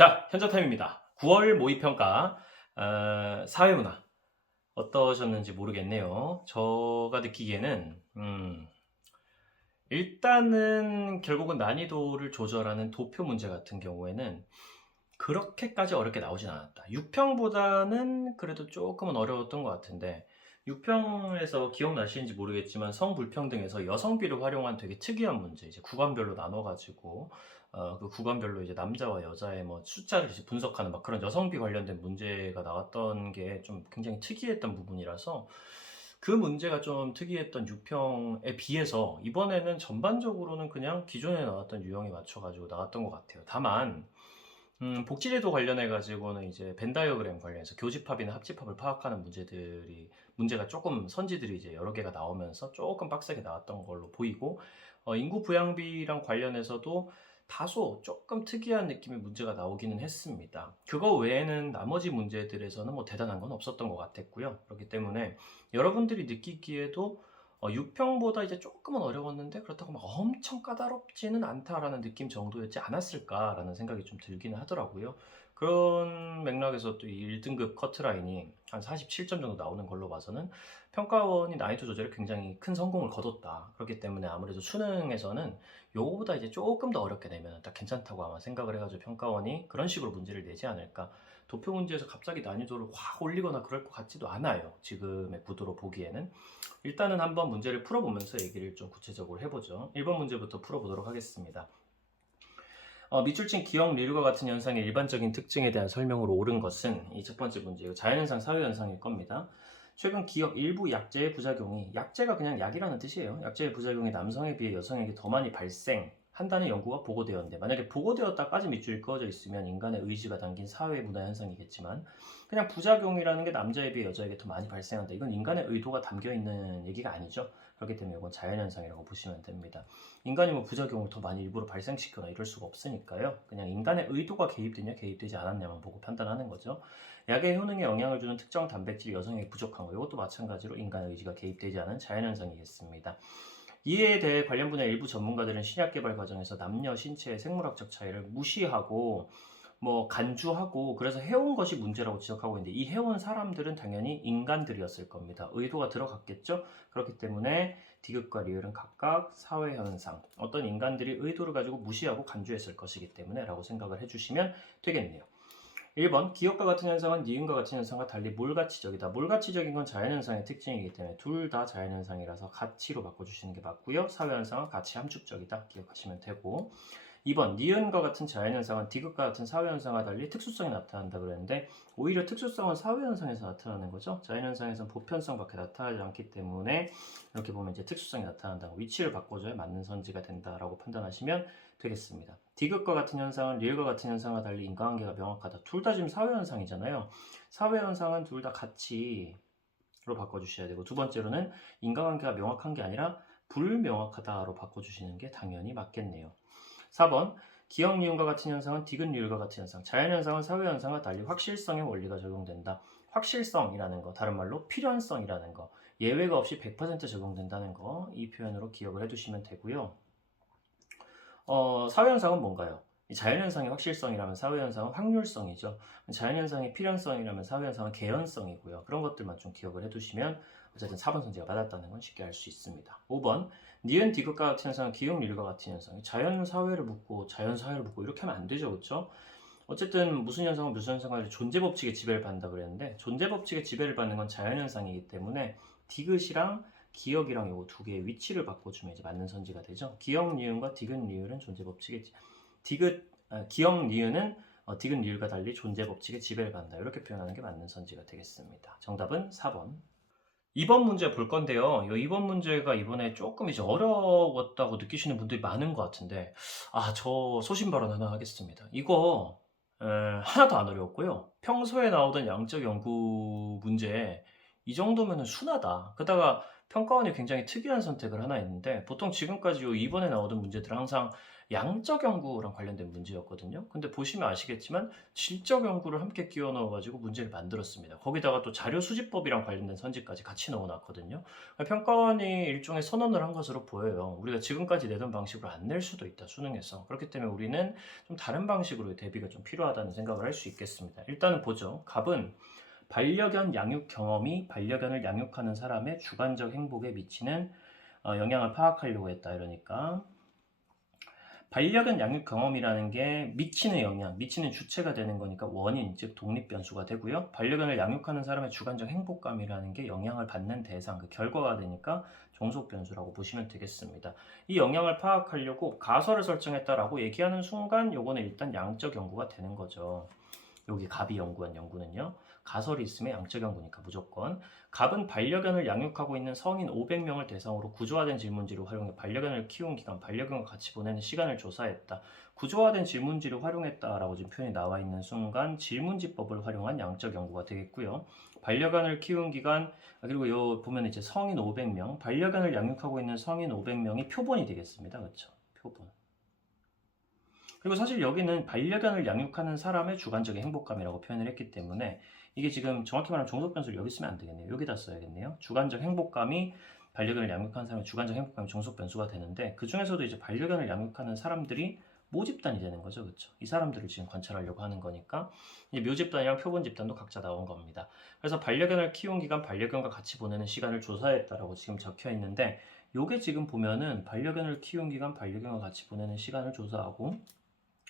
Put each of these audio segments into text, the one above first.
자, 현저타임입니다. 9월 모의평가 사회문화 어떠셨는지 모르겠네요. 제가 느끼기에는 일단은 결국은 난이도를 조절하는 도표 문제 같은 경우에는 그렇게까지 어렵게 나오진 않았다. 6평보다는 그래도 조금은 어려웠던 것 같은데 6평에서 기억나시는지 모르겠지만 성불평등에서 여성비를 활용한 되게 특이한 문제, 이제 구간별로 나눠가지고 그 구간별로 이제 남자와 여자의 뭐 숫자를 이제 분석하는 막 그런 여성비 관련된 문제가 나왔던 게 좀 굉장히 특이했던 부분이라서 그 문제가 좀 특이했던 6평에 비해서 이번에는 전반적으로는 그냥 기존에 나왔던 유형에 맞춰가지고 나왔던 것 같아요. 다만 복지제도 관련해 가지고는 이제 벤 다이어그램 관련해서 교집합이나 합집합을 파악하는 문제가 조금 선지들이 이제 여러 개가 나오면서 조금 빡세게 나왔던 걸로 보이고, 인구 부양비랑 관련해서도 다소 조금 특이한 느낌의 문제가 나오기는 했습니다. 그거 외에는 나머지 문제들에서는 뭐 대단한 건 없었던 것 같았고요. 그렇기 때문에 여러분들이 느끼기에도 6평보다 이제 조금은 어려웠는데 그렇다고 막 엄청 까다롭지는 않다라는 느낌 정도였지 않았을까라는 생각이 좀 들기는 하더라고요. 그런 맥락에서 또 1등급 커트라인이 한 47점 정도 나오는 걸로 봐서는 평가원이 난이도 조절에 굉장히 큰 성공을 거뒀다. 그렇기 때문에 아무래도 수능에서는 요거보다 이제 조금 더 어렵게 내면 딱 괜찮다고 아마 생각을 해가지고 평가원이 그런 식으로 문제를 내지 않을까. 도표 문제에서 갑자기 난이도를 확 올리거나 그럴 것 같지도 않아요. 지금의 구도로 보기에는. 일단은 한번 문제를 풀어보면서 얘기를 좀 구체적으로 해보죠. 1번 문제부터 풀어보도록 하겠습니다. 밑줄친 기억 릴과 같은 현상의 일반적인 특징에 대한 설명으로 옳은 것은 이 첫 번째 문제, 자연현상, 사회현상일 겁니다. 최근 기억 일부 약제의 부작용이, 약제가 그냥 약이라는 뜻이에요. 약제의 부작용이 남성에 비해 여성에게 더 많이 발생한다는 연구가 보고되었는데, 만약에 보고되었다까지 밑줄이 그어져 있으면 인간의 의지가 담긴 사회 문화 현상이겠지만, 그냥 부작용이라는 게 남자에 비해 여자에게 더 많이 발생한다, 이건 인간의 의도가 담겨 있는 얘기가 아니죠. 그렇기 때문에 이건 자연현상이라고 보시면 됩니다. 인간이 뭐 부작용을 더 많이 일부러 발생시키거나 이럴 수가 없으니까요. 그냥 인간의 의도가 개입되냐 개입되지 않았냐만 보고 판단하는 거죠. 약의 효능에 영향을 주는 특정 단백질이 여성에게 부족한 거, 이것도 마찬가지로 인간의 의지가 개입되지 않은 자연현상이겠습니다. 이에 대해 관련 분야 일부 전문가들은 신약 개발 과정에서 남녀 신체의 생물학적 차이를 무시하고 뭐 간주하고 그래서 해온 것이 문제라고 지적하고 있는데, 이 해온 사람들은 당연히 인간들이었을 겁니다. 의도가 들어갔겠죠. 그렇기 때문에 디귿과 리을은 각각 사회현상, 어떤 인간들이 의도를 가지고 무시하고 간주했을 것이기 때문에 라고 생각을 해주시면 되겠네요. 1번, 기억과 같은 현상은 니은과 같은 현상과 달리 몰가치적이다. 몰가치적인 건 자연현상의 특징이기 때문에 둘 다 자연현상이라서 가치로 바꿔주시는 게 맞고요. 사회현상은 가치 함축적이다 기억하시면 되고, 2번, 니은과 같은 자연현상은 디귿과 같은 사회현상과 달리 특수성이 나타난다 그랬는데, 오히려 특수성은 사회현상에서 나타나는 거죠. 자연현상에서는 보편성밖에 나타나지 않기 때문에 이렇게 보면 이제 특수성이 나타난다고, 위치를 바꿔줘야 맞는 선지가 된다라고 판단하시면 되겠습니다. 디귿과 같은 현상은 리을과 같은 현상과 달리 인과관계가 명확하다. 둘 다 지금 사회현상이잖아요. 사회현상은 둘 다 가치로 바꿔주셔야 되고, 두 번째로는 인과관계가 명확한 게 아니라 불명확하다로 바꿔주시는 게 당연히 맞겠네요. 4번, 기억 니은과 같은 현상은 디귿 리을과 같은 현상, 자연현상은 사회현상과 달리 확실성의 원리가 적용된다. 확실성이라는 거, 다른 말로 필연성이라는 거, 예외가 없이 100% 적용된다는 거, 이 표현으로 기억을 해두시면 되고요. 사회현상은 뭔가요? 자연현상의 확실성이라면 사회현상은 확률성이죠. 자연현상의 필연성이라면 사회현상은 개연성이고요. 그런 것들만 좀 기억을 해두시면 어쨌든 4번 선지가 맞았다는 건 쉽게 알 수 있습니다. 5번, 니은 디귿과 같은 현상은 기억 릴과 같은 현상. 자연사회를 묻고 자연사회를 묻고 이렇게 하면 안 되죠. 그렇죠? 어쨌든 무슨 현상은 무슨 현상과 존재법칙의 지배를 받는다 그랬는데, 존재법칙의 지배를 받는 건 자연현상이기 때문에 디귿이랑 기억이랑 요거 두 개의 위치를 바꿔주면 이제 맞는 선지가 되죠. 기억 니은과 디귿 리을은 존재법칙의 기억 니은은 디귿 리을과 달리 존재법칙의 지배를 받는다, 이렇게 표현하는 게 맞는 선지가 되겠습니다. 정답은 4번. 2번 문제 볼 건데요. 이 2번 문제가 이번에 조금 이제 어려웠다고 느끼시는 분들이 많은 것 같은데, 저 소신 발언 하나 하겠습니다. 이거 하나도 안 어려웠고요. 평소에 나오던 양적 연구 문제 이 정도면은 순하다. 게다가 평가원이 굉장히 특이한 선택을 하나 했는데, 보통 지금까지 요 이번에 나오던 문제들은 항상 양적 연구랑 관련된 문제였거든요. 근데 보시면 아시겠지만 질적 연구를 함께 끼워 넣어 가지고 문제를 만들었습니다. 거기다가 또 자료 수집법이랑 관련된 선지까지 같이 넣어 놨거든요. 평가원이 일종의 선언을 한 것으로 보여요. 우리가 지금까지 내던 방식으로 안 낼 수도 있다, 수능에서. 그렇기 때문에 우리는 좀 다른 방식으로 대비가 좀 필요하다는 생각을 할 수 있겠습니다. 일단은 보죠. 갑은 반려견 양육 경험이 반려견을 양육하는 사람의 주관적 행복에 미치는 영향을 파악하려고 했다. 이러니까 반려견 양육 경험이라는 게 미치는 영향, 미치는 주체가 되는 거니까 원인, 즉 독립 변수가 되고요. 반려견을 양육하는 사람의 주관적 행복감이라는 게 영향을 받는 대상, 그 결과가 되니까 종속 변수라고 보시면 되겠습니다. 이 영향을 파악하려고 가설을 설정했다라고 얘기하는 순간 요거는 일단 양적 연구가 되는 거죠. 여기 갑이 연구한 연구는요. 가설이 있으면 양적 연구니까 무조건. 갑은 반려견을 양육하고 있는 성인 500명을 대상으로 구조화된 질문지를 활용해 반려견을 키운 기간, 반려견과 같이 보내는 시간을 조사했다. 구조화된 질문지를 활용했다라고 지금 표현이 나와 있는 순간 질문지법을 활용한 양적 연구가 되겠고요. 반려견을 키운 기간, 그리고 요 보면 이제 성인 500명, 반려견을 양육하고 있는 성인 500명이 표본이 되겠습니다. 그렇죠? 표본. 그리고 사실 여기는 반려견을 양육하는 사람의 주관적인 행복감이라고 표현을 했기 때문에 이게 지금 정확히 말하면 종속 변수를 여기 쓰면 안 되겠네요. 여기다 써야겠네요. 주관적 행복감이 반려견을 양육하는 사람의 주관적 행복감이 종속 변수가 되는데 그 중에서도 이제 반려견을 양육하는 사람들이 모집단이 되는 거죠. 그렇죠? 이 사람들을 지금 관찰하려고 하는 거니까 이 묘집단이랑 표본 집단도 각자 나온 겁니다. 그래서 반려견을 키운 기간, 반려견과 같이 보내는 시간을 조사했다라고 지금 적혀 있는데 요게 지금 보면은 반려견을 키운 기간, 반려견과 같이 보내는 시간을 조사하고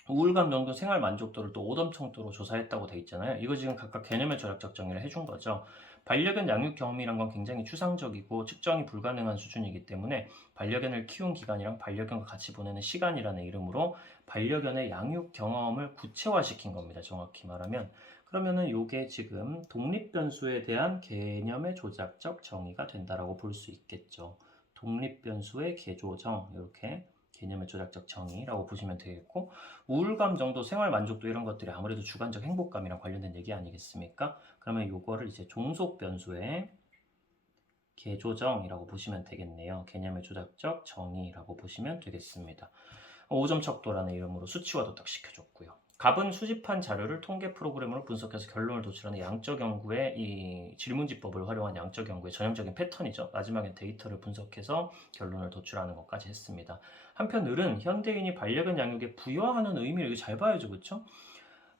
우울감 정도 생활 만족도를 또 오덤 청도로 조사했다고 돼 있잖아요. 이거 지금 각각 개념의 절약적 정의를 해준 거죠. 반려견 양육 경험이란 건 굉장히 추상적이고 측정이 불가능한 수준이기 때문에 반려견을 키운 기간이랑 반려견과 같이 보내는 시간이라는 이름으로 반려견의 양육 경험을 구체화시킨 겁니다. 정확히 말하면. 그러면은 이게 지금 독립 변수에 대한 개념의 조작적 정의가 된다라고 볼 수 있겠죠. 독립 변수의 개조정 이렇게 개념의 조작적 정의라고 보시면 되겠고 우울감 정도, 생활 만족도 이런 것들이 아무래도 주관적 행복감이랑 관련된 얘기 아니겠습니까? 그러면 이거를 이제 종속 변수의 개조정이라고 보시면 되겠네요. 개념의 조작적 정의라고 보시면 되겠습니다. 5점 척도라는 이름으로 수치화도 딱 시켜줬고요. 갑은 수집한 자료를 통계 프로그램으로 분석해서 결론을 도출하는 양적 연구의 이 질문지법을 활용한 양적 연구의 전형적인 패턴이죠. 마지막엔 데이터를 분석해서 결론을 도출하는 것까지 했습니다. 한편 을은 현대인이 반려견 양육에 부여하는 의미를 잘 봐야죠. 그렇죠?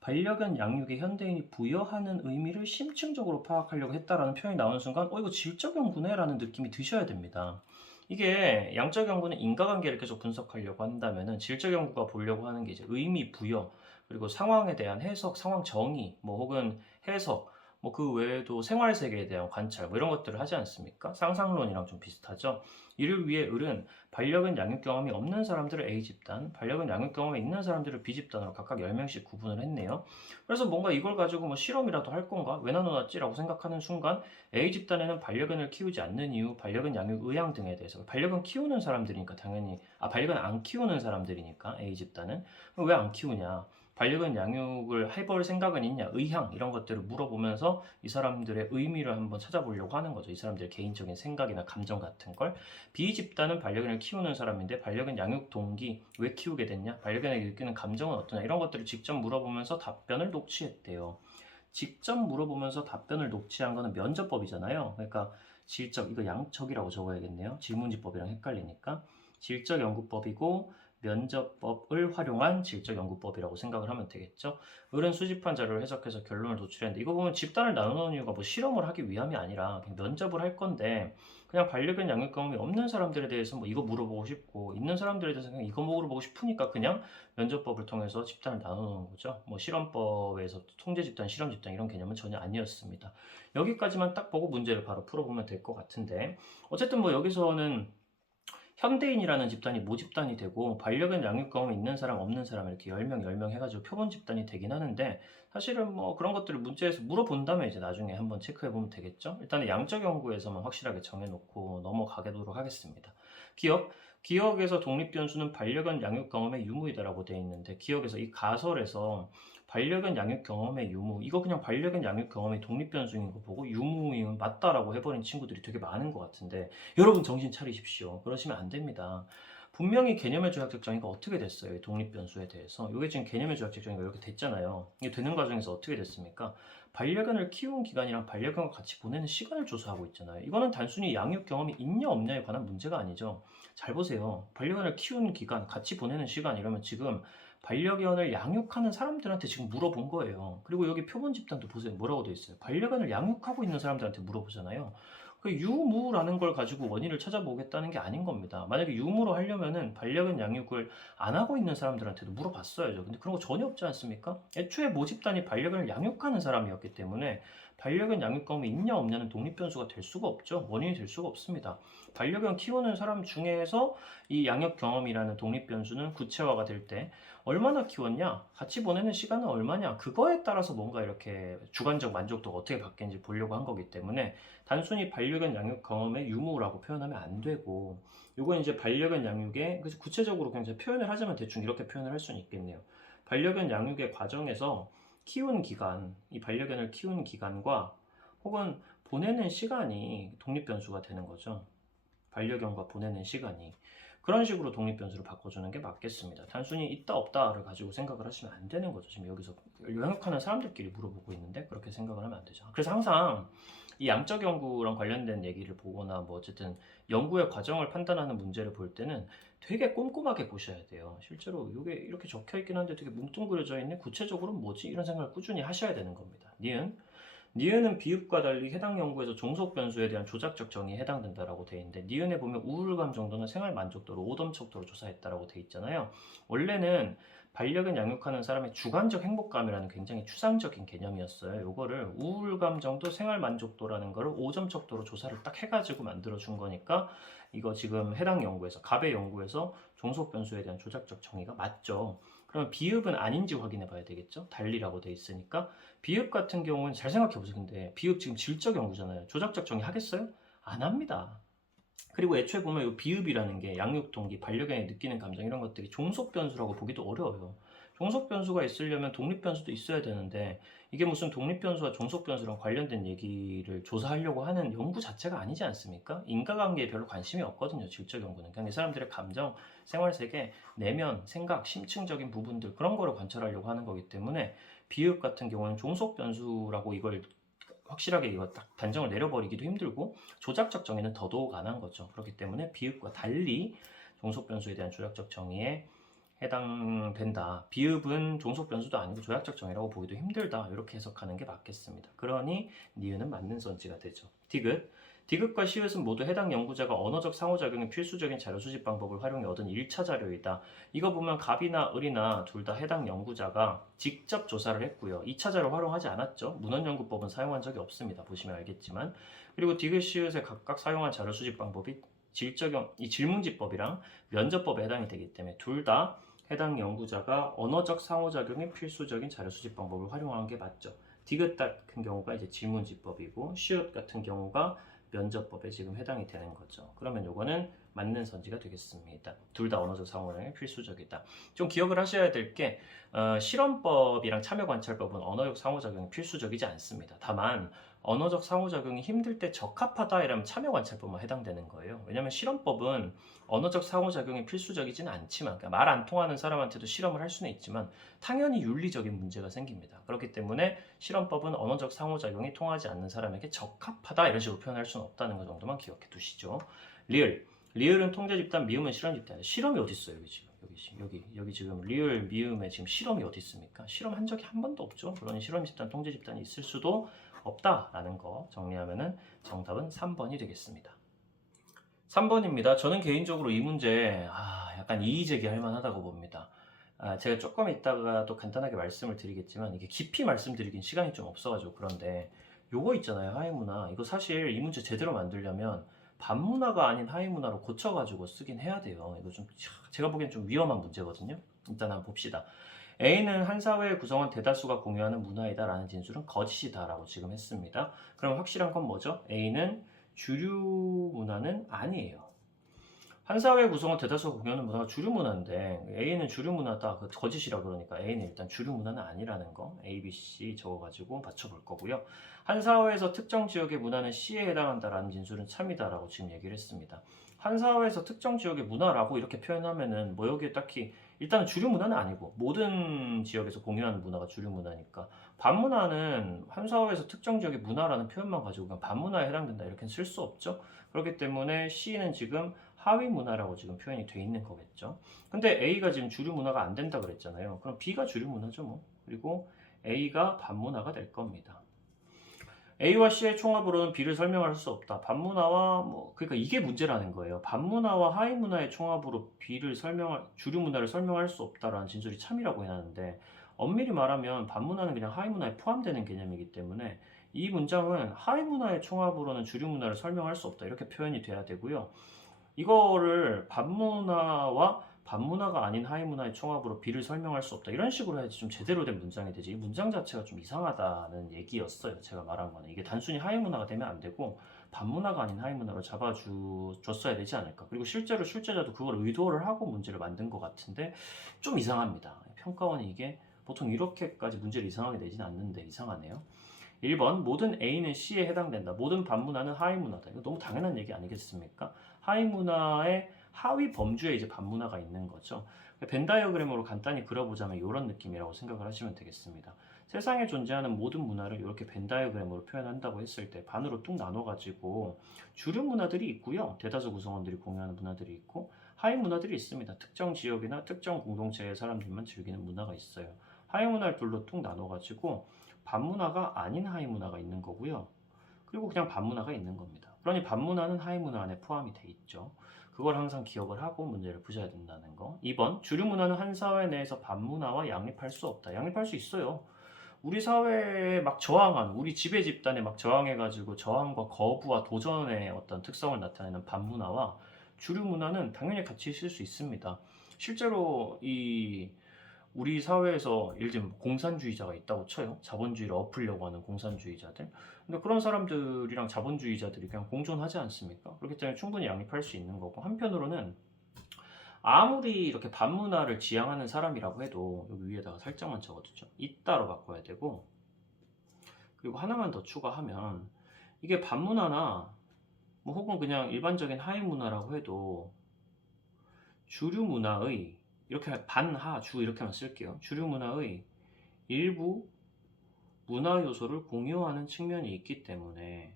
반려견 양육에 현대인이 부여하는 의미를 심층적으로 파악하려고 했다라는 표현이 나오는 순간 이거 질적 연구네 라는 느낌이 드셔야 됩니다. 이게 양적 연구는 인과관계를 계속 분석하려고 한다면은 질적 연구가 보려고 하는 게 이제 의미 부여 그리고 상황에 대한 해석, 상황 정의 뭐 혹은 해석 뭐 그 외에도 생활 세계에 대한 관찰 뭐 이런 것들을 하지 않습니까? 상상론이랑 좀 비슷하죠. 이를 위해 을은 반려견 양육 경험이 없는 사람들을 A집단, 반려견 양육 경험이 있는 사람들을 B집단으로 각각 10명씩 구분을 했네요. 그래서 뭔가 이걸 가지고 뭐 실험이라도 할 건가? 왜 나눠놨지? 라고 생각하는 순간 A집단에는 반려견을 키우지 않는 이유, 반려견 양육 의향 등에 대해서 반려견 키우는 사람들이니까 당연히 반려견 안 키우는 사람들이니까 A집단은 왜 안 키우냐? 반려견 양육을 해볼 생각은 있냐, 의향 이런 것들을 물어보면서 이 사람들의 의미를 한번 찾아보려고 하는 거죠. 이 사람들의 개인적인 생각이나 감정 같은 걸. B 집단은 반려견을 키우는 사람인데 반려견 양육 동기, 왜 키우게 됐냐, 반려견에게 느끼는 감정은 어떠냐 이런 것들을 직접 물어보면서 답변을 녹취했대요. 직접 물어보면서 답변을 녹취한 거는 면접법이잖아요. 그러니까 질적, 이거 양적이라고 적어야겠네요. 질문지법이랑 헷갈리니까. 질적 연구법이고 면접법을 활용한 질적 연구법이라고 생각을 하면 되겠죠. 을은 수집한 자료를 해석해서 결론을 도출했는데 이거 보면 집단을 나누는 이유가 뭐 실험을 하기 위함이 아니라 그냥 면접을 할 건데 그냥 반려견 양육 경험이 없는 사람들에 대해서 뭐 이거 물어보고 싶고 있는 사람들에 대해서 그냥 이거 물어보고 싶으니까 그냥 면접법을 통해서 집단을 나누는 거죠. 뭐 실험법에서 통제 집단, 실험 집단 이런 개념은 전혀 아니었습니다. 여기까지만 딱 보고 문제를 바로 풀어보면 될 것 같은데 어쨌든 뭐 여기서는 현대인이라는 집단이 모집단이 되고 반려견 양육 경험이 있는 사람 없는 사람 이렇게 10명 10명 해가지고 표본 집단이 되긴 하는데 사실은 뭐 그런 것들을 문제에서 물어본다면 이제 나중에 한번 체크해 보면 되겠죠. 일단은 양적 연구에서만 확실하게 정해놓고 넘어가도록 하겠습니다. 기억에서 독립 변수는 반려견 양육 경험의 유무이다라고 되어 있는데 기억에서 이 가설에서 반려견 양육 경험의 유무 이거 그냥 반려견 양육 경험의 독립 변수인 거 보고 유무인 맞다라고 해버린 친구들이 되게 많은 것 같은데 여러분 정신 차리십시오. 그러시면 안 됩니다. 분명히 개념의 조약적 정의가 어떻게 됐어요? 이 독립변수에 대해서. 이게 지금 개념의 조약적 정의가 이렇게 됐잖아요. 이게 되는 과정에서 어떻게 됐습니까? 반려견을 키운 기간이랑 반려견과 같이 보내는 시간을 조사하고 있잖아요. 이거는 단순히 양육 경험이 있냐 없냐에 관한 문제가 아니죠. 잘 보세요. 반려견을 키우는 기간, 같이 보내는 시간 이러면 지금 반려견을 양육하는 사람들한테 지금 물어본 거예요. 그리고 여기 표본 집단도 보세요. 뭐라고 돼 있어요? 반려견을 양육하고 있는 사람들한테 물어보잖아요. 그 유무라는 걸 가지고 원인을 찾아보겠다는 게 아닌 겁니다. 만약에 유무로 하려면은 반려견 양육을 안 하고 있는 사람들한테도 물어봤어야죠. 근데 그런 거 전혀 없지 않습니까? 애초에 모집단이 반려견을 양육하는 사람이었기 때문에 반려견 양육 경험이 있냐 없냐는 독립변수가 될 수가 없죠. 원인이 될 수가 없습니다. 반려견 키우는 사람 중에서 이 양육 경험이라는 독립변수는 구체화가 될 때 얼마나 키웠냐, 같이 보내는 시간은 얼마냐, 그거에 따라서 뭔가 이렇게 주관적 만족도가 어떻게 바뀌는지 보려고 한 거기 때문에 단순히 반려견 양육 경험의 유무라고 표현하면 안 되고, 이건 이제 반려견 양육의, 그래서 구체적으로 그냥 표현을 하자면 대충 이렇게 표현을 할 수는 있겠네요. 반려견 양육의 과정에서 키운 기간, 이 반려견을 키운 기간과 혹은 보내는 시간이 독립변수가 되는 거죠. 반려견과 보내는 시간이. 그런 식으로 독립변수를 바꿔주는 게 맞겠습니다. 단순히 있다 없다를 가지고 생각을 하시면 안 되는 거죠. 지금 여기서 양육하는 사람들끼리 물어보고 있는데 그렇게 생각을 하면 안 되죠. 그래서 항상 이 양적 연구랑 관련된 얘기를 보거나 뭐 어쨌든 연구의 과정을 판단하는 문제를 볼 때는 되게 꼼꼼하게 보셔야 돼요. 실제로 이게 이렇게 적혀 있긴 한데 되게 뭉뚱그려져 있는 구체적으로 뭐지? 이런 생각을 꾸준히 하셔야 되는 겁니다. 니은은 비읍과 달리 해당 연구에서 종속 변수에 대한 조작적 정의에 해당된다라고 돼 있는데, 니은에 보면 우울감 정도는 생활 만족도로 오점 척도로 조사했다라고 돼 있잖아요. 원래는 반려견 양육하는 사람의 주관적 행복감이라는 굉장히 추상적인 개념이었어요. 요거를 우울감 정도 생활 만족도라는 거를 5점 척도로 조사를 딱 해가지고 만들어 준 거니까, 이거 지금 해당 연구에서 갑의 연구에서 종속 변수에 대한 조작적 정의가 맞죠. 그러면 비읍은 아닌지 확인해 봐야 되겠죠. 달리라고 돼 있으니까. 비읍 같은 경우는 잘 생각해 보세요. 근데 비읍 지금 질적 연구잖아요. 조작적 정의 하겠어요? 안 합니다. 그리고 애초에 보면 이 비읍이라는 게 양육 동기, 반려견이 느끼는 감정 이런 것들이 종속 변수라고 보기도 어려워요. 종속 변수가 있으려면 독립 변수도 있어야 되는데 이게 무슨 독립 변수와 종속 변수랑 관련된 얘기를 조사하려고 하는 연구 자체가 아니지 않습니까? 인과관계에 별로 관심이 없거든요. 질적 연구는 그냥 이 사람들의 감정, 생활 세계, 내면, 생각, 심층적인 부분들 그런 거를 관찰하려고 하는 거기 때문에 비읍 같은 경우는 종속 변수라고 이걸 확실하게 이거 딱 단정을 내려버리기도 힘들고 조작적 정의는 더더욱 안 한 거죠. 그렇기 때문에 비읍과 달리 종속 변수에 대한 조작적 정의에 해당된다. 비읍은 종속 변수도 아니고 조작적 정의라고 보기도 힘들다. 이렇게 해석하는 게 맞겠습니다. 그러니 니은은 맞는 선지가 되죠. 디귿과 시읒은 모두 해당 연구자가 언어적 상호작용의 필수적인 자료 수집 방법을 활용해 얻은 1차 자료이다. 이거 보면 갑이나 을이나 둘 다 해당 연구자가 직접 조사를 했고요. 2차 자료 활용하지 않았죠. 문헌연구법은 사용한 적이 없습니다. 보시면 알겠지만. 그리고 디귿, 시읒에 각각 사용한 자료 수집 방법이 이 질문지법이랑 면접법에 해당이 되기 때문에 둘 다 해당 연구자가 언어적 상호작용의 필수적인 자료 수집 방법을 활용한 게 맞죠. 디귿 같은 경우가 이제 질문지법이고 시읒 같은 경우가 면접법에 지금 해당이 되는 거죠. 그러면 요거는 맞는 선지가 되겠습니다. 둘 다 언어적 상호작용이 필수적이다. 좀 기억을 하셔야 될 게 실험법이랑 참여관찰법은 언어적 상호작용이 필수적이지 않습니다. 다만 언어적 상호작용이 힘들 때 적합하다 이러면 참여관찰법만 해당되는 거예요. 왜냐하면 실험법은 언어적 상호작용이 필수적이지는 않지만 그러니까 말 안 통하는 사람한테도 실험을 할 수는 있지만 당연히 윤리적인 문제가 생깁니다. 그렇기 때문에 실험법은 언어적 상호작용이 통하지 않는 사람에게 적합하다 이런 식으로 표현할 수는 없다는 것 정도만 기억해 두시죠. 리을은 통제 집단, 미음은 실험 집단. 실험이 어디 있어요? 여기 지금 리을, 미음에 지금 실험이 어디 있습니까? 실험한 적이 한 번도 없죠. 그러니 실험 집단, 통제 집단이 있을 수도 없다라는 거 정리하면은 정답은 3번이 되겠습니다. 3번입니다. 저는 개인적으로 이 문제 약간 이의제기할 만하다고 봅니다. 제가 조금 이따가 또 간단하게 말씀을 드리겠지만 이게 깊이 말씀드리긴 시간이 좀 없어가지고 그런데 요거 있잖아요. 하위문화. 이거 사실 이 문제 제대로 만들려면 반문화가 아닌 하위문화로 고쳐가지고 쓰긴 해야 돼요. 이거 좀 제가 보기엔 좀 위험한 문제거든요. 일단 한번 봅시다. A는 한 사회의 구성원 대다수가 공유하는 문화이다 라는 진술은 거짓이다 라고 지금 했습니다. 그럼 확실한 건 뭐죠? A는 주류 문화는 아니에요. 한 사회의 구성원 대다수가 공유하는 문화가 주류 문화인데 A는 주류 문화다. 거짓이라 그러니까 A는 일단 주류 문화는 아니라는 거 A, B, C 적어가지고 맞춰볼 거고요. 한 사회에서 특정 지역의 문화는 C에 해당한다라는 진술은 참이다라고 지금 얘기를 했습니다. 한 사회에서 특정 지역의 문화라고 이렇게 표현하면은 뭐 여기에 딱히 일단은 주류 문화는 아니고 모든 지역에서 공유하는 문화가 주류 문화니까 반문화는 한 사회에서 특정 지역의 문화라는 표현만 가지고 그냥 반문화에 해당된다 이렇게 쓸 수 없죠. 그렇기 때문에 C는 지금 하위 문화라고 지금 표현이 돼 있는 거겠죠. 근데 A가 지금 주류 문화가 안 된다 그랬잖아요. 그럼 B가 주류 문화죠 뭐. 그리고 A가 반문화가 될 겁니다. A와 C의 총합으로는 B를 설명할 수 없다. 반문화와 그러니까 이게 문제라는 거예요. 반문화와 하위 문화의 총합으로 주류 문화를 설명할 수 없다라는 진술이 참이라고 해놨는데 엄밀히 말하면 반문화는 그냥 하위 문화에 포함되는 개념이기 때문에 이 문장은 하위 문화의 총합으로는 주류 문화를 설명할 수 없다 이렇게 표현이 돼야 되고요. 이거를 반문화와 반문화가 아닌 하위문화의 총합으로 B를 설명할 수 없다. 이런 식으로 해야지 좀 제대로 된 문장이 되지. 이 문장 자체가 좀 이상하다는 얘기였어요. 제가 말한 거는. 이게 단순히 하위문화가 되면 안 되고 반문화가 아닌 하위문화로 잡아줬어야 되지 않을까. 그리고 실제로 출제자도 그걸 의도를 하고 문제를 만든 것 같은데 좀 이상합니다. 평가원이 이게 보통 이렇게까지 문제를 이상하게 내지는 않는데 이상하네요. 1번 모든 A는 C에 해당된다. 모든 반문화는 하위문화다. 이거 너무 당연한 얘기 아니겠습니까? 하위문화의 하위 범주에 이제 반문화가 있는 거죠. 벤 다이어그램으로 간단히 그려보자면 이런 느낌이라고 생각을 하시면 되겠습니다. 세상에 존재하는 모든 문화를 이렇게 벤 다이어그램으로 표현한다고 했을 때 반으로 뚝 나눠가지고 주류 문화들이 있고요. 대다수 구성원들이 공유하는 문화들이 있고 하위 문화들이 있습니다. 특정 지역이나 특정 공동체의 사람들만 즐기는 문화가 있어요. 하위 문화를 둘로 뚝 나눠가지고 반문화가 아닌 하위 문화가 있는 거고요. 그리고 그냥 반문화가 있는 겁니다. 그러니 반문화는 하위 문화 안에 포함이 돼 있죠. 그걸 항상 기억을 하고 문제를 푸셔야 된다는 거. 2번 주류 문화는 한 사회 내에서 반문화와 양립할 수 없다. 양립할 수 있어요. 우리 사회에 막 저항한 우리 지배 집단에 막 저항해가지고 저항과 거부와 도전의 어떤 특성을 나타내는 반문화와 주류 문화는 당연히 같이 있을 수 있습니다. 실제로 우리 사회에서 예를 들면 공산주의자가 있다고 쳐요. 자본주의를 엎으려고 하는 공산주의자들. 근데 그런 사람들이랑 자본주의자들이 그냥 공존하지 않습니까? 그렇기 때문에 충분히 양립할 수 있는 거고 한편으로는 아무리 이렇게 반문화를 지향하는 사람이라고 해도 여기 위에다가 살짝만 적어두죠. 있다로 바꿔야 되고 그리고 하나만 더 추가하면 이게 반문화나 혹은 그냥 일반적인 하위 문화라고 해도 주류 문화의 이렇게 반하주 이렇게만 쓸게요. 주류 문화의 일부 문화 요소를 공유하는 측면이 있기 때문에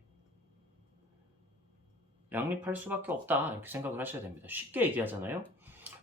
양립할 수밖에 없다 이렇게 생각을 하셔야 됩니다. 쉽게 얘기하잖아요.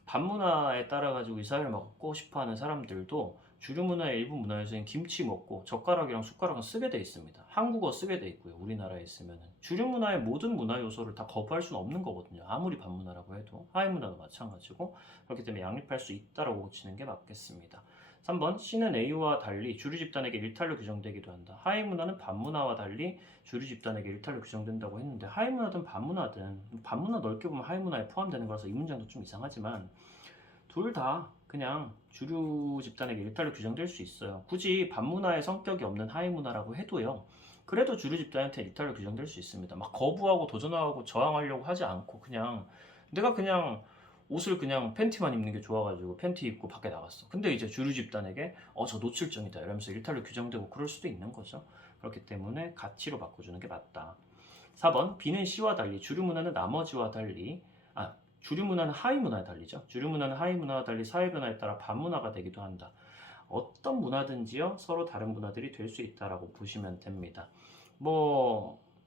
반문화에 따라 가지고 이 사회를 먹고 싶어하는 사람들도 주류 문화의 일부 문화 요소인 김치 먹고 젓가락이랑 숟가락은 쓰게 돼 있습니다. 한국어 쓰게 돼 있고요. 우리나라에 있으면은 주류 문화의 모든 문화 요소를 다 거부할 수는 없는 거거든요. 아무리 반문화라고 해도 하위 문화도 마찬가지고 그렇기 때문에 양립할 수 있다라고 고치는 게 맞겠습니다. 3번 C는 A와 달리 주류 집단에게 일탈로 규정되기도 한다. 하위 문화는 반문화와 달리 주류 집단에게 일탈로 규정된다고 했는데 하위 문화든 반문화든 반문화 넓게 보면 하위 문화에 포함되는 거라서 이 문장도 좀 이상하지만 둘 다 그냥 주류 집단에게 일탈로 규정될 수 있어요. 굳이 반문화의 성격이 없는 하위 문화라고 해도요. 그래도 주류 집단한테 일탈로 규정될 수 있습니다. 막 거부하고 도전하고 저항하려고 하지 않고 그냥 내가 그냥 옷을 그냥 팬티만 입는 게 좋아가지고 팬티 입고 밖에 나갔어. 근데 이제 주류 집단에게 저 노출증이다 이러면서 일탈로 규정되고 그럴 수도 있는 거죠. 그렇기 때문에 가치로 바꿔주는 게 맞다. 4번 B는 C와 달리 주류 문화는 나머지와 달리 주류 문화는 하위 문화에 달리죠. 주류 문화는 하위 문화와 달리 사회 변화에 따라 반문화가 되기도 한다. 어떤 문화든지요 서로 다른 문화들이 될 수 있다라고 보시면 됩니다.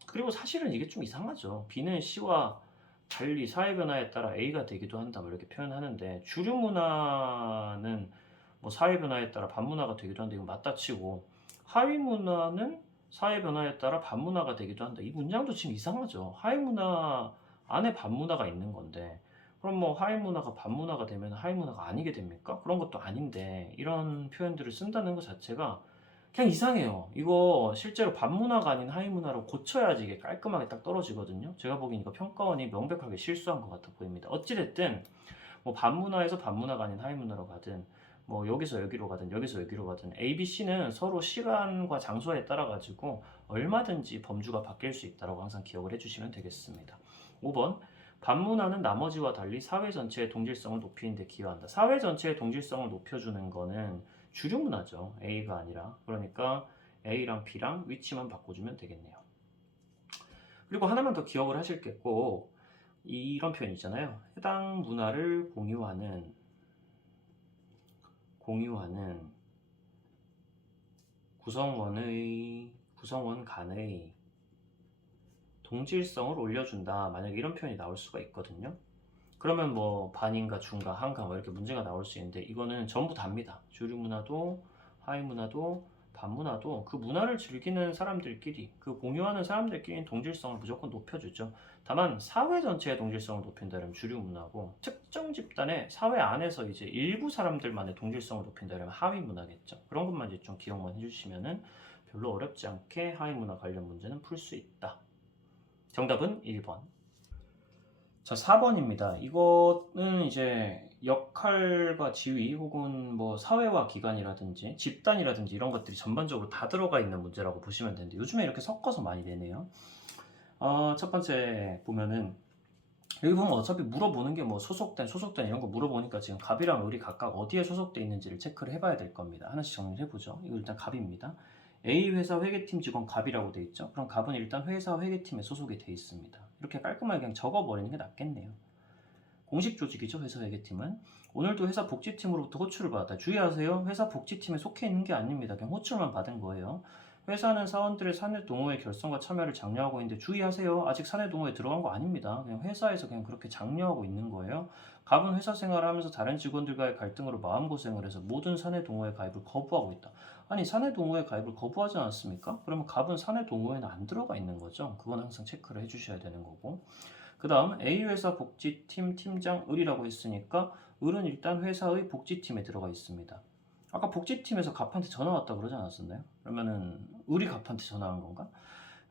그리고 사실은 이게 좀 이상하죠. B는 C와 달리 사회 변화에 따라 A가 되기도 한다 이렇게 표현하는데 주류 문화는 사회 변화에 따라 반문화가 되기도 한다 이거 맞다치고 하위 문화는 사회 변화에 따라 반문화가 되기도 한다 이 문장도 지금 이상하죠. 하위 문화 안에 반문화가 있는 건데 그럼 하위 문화가 반문화가 되면 하위 문화가 아니게 됩니까? 그런 것도 아닌데 이런 표현들을 쓴다는 것 자체가 그냥 이상해요. 이거 실제로 반문화가 아닌 하위 문화로 고쳐야지 이게 깔끔하게 딱 떨어지거든요. 제가 보기엔 이거 평가원이 명백하게 실수한 것 같아 보입니다. 어찌됐든 반문화에서 반문화가 아닌 하위 문화로 가든 여기서 여기로 가든 여기서 여기로 가든 A, B, C는 서로 시간과 장소에 따라 가지고 얼마든지 범주가 바뀔 수 있다고 항상 기억을 해주시면 되겠습니다. 5번 반문화는 나머지와 달리 사회 전체의 동질성을 높이는 데 기여한다. 사회 전체의 동질성을 높여주는 거는 주류 문화죠. A가 아니라. 그러니까 A랑 B랑 위치만 바꿔주면 되겠네요. 그리고 하나만 더 기억을 하실 게 꼭 이런 표현 있잖아요. 해당 문화를 공유하는 구성원 간의 동질성을 올려준다. 만약에 이런 표현이 나올 수가 있거든요. 그러면 뭐 반인가 중가 한가 뭐 이렇게 문제가 나올 수 있는데 이거는 전부 답니다. 주류 문화도 하위 문화도 반문화도 그 문화를 즐기는 사람들끼리 그 공유하는 사람들끼리는 동질성을 무조건 높여주죠. 다만 사회 전체의 동질성을 높인다면 주류 문화고 특정 집단의 사회 안에서 이제 일부 사람들만의 동질성을 높인다면 하위 문화겠죠. 그런 것만 이제 좀 기억만 해주시면은 별로 어렵지 않게 하위 문화 관련 문제는 풀 수 있다. 정답은 1번. 자, 4번입니다. 이거는 이제 역할과 지위 혹은 뭐 사회와 기관이라든지 집단이라든지 이런 것들이 전반적으로 다 들어가 있는 문제라고 보시면 되는데 요즘에 이렇게 섞어서 많이 내네요. 첫 번째 보면은 여기 보면 어차피 물어보는 게 뭐 소속된 이런 거 물어보니까 지금 갑이랑 을이 각각 어디에 소속돼 있는지를 체크를 해봐야 될 겁니다. 하나씩 정리를 해보죠. 이거 일단 갑입니다. A 회사 회계팀 직원 갑이라고 돼 있죠. 그럼 갑은 일단 회사 회계팀에 소속이 돼 있습니다. 이렇게 깔끔하게 그냥 적어버리는 게 낫겠네요. 공식 조직이죠. 회사 회계팀은. 오늘도 회사 복지팀으로부터 호출을 받았다. 주의하세요. 회사 복지팀에 속해 있는 게 아닙니다. 그냥 호출만 받은 거예요. 회사는 사원들의 사내 동호회 결성과 참여를 장려하고 있는데 주의하세요. 아직 사내 동호회 들어간 거 아닙니다. 그냥 회사에서 그냥 그렇게 장려하고 있는 거예요. 갑은 회사 생활을 하면서 다른 직원들과의 갈등으로 마음고생을 해서 모든 사내 동호회 가입을 거부하고 있다. 아니 사내 동호회 가입을 거부하지 않았습니까? 그러면 갑은 사내 동호회는 안 들어가 있는 거죠. 그건 항상 체크를 해주셔야 되는 거고. 그 다음 A 회사 복지팀 팀장 을이라고 했으니까 을은 일단 회사의 복지팀에 들어가 있습니다. 아까 복지팀에서 갑한테 전화 왔다고 그러지 않았었나요? 그러면은 을이 갑한테 전화한 건가?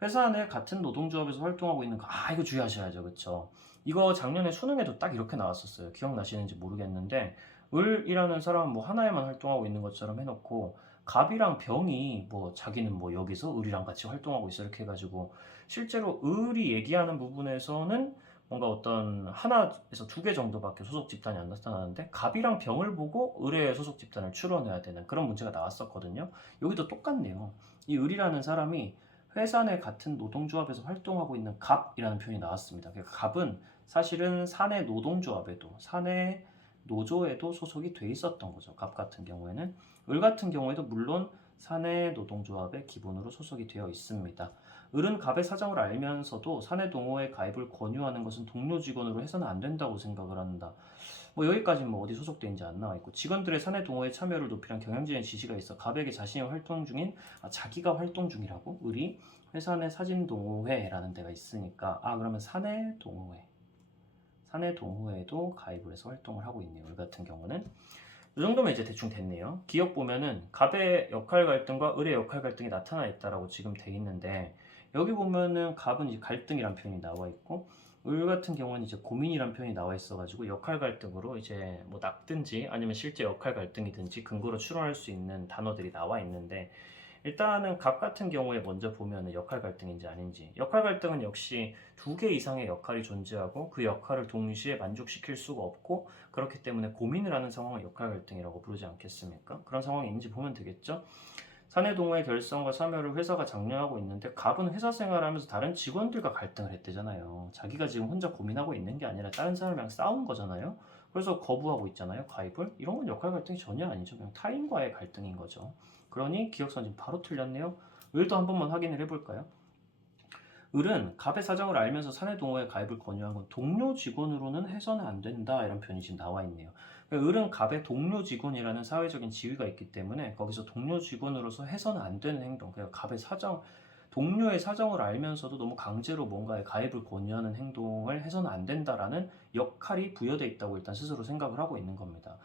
회사 내 같은 노동조합에서 활동하고 있는 거, 이거 주의하셔야죠. 그쵸? 이거 작년에 수능에도 딱 이렇게 나왔었어요. 기억나시는지 모르겠는데 을이라는 사람은 뭐 하나에만 활동하고 있는 것처럼 해놓고 갑이랑 병이 뭐 자기는 뭐 여기서 을이랑 같이 활동하고 있어 이렇게 해가지고 실제로 을이 얘기하는 부분에서는 뭔가 어떤 하나에서 두 개 정도밖에 소속 집단이 안 나타나는데 갑이랑 병을 보고 을의 소속 집단을 추론해야 되는 그런 문제가 나왔었거든요. 여기도 똑같네요. 이 을이라는 사람이 회사 내 같은 노동조합에서 활동하고 있는 갑이라는 표현이 나왔습니다. 그러니까 갑은 사실은 사내 노동조합에도 사내 노조에도 소속이 돼 있었던 거죠. 갑 같은 경우에는. 을 같은 경우에도 물론 사내 노동조합에 기본으로 소속이 되어 있습니다. 을은 갑의 사정을 알면서도 사내 동호회 가입을 권유하는 것은 동료 직원으로 해서는 안 된다고 생각을 한다. 뭐 여기까지 뭐 어디 소속돼 있는지 안 나와 있고 직원들의 사내 동호회 참여를 높이란 경영진의 지시가 있어 갑에게 자신이 활동 중인 자기가 활동 중이라고 을이 회사 내 사진 동호회라는 데가 있으니까 그러면 사내 동호회에도 가입을 해서 활동을 하고 있네요. 을 같은 경우는 이 정도면 이제 대충 됐네요. 기억 보면은 갑의 역할 갈등과 을의 역할 갈등이 나타나 있다라고 지금 돼 있는데 여기 보면은 갑은 이제 갈등이란 표현이 나와 있고 을 같은 경우는 이제 고민이란 표현이 나와 있어가지고 역할 갈등으로 이제 뭐 낚든지 아니면 실제 역할 갈등이든지 근거로 추론할 수 있는 단어들이 나와 있는데 일단은 갑 같은 경우에 먼저 보면은 역할 갈등인지 아닌지 역할 갈등은 역시 두 개 이상의 역할이 존재하고 그 역할을 동시에 만족시킬 수가 없고 그렇기 때문에 고민을 하는 상황을 역할 갈등이라고 부르지 않겠습니까? 그런 상황이 있는지 보면 되겠죠? 사내 동호회 결성과 참여를 회사가 장려하고 있는데 갑은 회사 생활하면서 다른 직원들과 갈등을 했대잖아요. 자기가 지금 혼자 고민하고 있는 게 아니라 다른 사람이랑 싸운 거잖아요. 그래서 거부하고 있잖아요. 가입을. 이런 건 역할 갈등이 전혀 아니죠. 그냥 타인과의 갈등인 거죠. 그러니 기억선 지금 바로 틀렸네요. 을도 한 번만 확인을 해볼까요? 을은 갑의 사정을 알면서 사내 동호회 가입을 권유한 건 동료 직원으로는 해서는 안 된다 이런 표현이 지금 나와 있네요. 그러니까 을은 갑의 동료 직원이라는 사회적인 지위가 있기 때문에 거기서 동료 직원으로서 해서는 안 되는 행동, 그러니까 갑의 동료의 사정을 알면서도 너무 강제로 뭔가에 가입을 권유하는 행동을 해서는 안 된다라는 역할이 부여돼 있다고 일단 스스로 생각을 하고 있는 겁니다.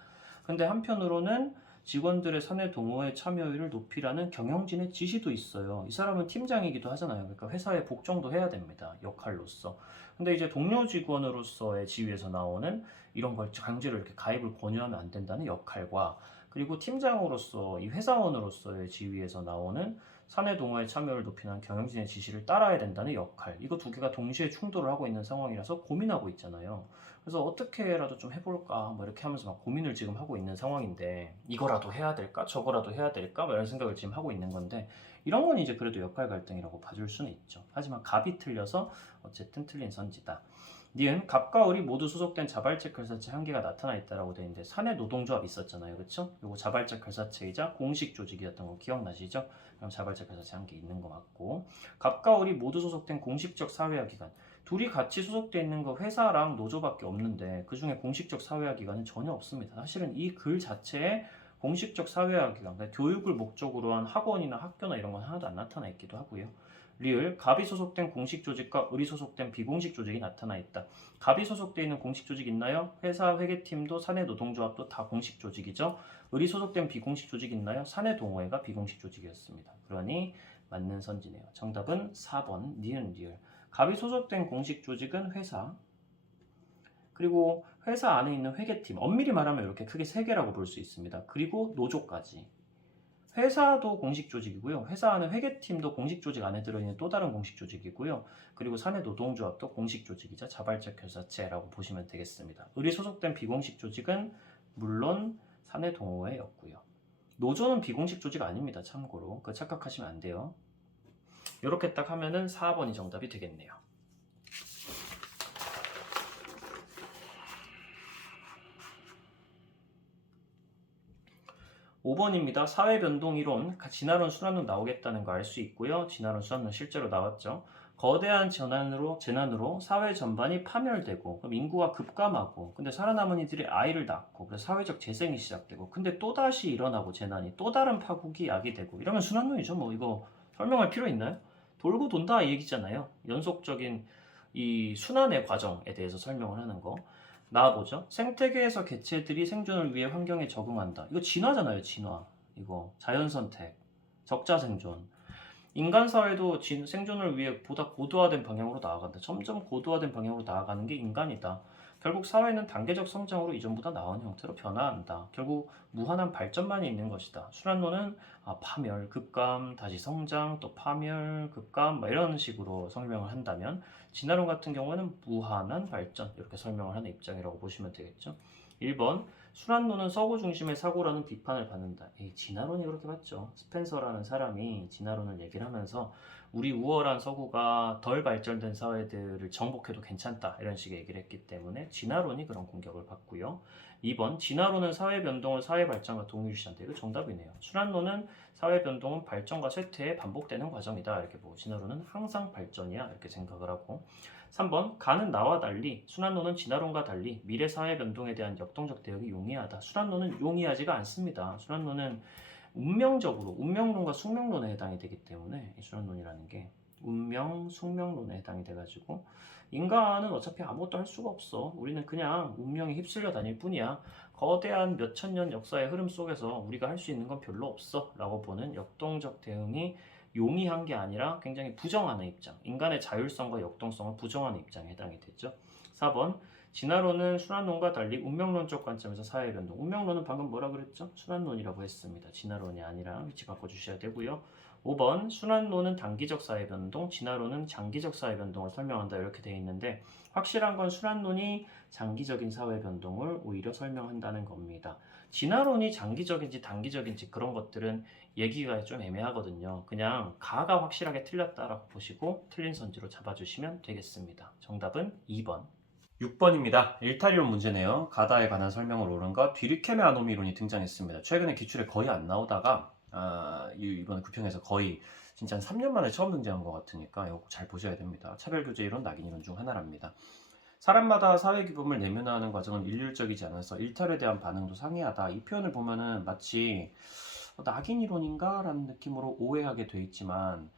근데 한편으로는 직원들의 사내 동호회 참여율을 높이라는 경영진의 지시도 있어요. 이 사람은 팀장이기도 하잖아요. 그러니까 회사에 복종도 해야 됩니다. 역할로서. 근데 이제 동료 직원으로서의 지위에서 나오는 이런 걸 강제로 이렇게 가입을 권유하면 안 된다는 역할과 그리고 팀장으로서 이 회사원으로서의 지위에서 나오는 사내 동호회 참여를 높이는 경영진의 지시를 따라야 된다는 역할. 이거 두 개가 동시에 충돌을 하고 있는 상황이라서 고민하고 있잖아요. 그래서 어떻게라도 좀 해볼까 뭐 이렇게 하면서 막 고민을 지금 하고 있는 상황인데 이거라도 해야 될까 저거라도 해야 될까 뭐 이런 생각을 지금 하고 있는 건데 이런 건 이제 그래도 역할 갈등이라고 봐줄 수는 있죠. 하지만 갑이 틀려서 어쨌든 틀린 선지다. 니은 갑과 을이 모두 소속된 자발적 결사체 한 개가 나타나 있다라고 되어 있는데 사내 노동조합 있었잖아요. 그렇죠? 요거 자발적 결사체이자 공식 조직이었던 거 기억나시죠? 그럼 자발적 결사체 한 개 있는 거 맞고 갑과 을이 모두 소속된 공식적 사회화 기관 둘이 같이 소속돼 있는 거 회사랑 노조밖에 없는데 그 중에 공식적 사회화 기관은 전혀 없습니다. 사실은 이 글 자체에 공식적 사회화 기관, 그러니까 교육을 목적으로 한 학원이나 학교나 이런 건 하나도 안 나타나 있기도 하고요. 리을, 갑이 소속된 공식 조직과 을이 소속된 비공식 조직이 나타나 있다. 갑이 소속되어 있는 공식 조직 있나요? 회사, 회계팀도 사내 노동조합도 다 공식 조직이죠. 을이 소속된 비공식 조직 있나요? 사내 동호회가 비공식 조직이었습니다. 그러니 맞는 선지네요. 정답은 4번 니은 리을. 갑이 소속된 공식 조직은 회사, 그리고 회사 안에 있는 회계팀, 엄밀히 말하면 이렇게 크게 3개라고 볼 수 있습니다. 그리고 노조까지. 회사도 공식 조직이고요. 회사 안에 회계팀도 공식 조직 안에 들어있는 또 다른 공식 조직이고요. 그리고 사내 노동조합도 공식 조직이자 자발적 결사체라고 보시면 되겠습니다. 을이 소속된 비공식 조직은 물론 사내 동호회였고요. 노조는 비공식 조직 아닙니다. 참고로. 그거 착각하시면 안 돼요. 이렇게 딱 하면은 4번이 정답이 되겠네요. 5번입니다. 사회변동 이론, 진화론, 순환론 나오겠다는 거 알 수 있고요. 진화론, 순환론 실제로 나왔죠. 거대한 재난으로 사회 전반이 파멸되고 그럼 인구가 급감하고 근데 살아남은 이들이 아이를 낳고 그래서 사회적 재생이 시작되고 근데 또다시 일어나고 재난이 또 다른 파국이 야기되고 이러면 순환론이죠. 뭐 이거 설명할 필요 있나요? 돌고 돈다 이 얘기잖아요. 연속적인 이 순환의 과정에 대해서 설명을 하는 거. 나와보죠. 생태계에서 개체들이 생존을 위해 환경에 적응한다. 이거 진화잖아요, 진화. 이거 자연선택, 적자생존. 인간 사회도 생존을 위해 보다 고도화된 방향으로 나아간다. 점점 고도화된 방향으로 나아가는 게 인간이다. 결국 사회는 단계적 성장으로 이전보다 나은 형태로 변화한다. 결국 무한한 발전만이 있는 것이다. 순환론은 파멸, 급감, 다시 성장, 또 파멸, 급감 이런 식으로 설명을 한다면 진화론 같은 경우에는 무한한 발전 이렇게 설명을 하는 입장이라고 보시면 되겠죠. 1번 순환론은 서구 중심의 사고라는 비판을 받는다. 진화론이 그렇게 봤죠. 스펜서라는 사람이 진화론을 얘기를 하면서 우리 우월한 서구가 덜 발전된 사회들을 정복해도 괜찮다 이런 식의 얘기를 했기 때문에 진화론이 그런 공격을 받고요. 2번 진화론은 사회 변동을 사회 발전과 동일시한다. 이거 정답이네요. 순환론은 사회 변동은 발전과 쇠퇴에 반복되는 과정이다. 이렇게 보고 진화론은 항상 발전이야 이렇게 생각을 하고 3번 가는 나와 달리 순환론은 진화론과 달리 미래 사회 변동에 대한 역동적 대응이 용이하다. 순환론은 용이하지가 않습니다. 순환론은 운명론과 숙명론에 해당이 되기 때문에 이 순환론이라는 게 운명, 숙명론에 해당이 돼가지고 인간은 어차피 아무것도 할 수가 없어. 우리는 그냥 운명에 휩쓸려 다닐 뿐이야. 거대한 몇천 년 역사의 흐름 속에서 우리가 할 수 있는 건 별로 없어 라고 보는 역동적 대응이 용이한 게 아니라 굉장히 부정하는 입장, 인간의 자율성과 역동성을 부정하는 입장에 해당이 되죠. 4번 진화론은 순환론과 달리 운명론적 관점에서 사회 변동. 운명론은 방금 뭐라 그랬죠? 순환론이라고 했습니다. 진화론이 아니라 위치 바꿔주셔야 되고요. 5번 순환론은 단기적 사회 변동, 진화론은 장기적 사회 변동을 설명한다 이렇게 되어 있는데 확실한 건 순환론이 장기적인 사회 변동을 오히려 설명한다는 겁니다. 진화론이 장기적인지 단기적인지 그런 것들은 얘기가 좀 애매하거든요. 그냥 가가 확실하게 틀렸다라고 보시고 틀린 선지로 잡아주시면 되겠습니다. 정답은 2번. 6번입니다. 일탈이론 문제네요. 가다에 관한 설명을 옳은 것, 뒤리케메 아노미론이 등장했습니다. 최근에 기출에 거의 안 나오다가 이번 9평에서 거의 진짜 한 3년 만에 처음 등장한 것 같으니까 이거 잘 보셔야 됩니다. 차별교제이론, 낙인이론 중 하나랍니다. 사람마다 사회규범을 내면화하는 과정은 일률적이지 않아서 일탈에 대한 반응도 상이하다. 이 표현을 보면은 마치 낙인이론인가? 라는 느낌으로 오해하게 돼 있지만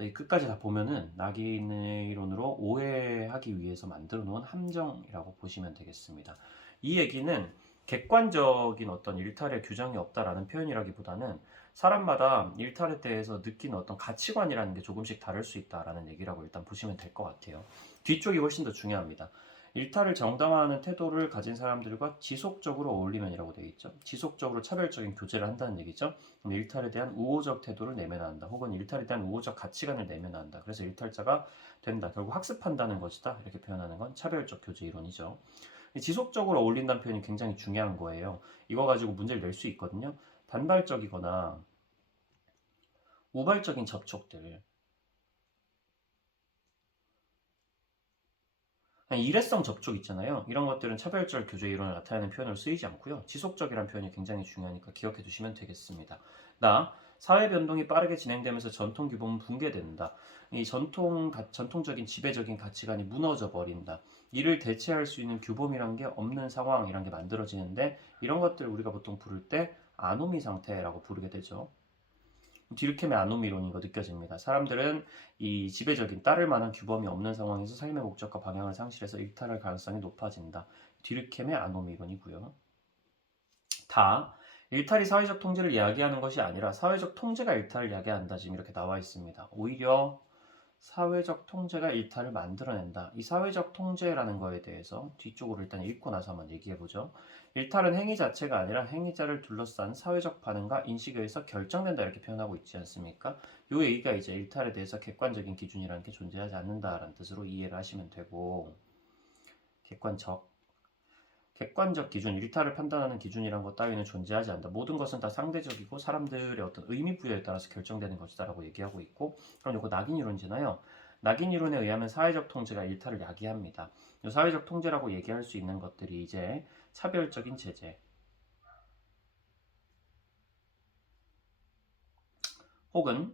이 끝까지 다 보면은 낙인이론으로 오해하기 위해서 만들어 놓은 함정이라고 보시면 되겠습니다. 이 얘기는 객관적인 어떤 일탈의 규정이 없다라는 표현이라기보다는 사람마다 일탈에 대해서 느끼는 어떤 가치관이라는 게 조금씩 다를 수 있다라는 얘기라고 일단 보시면 될 것 같아요. 뒤쪽이 훨씬 더 중요합니다. 일탈을 정당화하는 태도를 가진 사람들과 지속적으로 어울리면이라고 되어 있죠. 지속적으로 차별적인 교제를 한다는 얘기죠. 그럼 일탈에 대한 우호적 태도를 내면화한다. 혹은 일탈에 대한 우호적 가치관을 내면화한다. 그래서 일탈자가 된다. 결국 학습한다는 것이다. 이렇게 표현하는 건 차별적 교제 이론이죠. 지속적으로 어울린다는 표현이 굉장히 중요한 거예요. 이거 가지고 문제를 낼 수 있거든요. 단발적이거나 우발적인 접촉들. 일회성 접촉 있잖아요. 이런 것들은 차별적 교제 이론을 나타내는 표현으로 쓰이지 않고요. 지속적이라는 표현이 굉장히 중요하니까 기억해 두시면 되겠습니다. 사회 변동이 빠르게 진행되면서 전통 규범은 붕괴된다. 이 전통적인 지배적인 가치관이 무너져 버린다. 이를 대체할 수 있는 규범이란 게 없는 상황이란 게 만들어지는데 이런 것들 우리가 보통 부를 때 아노미 상태라고 부르게 되죠. 디르켐의 아노미론인 거 느껴집니다. 사람들은 이 지배적인 따를 만한 규범이 없는 상황에서 삶의 목적과 방향을 상실해서 일탈할 가능성이 높아진다. 디르켐의 아노미론이고요. 일탈이 사회적 통제를 이야기하는 것이 아니라 사회적 통제가 일탈을 이야기한다. 지금 이렇게 나와 있습니다. 오히려 사회적 통제가 일탈을 만들어낸다. 이 사회적 통제라는 거에 대해서 뒤쪽으로 일단 읽고 나서 한번 얘기해보죠. 일탈은 행위 자체가 아니라 행위자를 둘러싼 사회적 반응과 인식에 의해서 결정된다 이렇게 표현하고 있지 않습니까? 이 얘기가 이제 일탈에 대해서 객관적인 기준이라는 게 존재하지 않는다라는 뜻으로 이해를 하시면 되고 객관적 기준, 일탈을 판단하는 기준이란 것 따위는 존재하지 않는다. 모든 것은 다 상대적이고 사람들의 어떤 의미 부여에 따라서 결정되는 것이다라고 얘기하고 있고, 그럼 이거 낙인 이론이잖아요. 낙인 이론에 의하면 사회적 통제가 일탈을 야기합니다. 이 사회적 통제라고 얘기할 수 있는 것들이 이제 차별적인 제재, 혹은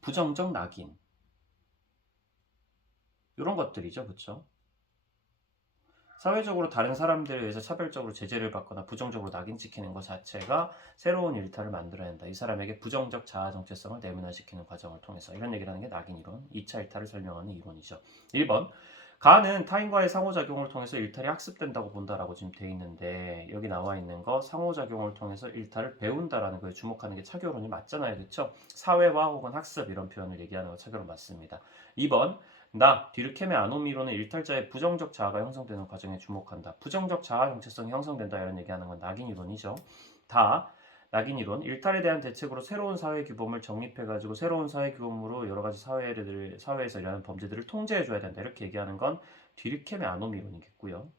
부정적 낙인, 이런 것들이죠, 그렇죠? 사회적으로 다른 사람들에 의해서 차별적으로 제재를 받거나 부정적으로 낙인 찍히는 것 자체가 새로운 일탈을 만들어낸다. 이 사람에게 부정적 자아 정체성을 내면화시키는 과정을 통해서 이런 얘기를 하는 게 낙인 이론, 2차 일탈을 설명하는 이론이죠. 1번 가는 타인과의 상호작용을 통해서 일탈이 학습된다고 본다라고 지금 돼 있는데 여기 나와 있는 거 상호작용을 통해서 일탈을 배운다라는 거에 주목하는 게 차교론이 맞잖아요. 그렇죠? 사회화 혹은 학습 이런 표현을 얘기하는 거 차교론 맞습니다. 2번 디르켐의 아노미론은 일탈자의 부정적 자아가 형성되는 과정에 주목한다. 부정적 자아 정체성이 형성된다 이런 얘기하는 건 낙인 이론이죠. 낙인 이론, 일탈에 대한 대책으로 새로운 사회 규범을 정립해가지고 새로운 사회 규범으로 여러 가지 사회에서 일어나는 범죄들을 통제해줘야 된다. 이렇게 얘기하는 건 디르켐의 아노미론이겠고요.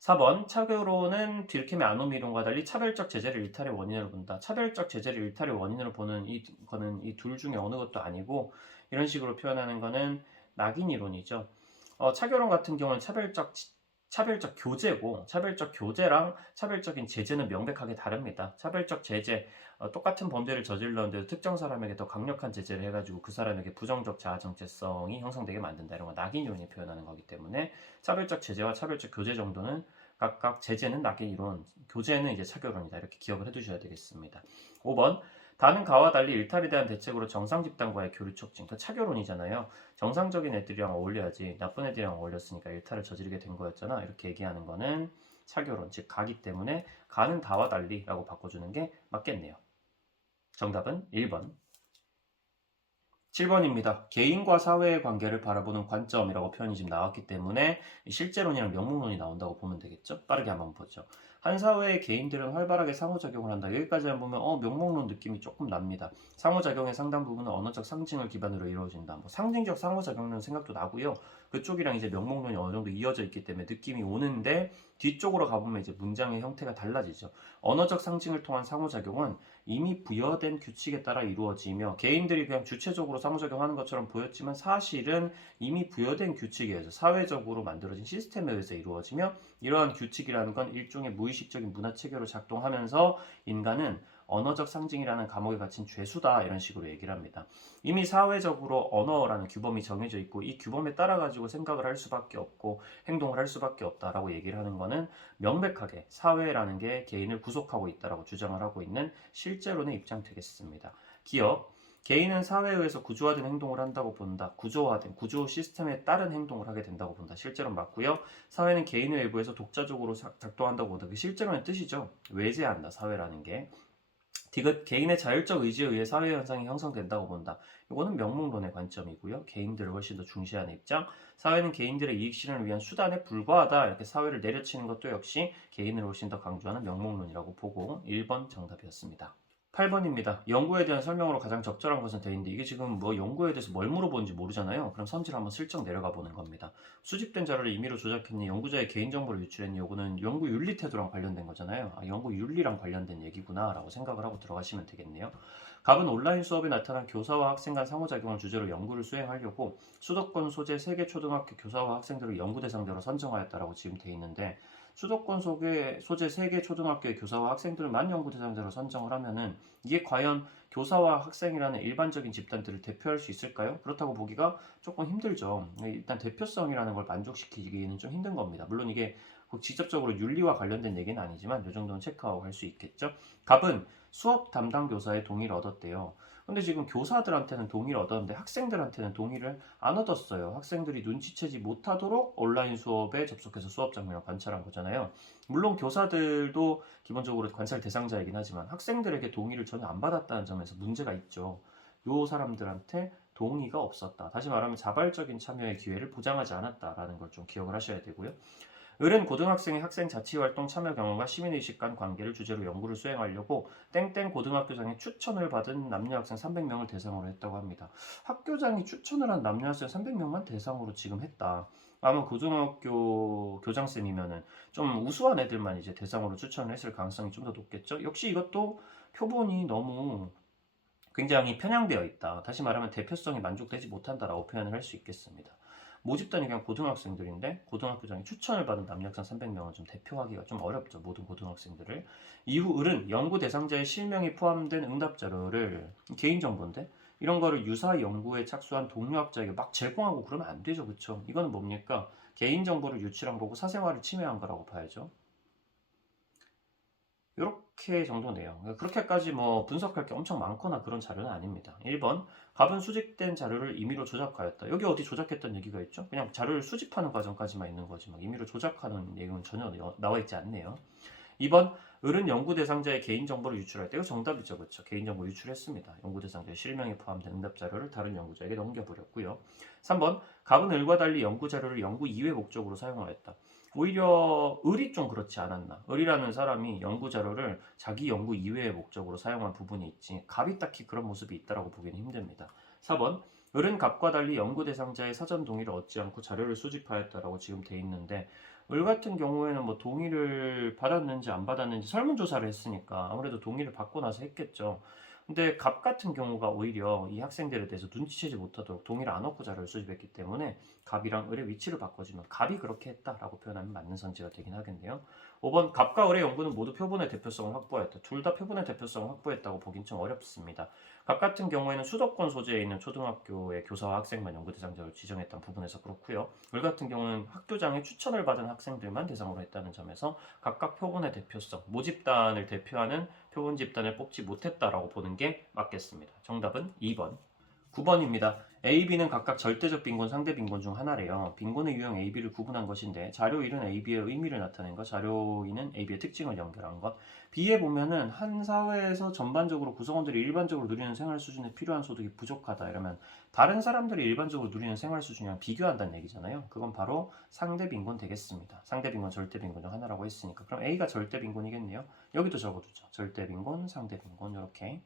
4번 차교론은 디르켐의 아노미론과 달리 차별적 제재를 일탈의 원인으로 본다. 차별적 제재를 일탈의 원인으로 보는 이거는 이 둘 중에 어느 것도 아니고 이런 식으로 표현하는 거는 낙인 이론이죠. 차교론 같은 경우는 차별적 교제고 차별적 교제랑 차별적인 제재는 명백하게 다릅니다. 차별적 제재, 똑같은 범죄를 저질렀는데도 특정 사람에게 더 강력한 제재를 해가지고 그 사람에게 부정적 자아 정체성이 형성되게 만든다. 이런 거 낙인 이론이 표현하는 거기 때문에 차별적 제재와 차별적 교제 정도는 각각 제재는 낙인 이론, 교제는 이제 차교론이다. 이렇게 기억을 해두셔야 되겠습니다. 5번 다는 가와 달리 일탈에 대한 대책으로 정상 집단과의 교류 촉진, 그 차교론이잖아요. 정상적인 애들이랑 어울려야지 나쁜 애들이랑 어울렸으니까 일탈을 저지르게 된 거였잖아. 이렇게 얘기하는 거는 차교론, 즉 가기 때문에 가는 다와 달리라고 바꿔주는 게 맞겠네요. 정답은 1번. 7번입니다. 개인과 사회의 관계를 바라보는 관점이라고 표현이 지금 나왔기 때문에 실제론이랑 명목론이 나온다고 보면 되겠죠? 빠르게 한번 보죠. 한 사회의 개인들은 활발하게 상호작용을 한다. 여기까지만 보면 명목론 느낌이 조금 납니다. 상호작용의 상당 부분은 언어적 상징을 기반으로 이루어진다. 상징적 상호작용론 생각도 나고요. 그쪽이랑 이제 명목론이 어느 정도 이어져 있기 때문에 느낌이 오는데 뒤쪽으로 가보면 이제 문장의 형태가 달라지죠. 언어적 상징을 통한 상호작용은 이미 부여된 규칙에 따라 이루어지며 개인들이 그냥 주체적으로 상호작용하는 것처럼 보였지만 사실은 이미 부여된 규칙에 의해서 사회적으로 만들어진 시스템에 의해서 이루어지며 이러한 규칙이라는 건 일종의 무의식적인 문화 체계로 작동하면서 인간은 언어적 상징이라는 감옥에 갇힌 죄수다 이런 식으로 얘기를 합니다. 이미 사회적으로 언어라는 규범이 정해져 있고 이 규범에 따라 가지고 생각을 할 수밖에 없고 행동을 할 수밖에 없다라고 얘기를 하는 거는 명백하게 사회라는 게 개인을 구속하고 있다라고 주장을 하고 있는 실제론의 입장 되겠습니다. 기억 개인은 사회에 의해서 구조화된 행동을 한다고 본다. 구조 시스템에 따른 행동을 하게 된다고 본다. 실제로는 맞고요. 사회는 개인의 외부에서 독자적으로 작동한다고 본다. 그게 실제로는 뜻이죠. 외제한다. 사회라는 게. 디귿 개인의 자율적 의지에 의해 사회 현상이 형성된다고 본다. 이거는 명목론의 관점이고요. 개인들을 훨씬 더 중시하는 입장. 사회는 개인들의 이익 실현을 위한 수단에 불과하다. 이렇게 사회를 내려치는 것도 역시 개인을 훨씬 더 강조하는 명목론이라고 보고 1번 정답이었습니다. 8번입니다. 연구에 대한 설명으로 가장 적절한 것은 되는데 이게 지금 뭐 연구에 대해서 뭘 물어보는지 모르잖아요. 그럼 성질 한번 슬쩍 내려가 보는 겁니다. 수집된 자료를 임의로 조작했니, 연구자의 개인정보를 유출했니, 요거는 연구 윤리 태도랑 관련된 거잖아요. 연구 윤리랑 관련된 얘기구나 라고 생각을 하고 들어가시면 되겠네요. 갑은 온라인 수업에 나타난 교사와 학생 간 상호작용을 주제로 연구를 수행하려고 수도권 소재 3개 초등학교 교사와 학생들을 연구 대상자로 선정하였다라고 지금 돼 있는데, 수도권 소재 3개 초등학교의 교사와 학생들만 연구 대상자로 선정을 하면은 이게 과연 교사와 학생이라는 일반적인 집단들을 대표할 수 있을까요? 그렇다고 보기가 조금 힘들죠. 일단 대표성이라는 걸 만족시키기는 좀 힘든 겁니다. 물론 이게 꼭 직접적으로 윤리와 관련된 얘기는 아니지만 이 정도는 체크하고 갈 수 있겠죠. 갑은 수업 담당 교사의 동의를 얻었대요. 근데 지금 교사들한테는 동의를 얻었는데 학생들한테는 동의를 안 얻었어요. 학생들이 눈치채지 못하도록 온라인 수업에 접속해서 수업 장면을 관찰한 거잖아요. 물론 교사들도 기본적으로 관찰 대상자이긴 하지만 학생들에게 동의를 전혀 안 받았다는 점에서 문제가 있죠. 요 사람들한테 동의가 없었다. 다시 말하면 자발적인 참여의 기회를 보장하지 않았다라는 걸 좀 기억을 하셔야 되고요. 을은 고등학생의 학생 자치활동 참여 경험과 시민의식 간 관계를 주제로 연구를 수행하려고 땡땡 고등학교장의 추천을 받은 남녀학생 300명을 대상으로 했다고 합니다. 학교장이 추천을 한 남녀학생 300명만 대상으로 지금 했다. 아마 고등학교 교장쌤이면은 좀 우수한 애들만 이제 대상으로 추천을 했을 가능성이 좀 더 높겠죠. 역시 이것도 표본이 너무 굉장히 편향되어 있다. 다시 말하면 대표성이 만족되지 못한다라고 표현을 할 수 있겠습니다. 모집단이 그냥 고등학생들인데 고등학교장이 추천을 받은 남녀학생 300명을 좀 대표하기가 좀 어렵죠. 모든 고등학생들을. 이후 을은 연구 대상자의 실명이 포함된 응답 자료를 개인정보인데 이런 거를 유사 연구에 착수한 동료학자에게 막 제공하고 그러면 안 되죠. 그쵸? 이거는 뭡니까? 개인정보를 유출한 거고 사생활을 침해한 거라고 봐야죠. 이렇게 정도네요. 그렇게까지 뭐 분석할 게 엄청 많거나 그런 자료는 아닙니다. 1번, 갑은 수집된 자료를 임의로 조작하였다. 여기 어디 조작했던 얘기가 있죠? 그냥 자료를 수집하는 과정까지만 있는 거지 막 임의로 조작하는 내용은 전혀 나와 있지 않네요. 2번, 을은 연구 대상자의 개인정보를 유출할 때 이거 정답이죠. 그렇죠? 개인정보 유출했습니다. 연구 대상자의 실명이 포함된 응답 자료를 다른 연구자에게 넘겨버렸고요. 3번, 갑은 을과 달리 연구 자료를 연구 이외 목적으로 사용하였다. 오히려 을이 좀 그렇지 않았나. 을이라는 사람이 연구 자료를 자기 연구 이외의 목적으로 사용한 부분이 있지 갑이 딱히 그런 모습이 있다고 보기는 힘듭니다. 4번, 을은 갑과 달리 연구 대상자의 사전 동의를 얻지 않고 자료를 수집하였다라고 지금 돼 있는데 을 같은 경우에는 뭐 동의를 받았는지 안 받았는지 설문조사를 했으니까 아무래도 동의를 받고 나서 했겠죠. 근데 갑 같은 경우가 오히려 이 학생들에 대해서 눈치채지 못하도록 동의를 안 얻고 자료를 수집했기 때문에 갑이랑 을의 위치를 바꿔주면 갑이 그렇게 했다라고 표현하면 맞는 선지가 되긴 하겠네요. 5번, 갑과 을의 연구는 모두 표본의 대표성을 확보했다. 둘 다 표본의 대표성을 확보했다고 보긴 좀 어렵습니다. 갑 같은 경우에는 수도권 소재에 있는 초등학교의 교사와 학생만 연구 대상자로 지정했던 부분에서 그렇고요. 을 같은 경우는 학교장의 추천을 받은 학생들만 대상으로 했다는 점에서 각각 표본의 대표성, 모집단을 대표하는 표본 집단을 뽑지 못했다라고 보는 게 맞겠습니다. 정답은 2번. 9번입니다. A, B는 각각 절대적 빈곤, 상대 빈곤 중 하나래요. 빈곤의 유형 A, B를 구분한 것인데 자료 1은 A, B의 의미를 나타낸 것, 자료 2는 A, B의 특징을 연결한 것. B에 보면은 한 사회에서 전반적으로 구성원들이 일반적으로 누리는 생활 수준에 필요한 소득이 부족하다 이러면 다른 사람들이 일반적으로 누리는 생활 수준이랑 비교한다는 얘기잖아요. 그건 바로 상대 빈곤 되겠습니다. 상대 빈곤, 절대 빈곤 중 하나라고 했으니까 그럼 A가 절대 빈곤이겠네요. 여기도 적어두죠. 절대 빈곤, 상대 빈곤 이렇게.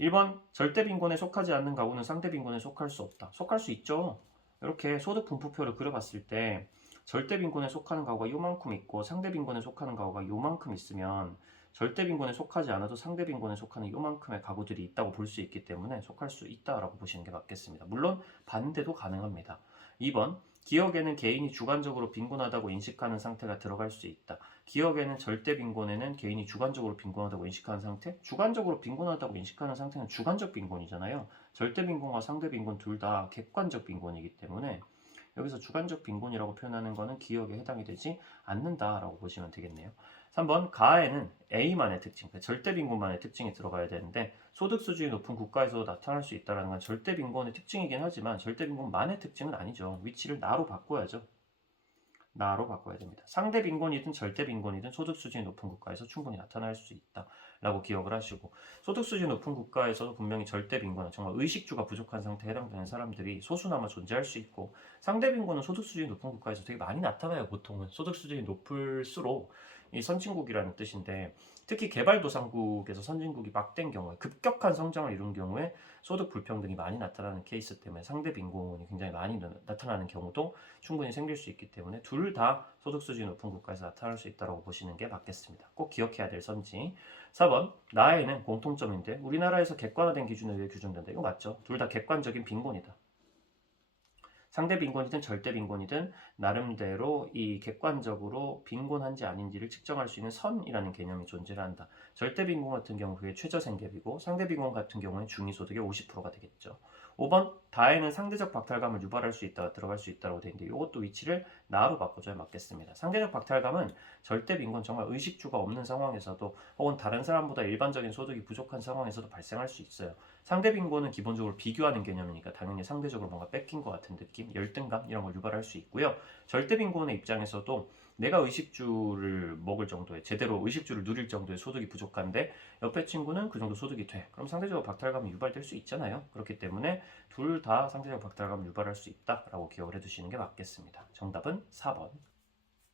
1번, 절대 빈곤에 속하지 않는 가구는 상대 빈곤에 속할 수 없다. 속할 수 있죠. 이렇게 소득 분포표를 그려봤을 때 절대 빈곤에 속하는 가구가 요만큼 있고 상대 빈곤에 속하는 가구가 요만큼 있으면 절대 빈곤에 속하지 않아도 상대 빈곤에 속하는 요만큼의 가구들이 있다고 볼 수 있기 때문에 속할 수 있다라고 보시는 게 맞겠습니다. 물론 반대도 가능합니다. 2번, 기억에는 개인이 주관적으로 빈곤하다고 인식하는 상태가 들어갈 수 있다. 기억에는 절대 빈곤에는 개인이 주관적으로 빈곤하다고 인식하는 상태? 주관적으로 빈곤하다고 인식하는 상태는 주관적 빈곤이잖아요. 절대 빈곤과 상대 빈곤 둘 다 객관적 빈곤이기 때문에 여기서 주관적 빈곤이라고 표현하는 것은 기억에 해당이 되지 않는다라고 보시면 되겠네요. 3번, 가에는 A만의 특징, 절대 빈곤만의 특징이 들어가야 되는데 소득 수준이 높은 국가에서도 나타날 수 있다는 건 절대 빈곤의 특징이긴 하지만 절대 빈곤만의 특징은 아니죠. 위치를 나로 바꿔야죠. 나로 바꿔야 됩니다. 상대 빈곤이든 절대 빈곤이든 소득 수준이 높은 국가에서 충분히 나타날 수 있다라고 기억을 하시고 소득 수준이 높은 국가에서도 분명히 절대 빈곤은 정말 의식주가 부족한 상태에 해당되는 사람들이 소수나마 존재할 수 있고 상대 빈곤은 소득 수준이 높은 국가에서 되게 많이 나타나요. 보통은 소득 수준이 높을수록 이 선진국이라는 뜻인데 특히 개발도상국에서 선진국이 막된 경우에 급격한 성장을 이룬 경우에 소득 불평등이 많이 나타나는 케이스 때문에 상대 빈곤이 굉장히 많이 나타나는 경우도 충분히 생길 수 있기 때문에 둘 다 소득 수준이 높은 국가에서 나타날 수 있다고 보시는 게 맞겠습니다. 꼭 기억해야 될 선지. 4번 나에는 공통점인데 우리나라에서 객관화된 기준에 의해 규정된다. 이거 맞죠? 둘 다 객관적인 빈곤이다. 상대 빈곤이든 절대 빈곤이든 나름대로 이 객관적으로 빈곤한지 아닌지를 측정할 수 있는 선이라는 개념이 존재한다. 절대 빈곤 같은 경우 그게 최저생계비고 상대 빈곤 같은 경우는 중위소득의 50%가 되겠죠. 5번 다에는 상대적 박탈감을 유발할 수 있다, 들어갈 수 있다고 되어 있는데 이것도 위치를 나로 바꿔줘야 맞겠습니다. 상대적 박탈감은 절대 빈곤 정말 의식주가 없는 상황에서도 혹은 다른 사람보다 일반적인 소득이 부족한 상황에서도 발생할 수 있어요. 상대 빈곤은 기본적으로 비교하는 개념이니까 당연히 상대적으로 뭔가 뺏긴 것 같은 느낌, 열등감 이런 걸 유발할 수 있고요. 절대 빈곤의 입장에서도 내가 의식주를 먹을 정도의 제대로 의식주를 누릴 정도의 소득이 부족한데 옆에 친구는 그 정도 소득이 돼. 그럼 상대적으로 박탈감이 유발될 수 있잖아요. 그렇기 때문에 둘 다 상대적 박탈감을 유발할 수 있다라고 기억을 해두시는 게 맞겠습니다. 정답은 4번.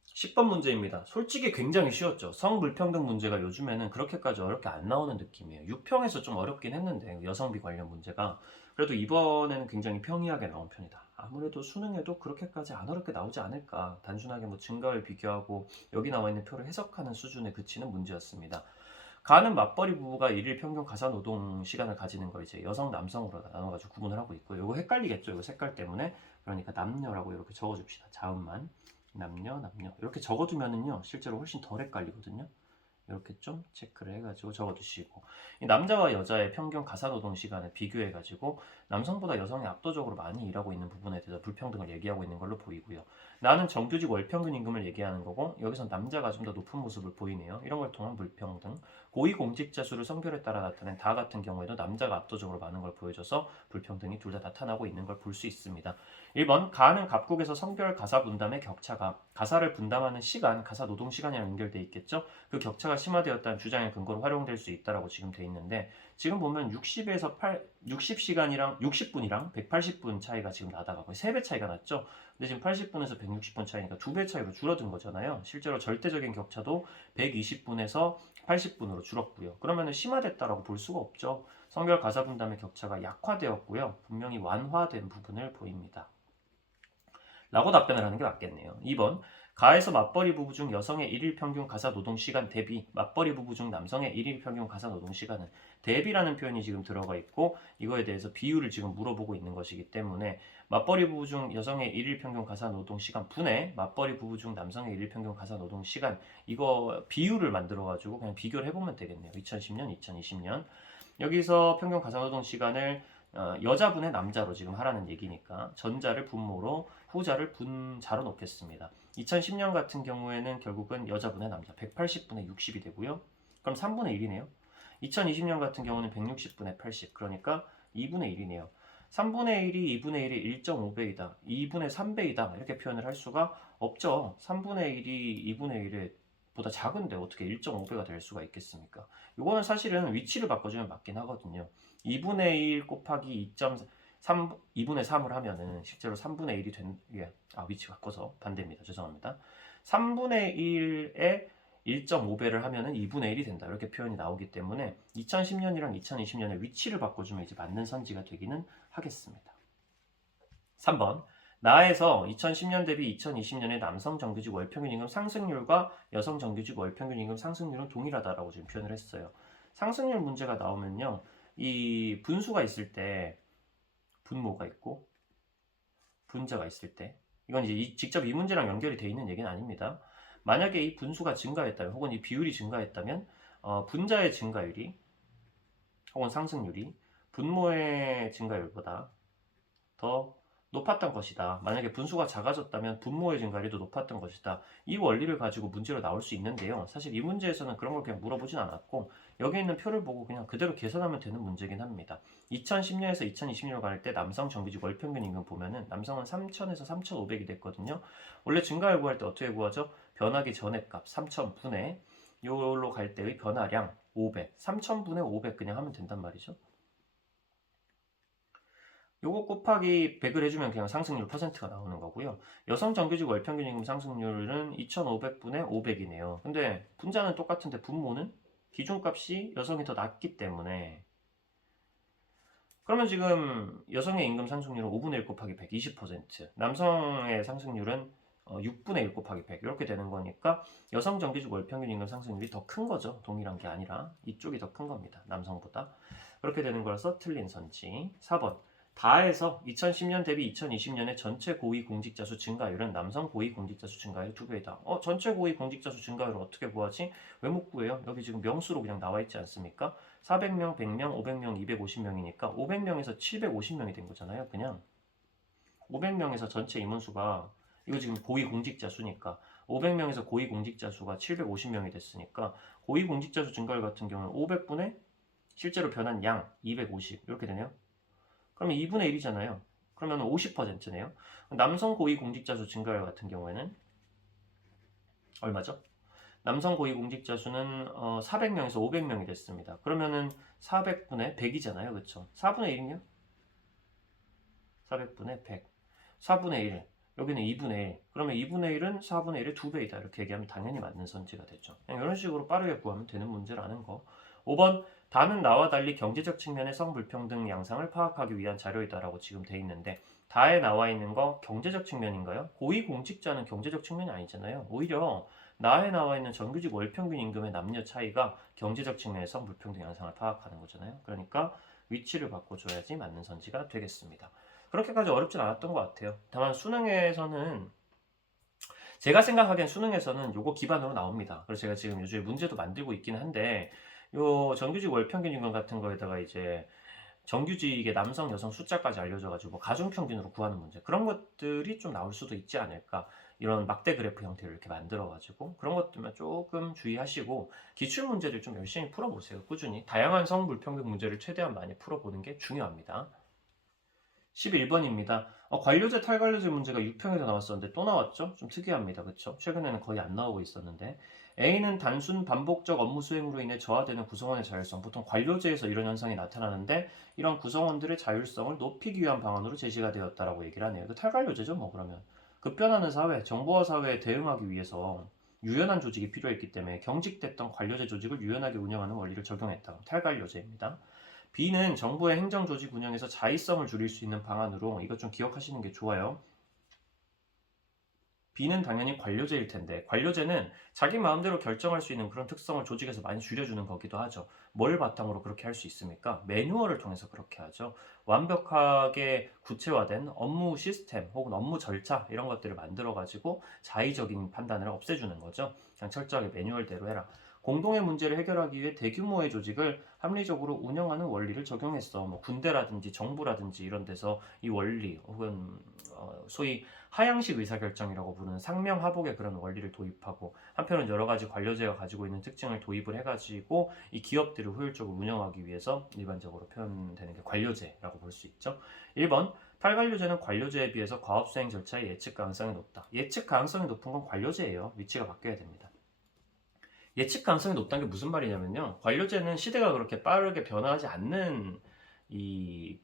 10번 문제입니다. 솔직히 굉장히 쉬웠죠. 성불평등 문제가 요즘에는 그렇게까지 어렵게 안 나오는 느낌이에요. 유평에서 좀 어렵긴 했는데 여성비 관련 문제가 그래도 이번에는 굉장히 평이하게 나온 편이다. 아무래도 수능에도 그렇게까지 안 어렵게 나오지 않을까. 단순하게 뭐 증가를 비교하고 여기 나와 있는 표를 해석하는 수준에 그치는 문제였습니다. 가는 맞벌이 부부가 일일 평균 가사 노동 시간을 가지는 거 이제 여성 남성으로 나눠가지고 구분을 하고 있고요. 이거 헷갈리겠죠. 이거 색깔 때문에. 그러니까 남녀라고 이렇게 적어줍시다. 자음만. 남녀 이렇게 적어두면은요 실제로 훨씬 덜 헷갈리거든요. 이렇게 좀 체크를 해가지고 적어두시고 이 남자와 여자의 평균 가사노동 시간을 비교해가지고 남성보다 여성이 압도적으로 많이 일하고 있는 부분에 대해서 불평등을 얘기하고 있는 걸로 보이고요. 나는 정규직 월평균 임금을 얘기하는 거고 여기서 남자가 좀 더 높은 모습을 보이네요. 이런 걸 통한 불평등. 고위공직자 수를 성별에 따라 나타낸 다 같은 경우에도 남자가 압도적으로 많은 걸 보여줘서 불평등이 둘 다 나타나고 있는 걸 볼 수 있습니다. 1번 가는 각국에서 성별 가사 분담의 격차가 가사를 분담하는 시간, 가사 노동 시간이랑 연결돼 있겠죠. 그 격차가 심화되었다는 주장의 근거로 활용될 수 있다라고 지금 돼 있는데 지금 보면 60시간이랑 60분이랑 180분 차이가 지금 나다가 거의 3배 차이가 났죠. 근데 지금 80분에서 160분 차이니까 2배 차이로 줄어든 거잖아요. 실제로 절대적인 격차도 120분에서 80분으로 줄었고요. 그러면 심화됐다라고 볼 수가 없죠. 성별 가사 분담의 격차가 약화되었고요. 분명히 완화된 부분을 보입니다. 라고 답변을 하는 게 맞겠네요. 2번 가에서 맞벌이 부부 중 여성의 일일 평균 가사 노동 시간 대비 맞벌이 부부 중 남성의 일일 평균 가사 노동 시간은 대비라는 표현이 지금 들어가 있고 이거에 대해서 비율을 지금 물어보고 있는 것이기 때문에 맞벌이 부부 중 여성의 일일 평균 가사 노동 시간 분의 맞벌이 부부 중 남성의 일일 평균 가사 노동 시간 이거 비율을 만들어 가지고 그냥 비교를 해보면 되겠네요. 2010년, 2020년 여기서 평균 가사 노동 시간을 여자분의 남자로 지금 하라는 얘기니까 전자를 분모로 후자를 분자로 놓겠습니다. 2010년 같은 경우에는 결국은 여자분의 남자 180분의 60이 되고요. 그럼 3분의 1이네요. 2020년 같은 경우는 160분의 80 그러니까 2분의 1이네요. 3분의 1이 2분의 1이 1.5배이다. 2분의 3배이다. 이렇게 표현을 할 수가 없죠. 3분의 1이 2분의 1에 보다 작은데 어떻게 1.5배가 될 수가 있겠습니까? 이거는 사실은 위치를 바꿔주면 맞긴 하거든요. 2분의 1 곱하기 2분의 3을 하면은 실제로 3분의 1이 위치 바꿔서 반대입니다. 죄송합니다. 3분의 1에 1.5배를 하면은 2분의 1이 된다. 이렇게 표현이 나오기 때문에 2010년이랑 2020년의 위치를 바꿔주면 이제 맞는 선지가 되기는 하겠습니다. 3번 나에서 2010년 대비 2020년의 남성 정규직 월평균 임금 상승률과 여성 정규직 월평균 임금 상승률은 동일하다라고 지금 표현을 했어요. 상승률 문제가 나오면요. 이 분수가 있을 때 분모가 있고 분자가 있을 때 이건 이제 직접 이 문제랑 연결이 돼 있는 얘기는 아닙니다. 만약에 이 분수가 증가했다면 혹은 이 비율이 증가했다면 분자의 증가율이 혹은 상승률이 분모의 증가율보다 더 높았던 것이다. 만약에 분수가 작아졌다면 분모의 증가율이 더 높았던 것이다. 이 원리를 가지고 문제로 나올 수 있는데요. 사실 이 문제에서는 그런 걸 그냥 물어보진 않았고 여기 있는 표를 보고 그냥 그대로 계산하면 되는 문제긴 합니다. 2010년에서 2020년 갈 때 남성 정규직 월평균 임금 보면은 남성은 3,000에서 3,500이 됐거든요. 원래 증가율 구할 때 어떻게 구하죠? 변하기 전의 값 3,000분의 요로 갈 때의 변화량 500, 3,000분의 500 그냥 하면 된단 말이죠. 요거 곱하기 100을 해주면 그냥 상승률 퍼센트가 나오는 거고요. 여성 정규직 월평균 임금 상승률은 2,500분의 500이네요. 근데 분자는 똑같은데 분모는 기준값이 여성이 더 낮기 때문에. 그러면 지금 여성의 임금 상승률은 5분의 1 곱하기 100, 20%, 남성의 상승률은 6분의 1 곱하기 100 이렇게 되는 거니까 여성 정규직 월평균 임금 상승률이 더 큰 거죠. 동일한 게 아니라 이쪽이 더 큰 겁니다. 남성보다. 그렇게 되는 거라서 틀린 선지. 4번. 다해서 2010년 대비 2020년의 전체 고위공직자 수 증가율은 남성 고위공직자 수 증가율 2배이다. 전체 고위공직자 수 증가율을 어떻게 구하지? 왜 못 구해요? 여기 지금 명수로 그냥 나와 있지 않습니까? 400명, 100명, 500명, 250명이니까 500명에서 750명이 된 거잖아요. 그냥 500명에서 전체 임원수가 이거 지금 고위공직자 수니까 500명에서 고위공직자 수가 750명이 됐으니까 고위공직자 수 증가율 같은 경우는 500분의 실제로 변한 양 250 이렇게 되네요. 그러면 2분의 1이잖아요. 그러면 50%네요. 남성 고위공직자 수 증가율 같은 경우에는 얼마죠? 남성 고위공직자 수는 400명에서 500명이 됐습니다. 그러면은 400분의 100이잖아요. 그렇죠? 4분의 1이요? 400분의 100. 4분의 1. 여기는 2분의 1. 그러면 2분의 1은 4분의 1의 2배이다. 이렇게 얘기하면 당연히 맞는 선지가 되죠. 그냥 이런 식으로 빠르게 구하면 되는 문제라는 거. 5번. 다는 나와 달리 경제적 측면의 성불평등 양상을 파악하기 위한 자료이다라고 지금 돼 있는데 다에 나와 있는 거 경제적 측면인가요? 고위공직자는 경제적 측면이 아니잖아요. 오히려 나에 나와 있는 정규직 월평균 임금의 남녀 차이가 경제적 측면의 성불평등 양상을 파악하는 거잖아요. 그러니까 위치를 바꿔줘야지 맞는 선지가 되겠습니다. 그렇게까지 어렵진 않았던 것 같아요. 다만 수능에서는 제가 생각하기엔 수능에서는 요거 기반으로 나옵니다. 그래서 제가 지금 요즘에 문제도 만들고 있긴 한데 요 정규직 월평균 임금 같은 거에다가 이제 정규직의 남성, 여성 숫자까지 알려줘가지고 가중평균으로 구하는 문제 그런 것들이 좀 나올 수도 있지 않을까 이런 막대 그래프 형태를 이렇게 만들어가지고 그런 것들만 조금 주의하시고 기출 문제들 좀 열심히 풀어보세요. 꾸준히 다양한 성불평등 문제를 최대한 많이 풀어보는 게 중요합니다. 11번입니다. 관료제 탈관료제 문제가 6평에서 나왔었는데 또 나왔죠? 좀 특이합니다. 그쵸? 최근에는 거의 안 나오고 있었는데 A는 단순 반복적 업무 수행으로 인해 저하되는 구성원의 자율성 보통 관료제에서 이런 현상이 나타나는데 이런 구성원들의 자율성을 높이기 위한 방안으로 제시가 되었다라고 얘기를 하네요. 이거 탈관료제죠 뭐 그러면 급변하는 사회, 정보화 사회에 대응하기 위해서 유연한 조직이 필요했기 때문에 경직됐던 관료제 조직을 유연하게 운영하는 원리를 적용했다. 탈관료제입니다. B는 정부의 행정조직 운영에서 자의성을 줄일 수 있는 방안으로 이것 좀 기억하시는 게 좋아요. B는 당연히 관료제일 텐데 관료제는 자기 마음대로 결정할 수 있는 그런 특성을 조직에서 많이 줄여주는 거기도 하죠. 뭘 바탕으로 그렇게 할 수 있습니까? 매뉴얼을 통해서 그렇게 하죠. 완벽하게 구체화된 업무 시스템 혹은 업무 절차 이런 것들을 만들어가지고 자의적인 판단을 없애주는 거죠. 그냥 철저하게 매뉴얼대로 해라. 공동의 문제를 해결하기 위해 대규모의 조직을 합리적으로 운영하는 원리를 적용했어. 뭐 군대라든지 정부라든지 이런 데서 이 원리 혹은 소위 하향식 의사결정이라고 부르는 상명하복의 그런 원리를 도입하고 한편은 여러 가지 관료제가 가지고 있는 특징을 도입을 해가지고 이 기업들을 효율적으로 운영하기 위해서 일반적으로 표현되는 게 관료제라고 볼 수 있죠. 1번 탈관료제는 관료제에 비해서 과업수행 절차의 예측 가능성이 높다. 예측 가능성이 높은 건 관료제예요. 위치가 바뀌어야 됩니다. 예측 가능성이 높다는 게 무슨 말이냐면요. 관료제는 시대가 그렇게 빠르게 변화하지 않는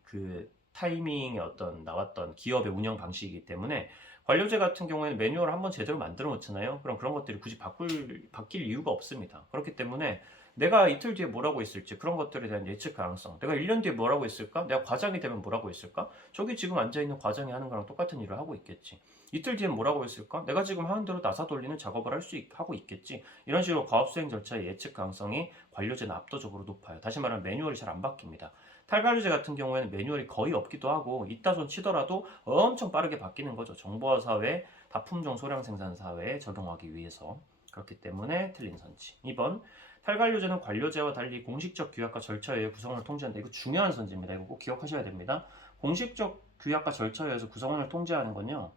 그 타이밍에 어떤 나왔던 기업의 운영 방식이기 때문에 관료제 같은 경우에는 매뉴얼을 한번 제대로 만들어 놓잖아요. 그럼 그런 것들이 굳이 바뀔 이유가 없습니다. 그렇기 때문에 내가 이틀 뒤에 뭐라고 있을지 그런 것들에 대한 예측 가능성 내가 1년 뒤에 뭐라고 있을까? 내가 과장이 되면 뭐라고 있을까? 저기 지금 앉아있는 과장이 하는 거랑 똑같은 일을 하고 있겠지. 이틀 뒤엔 뭐라고 했을까? 내가 지금 하는 대로 나사 돌리는 작업을 하고 있겠지. 이런 식으로 과업수행 절차의 예측 가능성이 관료제는 압도적으로 높아요. 다시 말하면 매뉴얼이 잘 안 바뀝니다. 탈관료제 같은 경우에는 매뉴얼이 거의 없기도 하고 있다 손 치더라도 엄청 빠르게 바뀌는 거죠. 정보화 사회, 다품종 소량 생산 사회에 적용하기 위해서. 그렇기 때문에 틀린 선지. 2번 탈관료제는 관료제와 달리 공식적 규약과 절차에 의해 구성원을 통제한다. 이거 중요한 선지입니다. 이거 꼭 기억하셔야 됩니다. 공식적 규약과 절차에 의해서 구성원을 통제하는 건요.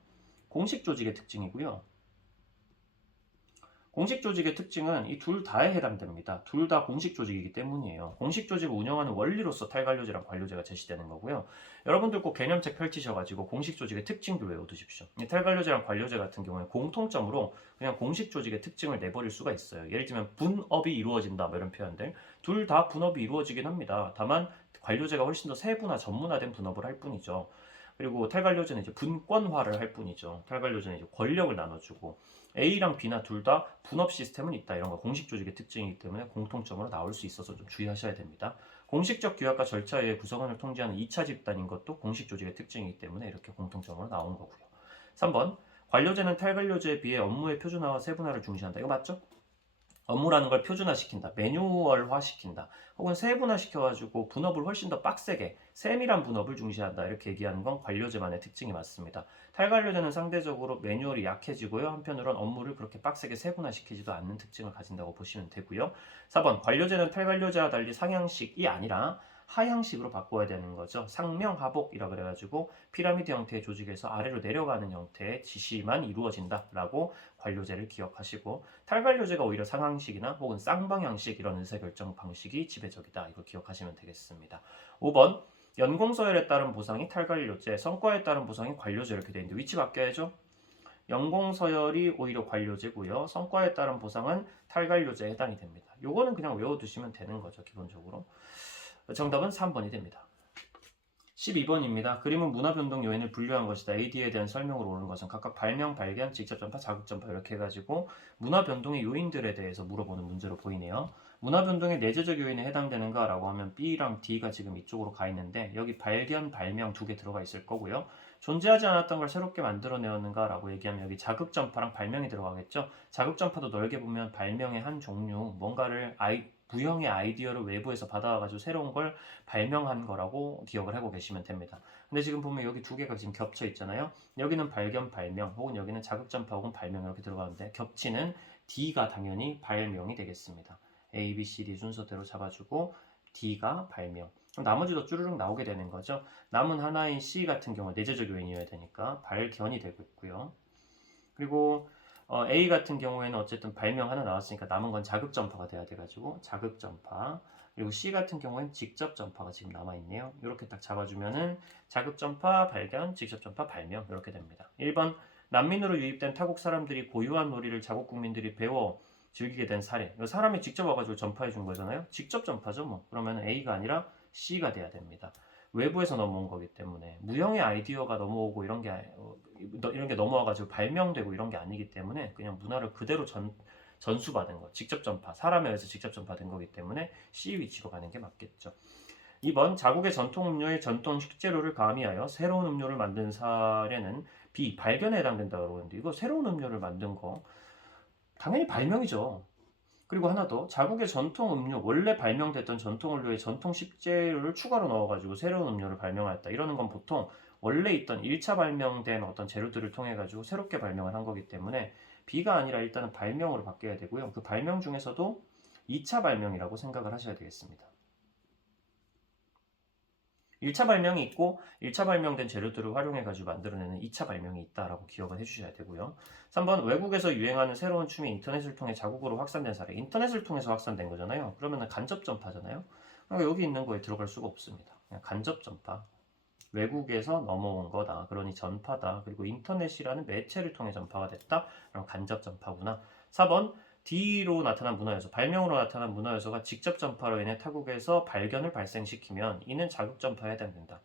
공식 조직의 특징이고요. 공식 조직의 특징은 이 둘 다에 해당됩니다. 둘 다 공식 조직이기 때문이에요. 공식 조직을 운영하는 원리로서 탈관료제랑 관료제가 제시되는 거고요. 여러분들 꼭 개념책 펼치셔가지고 공식 조직의 특징들 외워두십시오. 이 탈관료제랑 관료제 같은 경우는 공통점으로 그냥 공식 조직의 특징을 내버릴 수가 있어요. 예를 들면 분업이 이루어진다 뭐 이런 표현들. 둘 다 분업이 이루어지긴 합니다. 다만 관료제가 훨씬 더 세분화 전문화된 분업을 할 뿐이죠. 그리고 탈관료제는 이제 분권화를 할 뿐이죠. 탈관료제는 이제 권력을 나눠주고 A랑 B나 둘 다 분업 시스템은 있다. 이런 거 공식 조직의 특징이기 때문에 공통점으로 나올 수 있어서 좀 주의하셔야 됩니다. 공식적 규약과 절차에 의해 구성원을 통제하는 2차 집단인 것도 공식 조직의 특징이기 때문에 이렇게 공통점으로 나온 거고요. 3번 관료제는 탈관료제에 비해 업무의 표준화와 세분화를 중시한다. 이거 맞죠? 업무라는 걸 표준화시킨다, 매뉴얼화시킨다, 혹은 세분화시켜가지고 분업을 훨씬 더 빡세게 세밀한 분업을 중시한다 이렇게 얘기하는 건 관료제만의 특징이 맞습니다. 탈관료제는 상대적으로 매뉴얼이 약해지고요. 한편으론 업무를 그렇게 빡세게 세분화시키지도 않는 특징을 가진다고 보시면 되고요. 4번 관료제는 탈관료제와 달리 상향식이 아니라 하향식으로 바꿔야 되는 거죠. 상명하복이라 그래가지고 피라미드 형태의 조직에서 아래로 내려가는 형태의 지시만 이루어진다라고 관료제를 기억하시고 탈관료제가 오히려 상향식이나 혹은 쌍방향식 이런 의사결정 방식이 지배적이다. 이거 기억하시면 되겠습니다. 5번 연공서열에 따른 보상이 탈관료제, 성과에 따른 보상이 관료제 이렇게 되어 있는데 위치 바뀌어야죠. 연공서열이 오히려 관료제고요. 성과에 따른 보상은 탈관료제에 해당이 됩니다. 요거는 그냥 외워두시면 되는 거죠. 기본적으로. 정답은 3번이 됩니다. 12번입니다. 그림은 문화변동 요인을 분류한 것이다. AD에 대한 설명으로 오른 것은 각각 발명, 발견, 직접전파, 자극전파 이렇게 해가지고 문화변동의 요인들에 대해서 물어보는 문제로 보이네요. 문화변동의 내재적 요인에 해당되는가 라고 하면 B랑 D가 지금 이쪽으로 가 있는데 여기 발견, 발명 두 개 들어가 있을 거고요. 존재하지 않았던 걸 새롭게 만들어내었는가 라고 얘기하면 여기 자극전파랑 발명이 들어가겠죠. 자극전파도 넓게 보면 발명의 한 종류, 뭔가를 무형의 아이디어를 외부에서 받아와가지고 새로운 걸 발명한 거라고 기억을 하고 계시면 됩니다. 근데 지금 보면 여기 두 개가 지금 겹쳐 있잖아요. 여기는 발견, 발명, 혹은 여기는 자극전파 혹은 발명 이렇게 들어가는데 겹치는 D가 당연히 발명이 되겠습니다. A, B, C, D 순서대로 잡아주고 D가 발명. 그럼 나머지도 쭈르륵 나오게 되는 거죠. 남은 하나인 C 같은 경우 내재적 요인이어야 되니까 발견이 되고 있고요. 그리고 A 같은 경우에는 어쨌든 발명 하나 나왔으니까 남은 건 자극전파가 돼야 돼가지고 자극전파. 그리고 C 같은 경우에는 직접전파가 지금 남아있네요. 이렇게 딱 잡아주면은 자극전파, 발견, 직접전파, 발명 이렇게 됩니다. 1번 난민으로 유입된 타국 사람들이 고유한 놀이를 자국 국민들이 배워 즐기게 된 사례. 이 사람이 직접 와가지고 전파해 준 거잖아요. 직접 전파죠 뭐. 그러면 A가 아니라 C가 돼야 됩니다. 외부에서 넘어온 거기 때문에 무형의 아이디어가 넘어오고 이런 게 넘어와가지고 발명되고 이런 게 아니기 때문에 그냥 문화를 그대로 전수받은 거, 직접 전파, 사람에 의해서 직접 전파된 거기 때문에 C 위치로 가는 게 맞겠죠. 2번 자국의 전통 음료의 전통 식재료를 가미하여 새로운 음료를 만든 사례는 B 발견에 해당된다고 그러는데 이거 새로운 음료를 만든 거 당연히 발명이죠. 그리고 하나 더 자국의 전통 음료 원래 발명됐던 전통 음료에 전통 식재료를 추가로 넣어가지고 새로운 음료를 발명했다 이러는 건 보통 원래 있던 1차 발명된 어떤 재료들을 통해 가지고 새롭게 발명을 한 거기 때문에 B가 아니라 일단은 발명으로 바뀌어야 되고요. 그 발명 중에서도 2차 발명이라고 생각을 하셔야 되겠습니다. 1차 발명이 있고 1차 발명된 재료들을 활용해가지고 만들어내는 2차 발명이 있다라고 기억을 해주셔야 되고요. 3번 외국에서 유행하는 새로운 춤이 인터넷을 통해 자국으로 확산된 사례. 인터넷을 통해서 확산된 거잖아요. 그러면 간접 전파잖아요. 그러니까 여기 있는 거에 들어갈 수가 없습니다. 그냥 간접 전파. 외국에서 넘어온 거다. 그러니 전파다. 그리고 인터넷이라는 매체를 통해 전파가 됐다. 그럼 간접 전파구나. 4번 D로 나타난 문화요소, 발명으로 나타난 문화요소가 직접 전파로 인해 타국에서 발견을 발생시키면 이는 자극 전파에 해당된다.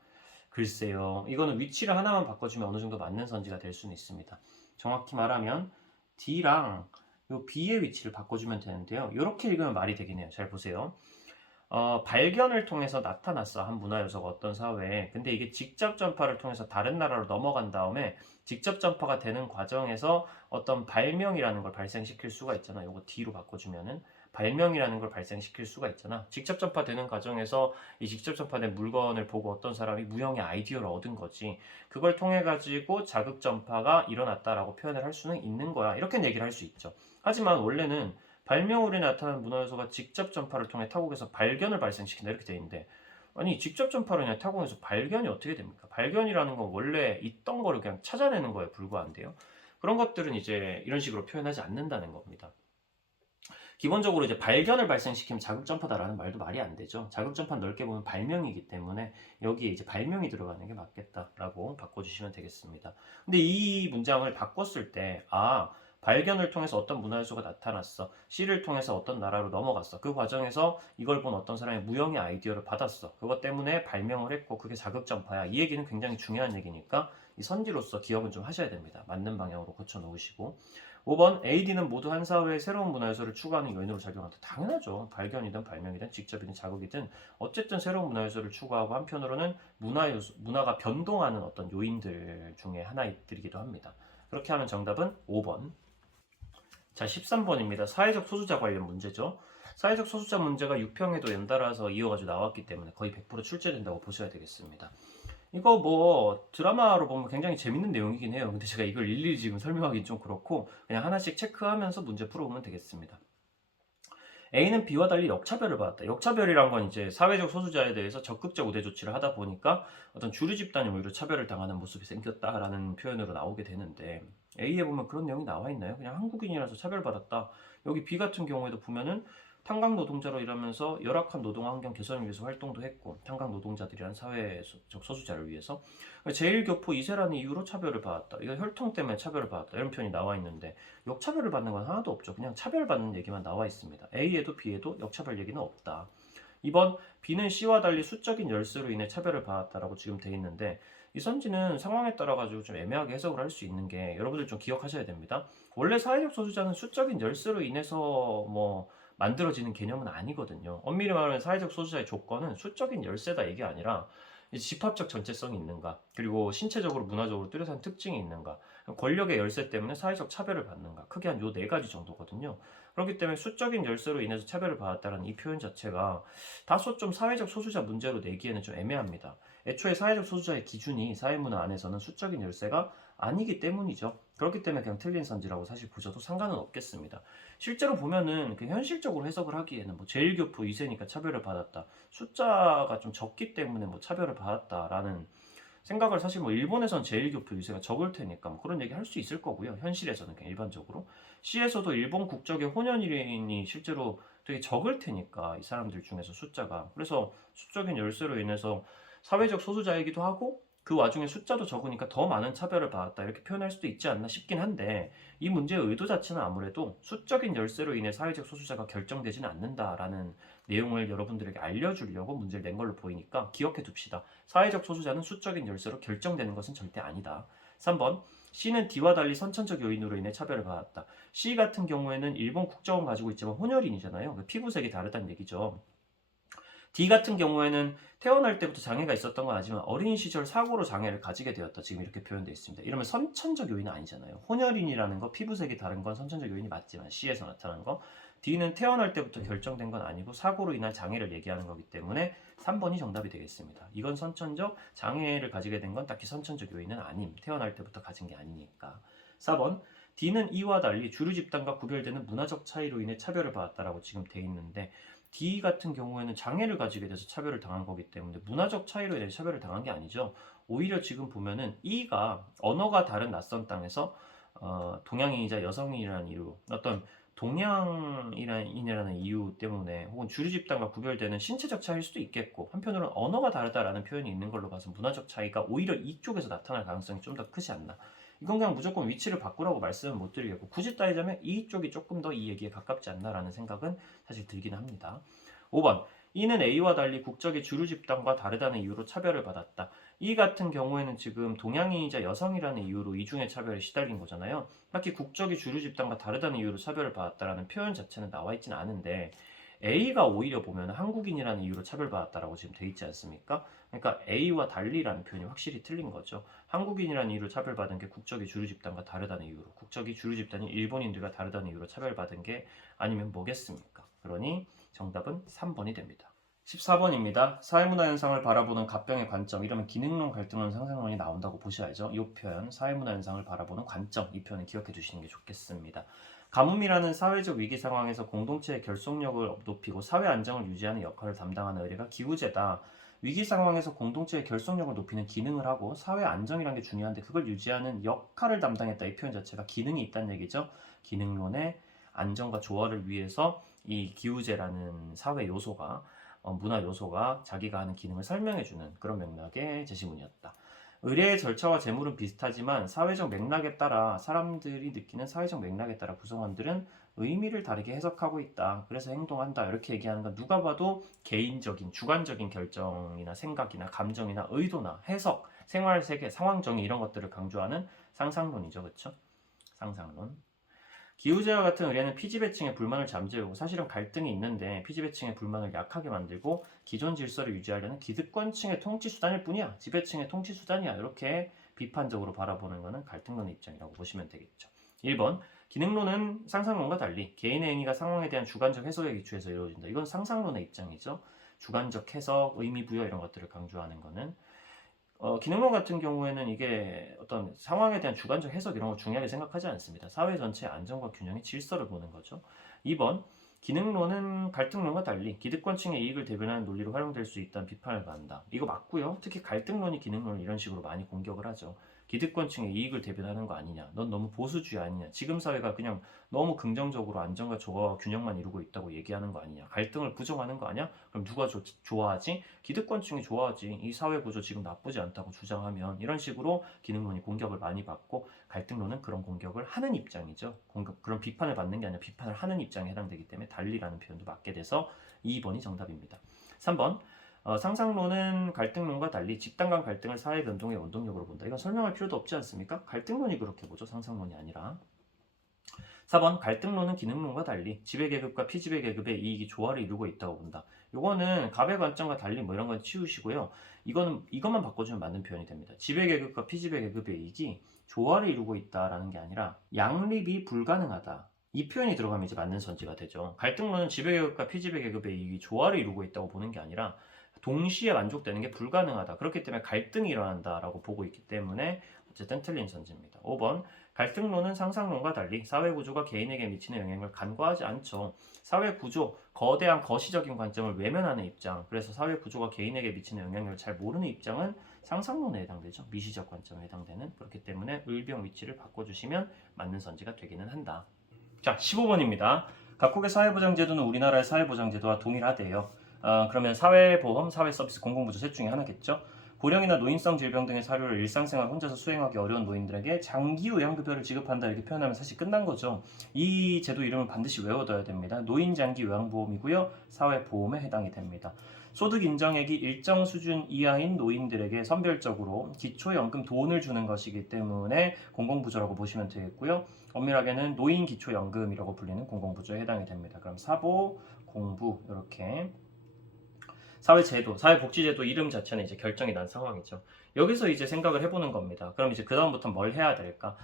글쎄요. 이거는 위치를 하나만 바꿔주면 어느 정도 맞는 선지가 될 수는 있습니다. 정확히 말하면 D랑 요 B의 위치를 바꿔주면 되는데요. 이렇게 읽으면 말이 되긴 해요. 잘 보세요. 발견을 통해서 나타났어. 한 문화 요소가 어떤 사회에. 근데 이게 직접 전파를 통해서 다른 나라로 넘어간 다음에 직접 전파가 되는 과정에서 어떤 발명이라는 걸 발생시킬 수가 있잖아. 요거 D로 바꿔주면은 발명이라는 걸 발생시킬 수가 있잖아. 직접 전파되는 과정에서 이 직접 전파된 물건을 보고 어떤 사람이 무형의 아이디어를 얻은 거지. 그걸 통해 가지고 자극 전파가 일어났다라고 표현을 할 수는 있는 거야. 이렇게 얘기를 할 수 있죠. 하지만 원래는 발명으로 나타난 문화요소가 직접 전파를 통해 타국에서 발견을 발생시킨다 이렇게 돼 있는데 아니 직접 전파로 인해 타국에서 발견이 어떻게 됩니까? 발견이라는 건 원래 있던 거를 그냥 찾아내는 거에 불과한데요. 그런 것들은 이제 이런 식으로 표현하지 않는다는 겁니다. 기본적으로 이제 발견을 발생시키면 자극전파다라는 말도 말이 안 되죠. 자극전파 넓게 보면 발명이기 때문에 여기에 이제 발명이 들어가는 게 맞겠다라고 바꿔주시면 되겠습니다. 근데 이 문장을 바꿨을 때 발견을 통해서 어떤 문화 요소가 나타났어. C를 통해서 어떤 나라로 넘어갔어. 그 과정에서 이걸 본 어떤 사람이 무형의 아이디어를 받았어. 그것 때문에 발명을 했고 그게 자극전파야. 이 얘기는 굉장히 중요한 얘기니까 이 선지로서 기억은 좀 하셔야 됩니다. 맞는 방향으로 고쳐 놓으시고. 5번 AD는 모두 한 사회의 새로운 문화 요소를 추구하는 요인으로 작용한다. 당연하죠. 발견이든 발명이든 직접이든 자극이든 어쨌든 새로운 문화 요소를 추구하고 한편으로는 문화가 변동하는 어떤 요인들 중에 하나이기도 합니다. 그렇게 하면 정답은 5번. 자, 13번입니다. 사회적 소수자 관련 문제죠. 사회적 소수자 문제가 6평에도 연달아서 이어가지고 나왔기 때문에 거의 100% 출제된다고 보셔야 되겠습니다. 이거 뭐 드라마로 보면 굉장히 재밌는 내용이긴 해요. 근데 제가 이걸 일일이 지금 설명하기는 좀 그렇고 그냥 하나씩 체크하면서 문제 풀어보면 되겠습니다. A는 B와 달리 역차별을 받았다. 역차별이란 건 이제 사회적 소수자에 대해서 적극적 우대 조치를 하다 보니까 어떤 주류 집단이 오히려 차별을 당하는 모습이 생겼다라는 표현으로 나오게 되는데 A에 보면 그런 내용이 나와 있나요? 그냥 한국인이라서 차별받았다. 여기 B 같은 경우에도 보면은 탄광 노동자로 일하면서 열악한 노동 환경 개선을 위해서 활동도 했고 탄광 노동자들이란 사회적 소수자를 위해서 제1교포 2세라는 이유로 차별을 받았다. 이거 혈통 때문에 차별을 받았다. 이런 표현이 나와 있는데 역차별을 받는 건 하나도 없죠. 그냥 차별받는 얘기만 나와 있습니다. A에도 B에도 역차별 얘기는 없다. 2번 B는 C와 달리 수적인 열세로 인해 차별을 받았다라고 지금 돼 있는데 이 선지는 상황에 따라 가지고 좀 애매하게 해석을 할 수 있는 게 여러분들 좀 기억하셔야 됩니다. 원래 사회적 소수자는 수적인 열세로 인해서 뭐 만들어지는 개념은 아니거든요. 엄밀히 말하면 사회적 소수자의 조건은 수적인 열세다 이게 아니라 집합적 전체성이 있는가, 그리고 신체적으로 문화적으로 뚜렷한 특징이 있는가, 권력의 열세 때문에 사회적 차별을 받는가, 크게 한 요 네 가지 정도거든요. 그렇기 때문에 수적인 열세로 인해서 차별을 받았다는 이 표현 자체가 다소 좀 사회적 소수자 문제로 내기에는 좀 애매합니다. 애초에 사회적 소수자의 기준이 사회문화 안에서는 수적인 열세가 아니기 때문이죠. 그렇기 때문에 그냥 틀린 선지라고 사실 보셔도 상관은 없겠습니다. 실제로 보면은 그 현실적으로 해석을 하기에는 뭐 제1교포 2세니까 차별을 받았다. 숫자가 좀 적기 때문에 뭐 차별을 받았다라는 생각을 사실 뭐 일본에선 제1교포 2세가 적을 테니까 뭐 그런 얘기 할 수 있을 거고요. 현실에서는 그냥 일반적으로. C에서도 일본 국적의 혼연일인이 실제로 되게 적을 테니까 이 사람들 중에서 숫자가. 그래서 수적인 열세로 인해서 사회적 소수자이기도 하고 그 와중에 숫자도 적으니까 더 많은 차별을 받았다 이렇게 표현할 수도 있지 않나 싶긴 한데 이 문제의 의도 자체는 아무래도 수적인 열세로 인해 사회적 소수자가 결정되지는 않는다라는 내용을 여러분들에게 알려주려고 문제를 낸 걸로 보이니까 기억해 둡시다. 사회적 소수자는 수적인 열세로 결정되는 것은 절대 아니다. 3번 C는 D와 달리 선천적 요인으로 인해 차별을 받았다. C 같은 경우에는 일본 국적은 가지고 있지만 혼혈인이잖아요. 피부색이 다르다는 얘기죠. D 같은 경우에는 태어날 때부터 장애가 있었던 건 아니지만 어린 시절 사고로 장애를 가지게 되었다. 지금 이렇게 표현되어 있습니다. 이러면 선천적 요인은 아니잖아요. 혼혈인이라는 거, 피부색이 다른 건 선천적 요인이 맞지만 C에서 나타난 거. D는 태어날 때부터 결정된 건 아니고 사고로 인한 장애를 얘기하는 거기 때문에 3번이 정답이 되겠습니다. 이건 선천적 장애를 가지게 된 건 딱히 선천적 요인은 아님. 태어날 때부터 가진 게 아니니까. 4번 D는 E와 달리 주류 집단과 구별되는 문화적 차이로 인해 차별을 받았다라고 지금 돼 있는데 D 같은 경우에는 장애를 가지게 돼서 차별을 당한 거기 때문에 문화적 차이로 인해 차별을 당한 게 아니죠. 오히려 지금 보면은 E가 언어가 다른 낯선 땅에서 동양인이자 여성이라는 이유, 어떤 동양인이라는 이유 때문에 혹은 주류 집단과 구별되는 신체적 차이일 수도 있겠고 한편으로는 언어가 다르다라는 표현이 있는 걸로 봐서 문화적 차이가 오히려 이쪽에서 나타날 가능성이 좀 더 크지 않나. 이건 그냥 무조건 위치를 바꾸라고 말씀은 못 드리겠고 굳이 따지자면 이쪽이 조금 더 이 얘기에 가깝지 않나라는 생각은 사실 들긴 합니다. 5번 E는 A와 달리 국적이 주류 집단과 다르다는 이유로 차별을 받았다. E 같은 경우에는 지금 동양인이자 여성이라는 이유로 이중의 차별에 시달린 거잖아요. 딱히 국적이 주류 집단과 다르다는 이유로 차별을 받았다라는 표현 자체는 나와 있지는 않은데 A가 오히려 보면 한국인이라는 이유로 차별받았다라고 지금 돼 있지 않습니까? 그러니까 A와 달리라는 표현이 확실히 틀린 거죠. 한국인이라는 이유로 차별받은 게 국적이 주류 집단과 다르다는 이유로, 국적이 주류 집단인 일본인들과 다르다는 이유로 차별받은 게 아니면 뭐겠습니까? 그러니 정답은 3번이 됩니다. 14번입니다. 사회문화 현상을 바라보는 갑병의 관점, 이러면 기능론, 갈등론, 상상론이 나온다고 보셔야죠. 이 표현, 사회문화 현상을 바라보는 관점, 이 표현을 기억해 두시는 게 좋겠습니다. 가뭄이라는 사회적 위기 상황에서 공동체의 결속력을 높이고 사회 안정을 유지하는 역할을 담당하는 의뢰가 기후제다. 위기 상황에서 공동체의 결속력을 높이는 기능을 하고 사회 안정이라는 게 중요한데 그걸 유지하는 역할을 담당했다. 이 표현 자체가 기능이 있다는 얘기죠. 기능론의 안정과 조화를 위해서 이 기후제라는 사회 요소가 문화 요소가 자기가 하는 기능을 설명해주는 그런 맥락의 제시문이었다. 의뢰의 절차와 재물은 비슷하지만 사회적 맥락에 따라 사람들이 느끼는 사회적 맥락에 따라 구성원들은 의미를 다르게 해석하고 있다. 그래서 행동한다. 이렇게 얘기하는 건 누가 봐도 개인적인, 주관적인 결정이나 생각이나 감정이나 의도나 해석, 생활 세계, 상황 정의 이런 것들을 강조하는 상상론이죠. 그렇죠? 상상론. 기후제와 같은 의뢰는 피지배층의 불만을 잠재우고 사실은 갈등이 있는데 피지배층의 불만을 약하게 만들고 기존 질서를 유지하려는 기득권층의 통치 수단일 뿐이야. 지배층의 통치 수단이야. 이렇게 비판적으로 바라보는 것은 갈등론의 입장이라고 보시면 되겠죠. 1번 기능론은 상상론과 달리 개인의 행위가 상황에 대한 주관적 해석에 기초해서 이루어진다. 이건 상상론의 입장이죠. 주관적 해석, 의미 부여 이런 것들을 강조하는 것은 기능론 같은 경우에는 이게 어떤 상황에 대한 주관적 해석 이런 거 중요하게 생각하지 않습니다. 사회 전체의 안정과 균형의 질서를 보는 거죠. 2번 기능론은 갈등론과 달리 기득권층의 이익을 대변하는 논리로 활용될 수 있다는 비판을 받는다. 이거 맞고요. 특히 갈등론이 기능론을 이런 식으로 많이 공격을 하죠. 기득권층의 이익을 대변하는 거 아니냐. 넌 너무 보수주의 아니냐. 지금 사회가 그냥 너무 긍정적으로 안정과 조화와 균형만 이루고 있다고 얘기하는 거 아니냐. 갈등을 부정하는 거 아니야? 그럼 누가 좋아하지? 기득권층이 좋아하지. 이 사회 구조 지금 나쁘지 않다고 주장하면 이런 식으로 기능론이 공격을 많이 받고 갈등론은 그런 공격을 하는 입장이죠. 그런 비판을 받는 게 아니라 비판을 하는 입장에 해당되기 때문에 달리라는 표현도 맞게 돼서 2번이 정답입니다. 3번 상상론은 갈등론과 달리 집단 간 갈등을 사회 변동의 원동력으로 본다. 이건 설명할 필요도 없지 않습니까? 갈등론이 그렇게 보죠. 상상론이 아니라. 4번 갈등론은 기능론과 달리 지배계급과 피지배계급의 이익이 조화를 이루고 있다고 본다. 이거는 갑의 관점과 달리 뭐 이런 건 치우시고요. 이것만 바꿔주면 맞는 표현이 됩니다. 지배계급과 피지배계급의 이익이 조화를 이루고 있다라는 게 아니라 양립이 불가능하다. 이 표현이 들어가면 이제 맞는 선지가 되죠. 갈등론은 지배계급과 피지배계급의 이익이 조화를 이루고 있다고 보는 게 아니라 동시에 만족되는 게 불가능하다. 그렇기 때문에 갈등이 일어난다라고 보고 있기 때문에 어쨌든 틀린 선지입니다. 5번 갈등론은 상상론과 달리 사회구조가 개인에게 미치는 영향을 간과하지 않죠. 사회구조, 거대한 거시적인 관점을 외면하는 입장, 그래서 사회구조가 개인에게 미치는 영향을 잘 모르는 입장은 상상론에 해당되죠. 미시적 관점에 해당되는. 그렇기 때문에 을병 위치를 바꿔주시면 맞는 선지가 되기는 한다. 자, 15번입니다. 각국의 사회보장제도는 우리나라의 사회보장제도와 동일하대요. 그러면 사회보험, 사회서비스, 공공부조 셋 중에 하나겠죠. 고령이나 노인성 질병 등의 사료를 일상생활 혼자서 수행하기 어려운 노인들에게 장기 요양급여를 지급한다 이렇게 표현하면 사실 끝난 거죠. 이 제도 이름을 반드시 외워둬야 됩니다. 노인장기 요양보험이고요. 사회보험에 해당이 됩니다. 소득 인정액이 일정 수준 이하인 노인들에게 선별적으로 기초연금 돈을 주는 것이기 때문에 공공부조라고 보시면 되겠고요. 엄밀하게는 노인기초연금이라고 불리는 공공부조에 해당이 됩니다. 그럼 사보, 공부 이렇게 사회제도, 사회복지제도 이름 자체는 이제 결정이 난 상황이죠. 여기서 이제 생각을 해보는 겁니다. 그럼 이제 그 다음부터 뭘 해야 될까?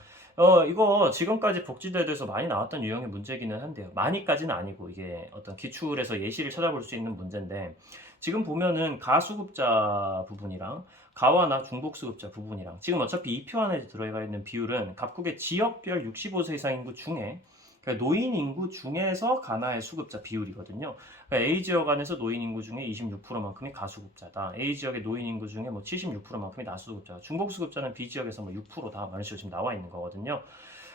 이거 지금까지 복지제도에 대해서 많이 나왔던 유형의 문제기는 한데요. 많이까지는 아니고 이게 어떤 기출에서 예시를 찾아볼 수 있는 문제인데 지금 보면은 가수급자 부분이랑 가와나 중복수급자 부분이랑 지금 어차피 이 표 안에 들어가 있는 비율은 각국의 지역별 65세 이상 인구 중에 그러니까 노인 인구 중에서 가나의 수급자 비율이거든요. 그러니까 A 지역 안에서 노인 인구 중에 26%만큼이 가수급자다. A 지역의 노인 인구 중에 뭐 76%만큼이 나수급자다. 중복수급자는 B 지역에서 뭐 6%다. 이런 식으로 지금 나와 있는 거거든요.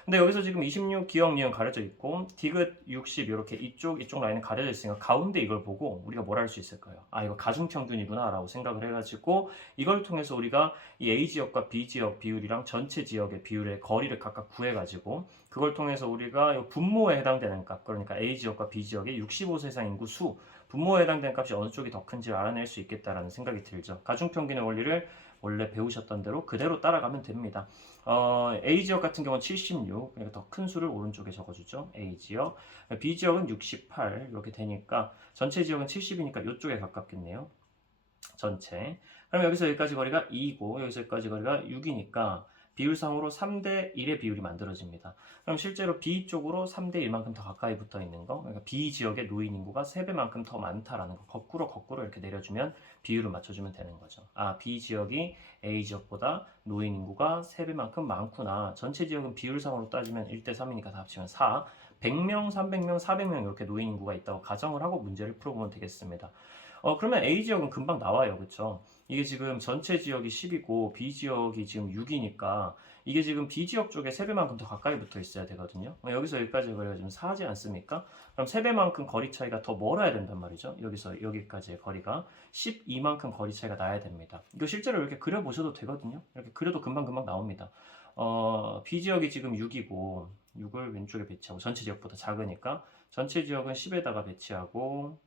근데 여기서 지금 26 기억 니은 가려져 있고 디귿 60 이렇게 이쪽 라인은 가려져 있으니까 가운데 이걸 보고 우리가 뭘 할 수 있을까요? 아 이거 가중평균이구나 라고 생각을 해가지고 이걸 통해서 우리가 이 A 지역과 B 지역 비율이랑 전체 지역의 비율의 거리를 각각 구해가지고 그걸 통해서 우리가 분모에 해당되는 값 그러니까 A 지역과 B 지역의 65세 이상 인구 수 분모에 해당되는 값이 어느 쪽이 더 큰지를 알아낼 수 있겠다라는 생각이 들죠. 가중평균의 원리를 원래 배우셨던 대로 그대로 따라가면 됩니다. A 지역 같은 경우는 76, 그러니까 더 큰 수를 오른쪽에 적어주죠. A 지역, B 지역은 68 이렇게 되니까 전체 지역은 70이니까 이쪽에 가깝겠네요. 전체. 그럼 여기서 여기까지 거리가 2이고 여기서 여기까지 거리가 6이니까 비율상으로 3대 1의 비율이 만들어집니다. 그럼 실제로 B 쪽으로 3대 1만큼 더 가까이 붙어 있는 거, 그러니까 B 지역의 노인 인구가 3배만큼 더 많다라는 거 거꾸로 이렇게 내려주면 비율을 맞춰주면 되는 거죠. 아, B 지역이 A 지역보다 노인 인구가 3배만큼 많구나. 전체 지역은 비율상으로 따지면 1대 3이니까 다 합치면 4. 100명, 300명, 400명 이렇게 노인 인구가 있다고 가정을 하고 문제를 풀어보면 되겠습니다. 그러면 A 지역은 금방 나와요. 그렇죠? 이게 지금 전체 지역이 10이고 B 지역이 지금 6이니까 이게 지금 B 지역 쪽에 3배만큼 더 가까이 붙어 있어야 되거든요. 여기서 여기까지의 거리가 지금 4지 않습니까? 그럼 3배만큼 거리 차이가 더 멀어야 된단 말이죠. 여기서 여기까지의 거리가 12만큼 거리 차이가 나야 됩니다. 이거 실제로 이렇게 그려보셔도 되거든요. 이렇게 그려도 금방금방 나옵니다. B 지역이 지금 6이고 6을 왼쪽에 배치하고 전체 지역보다 작으니까 전체 지역은 10에다가 배치하고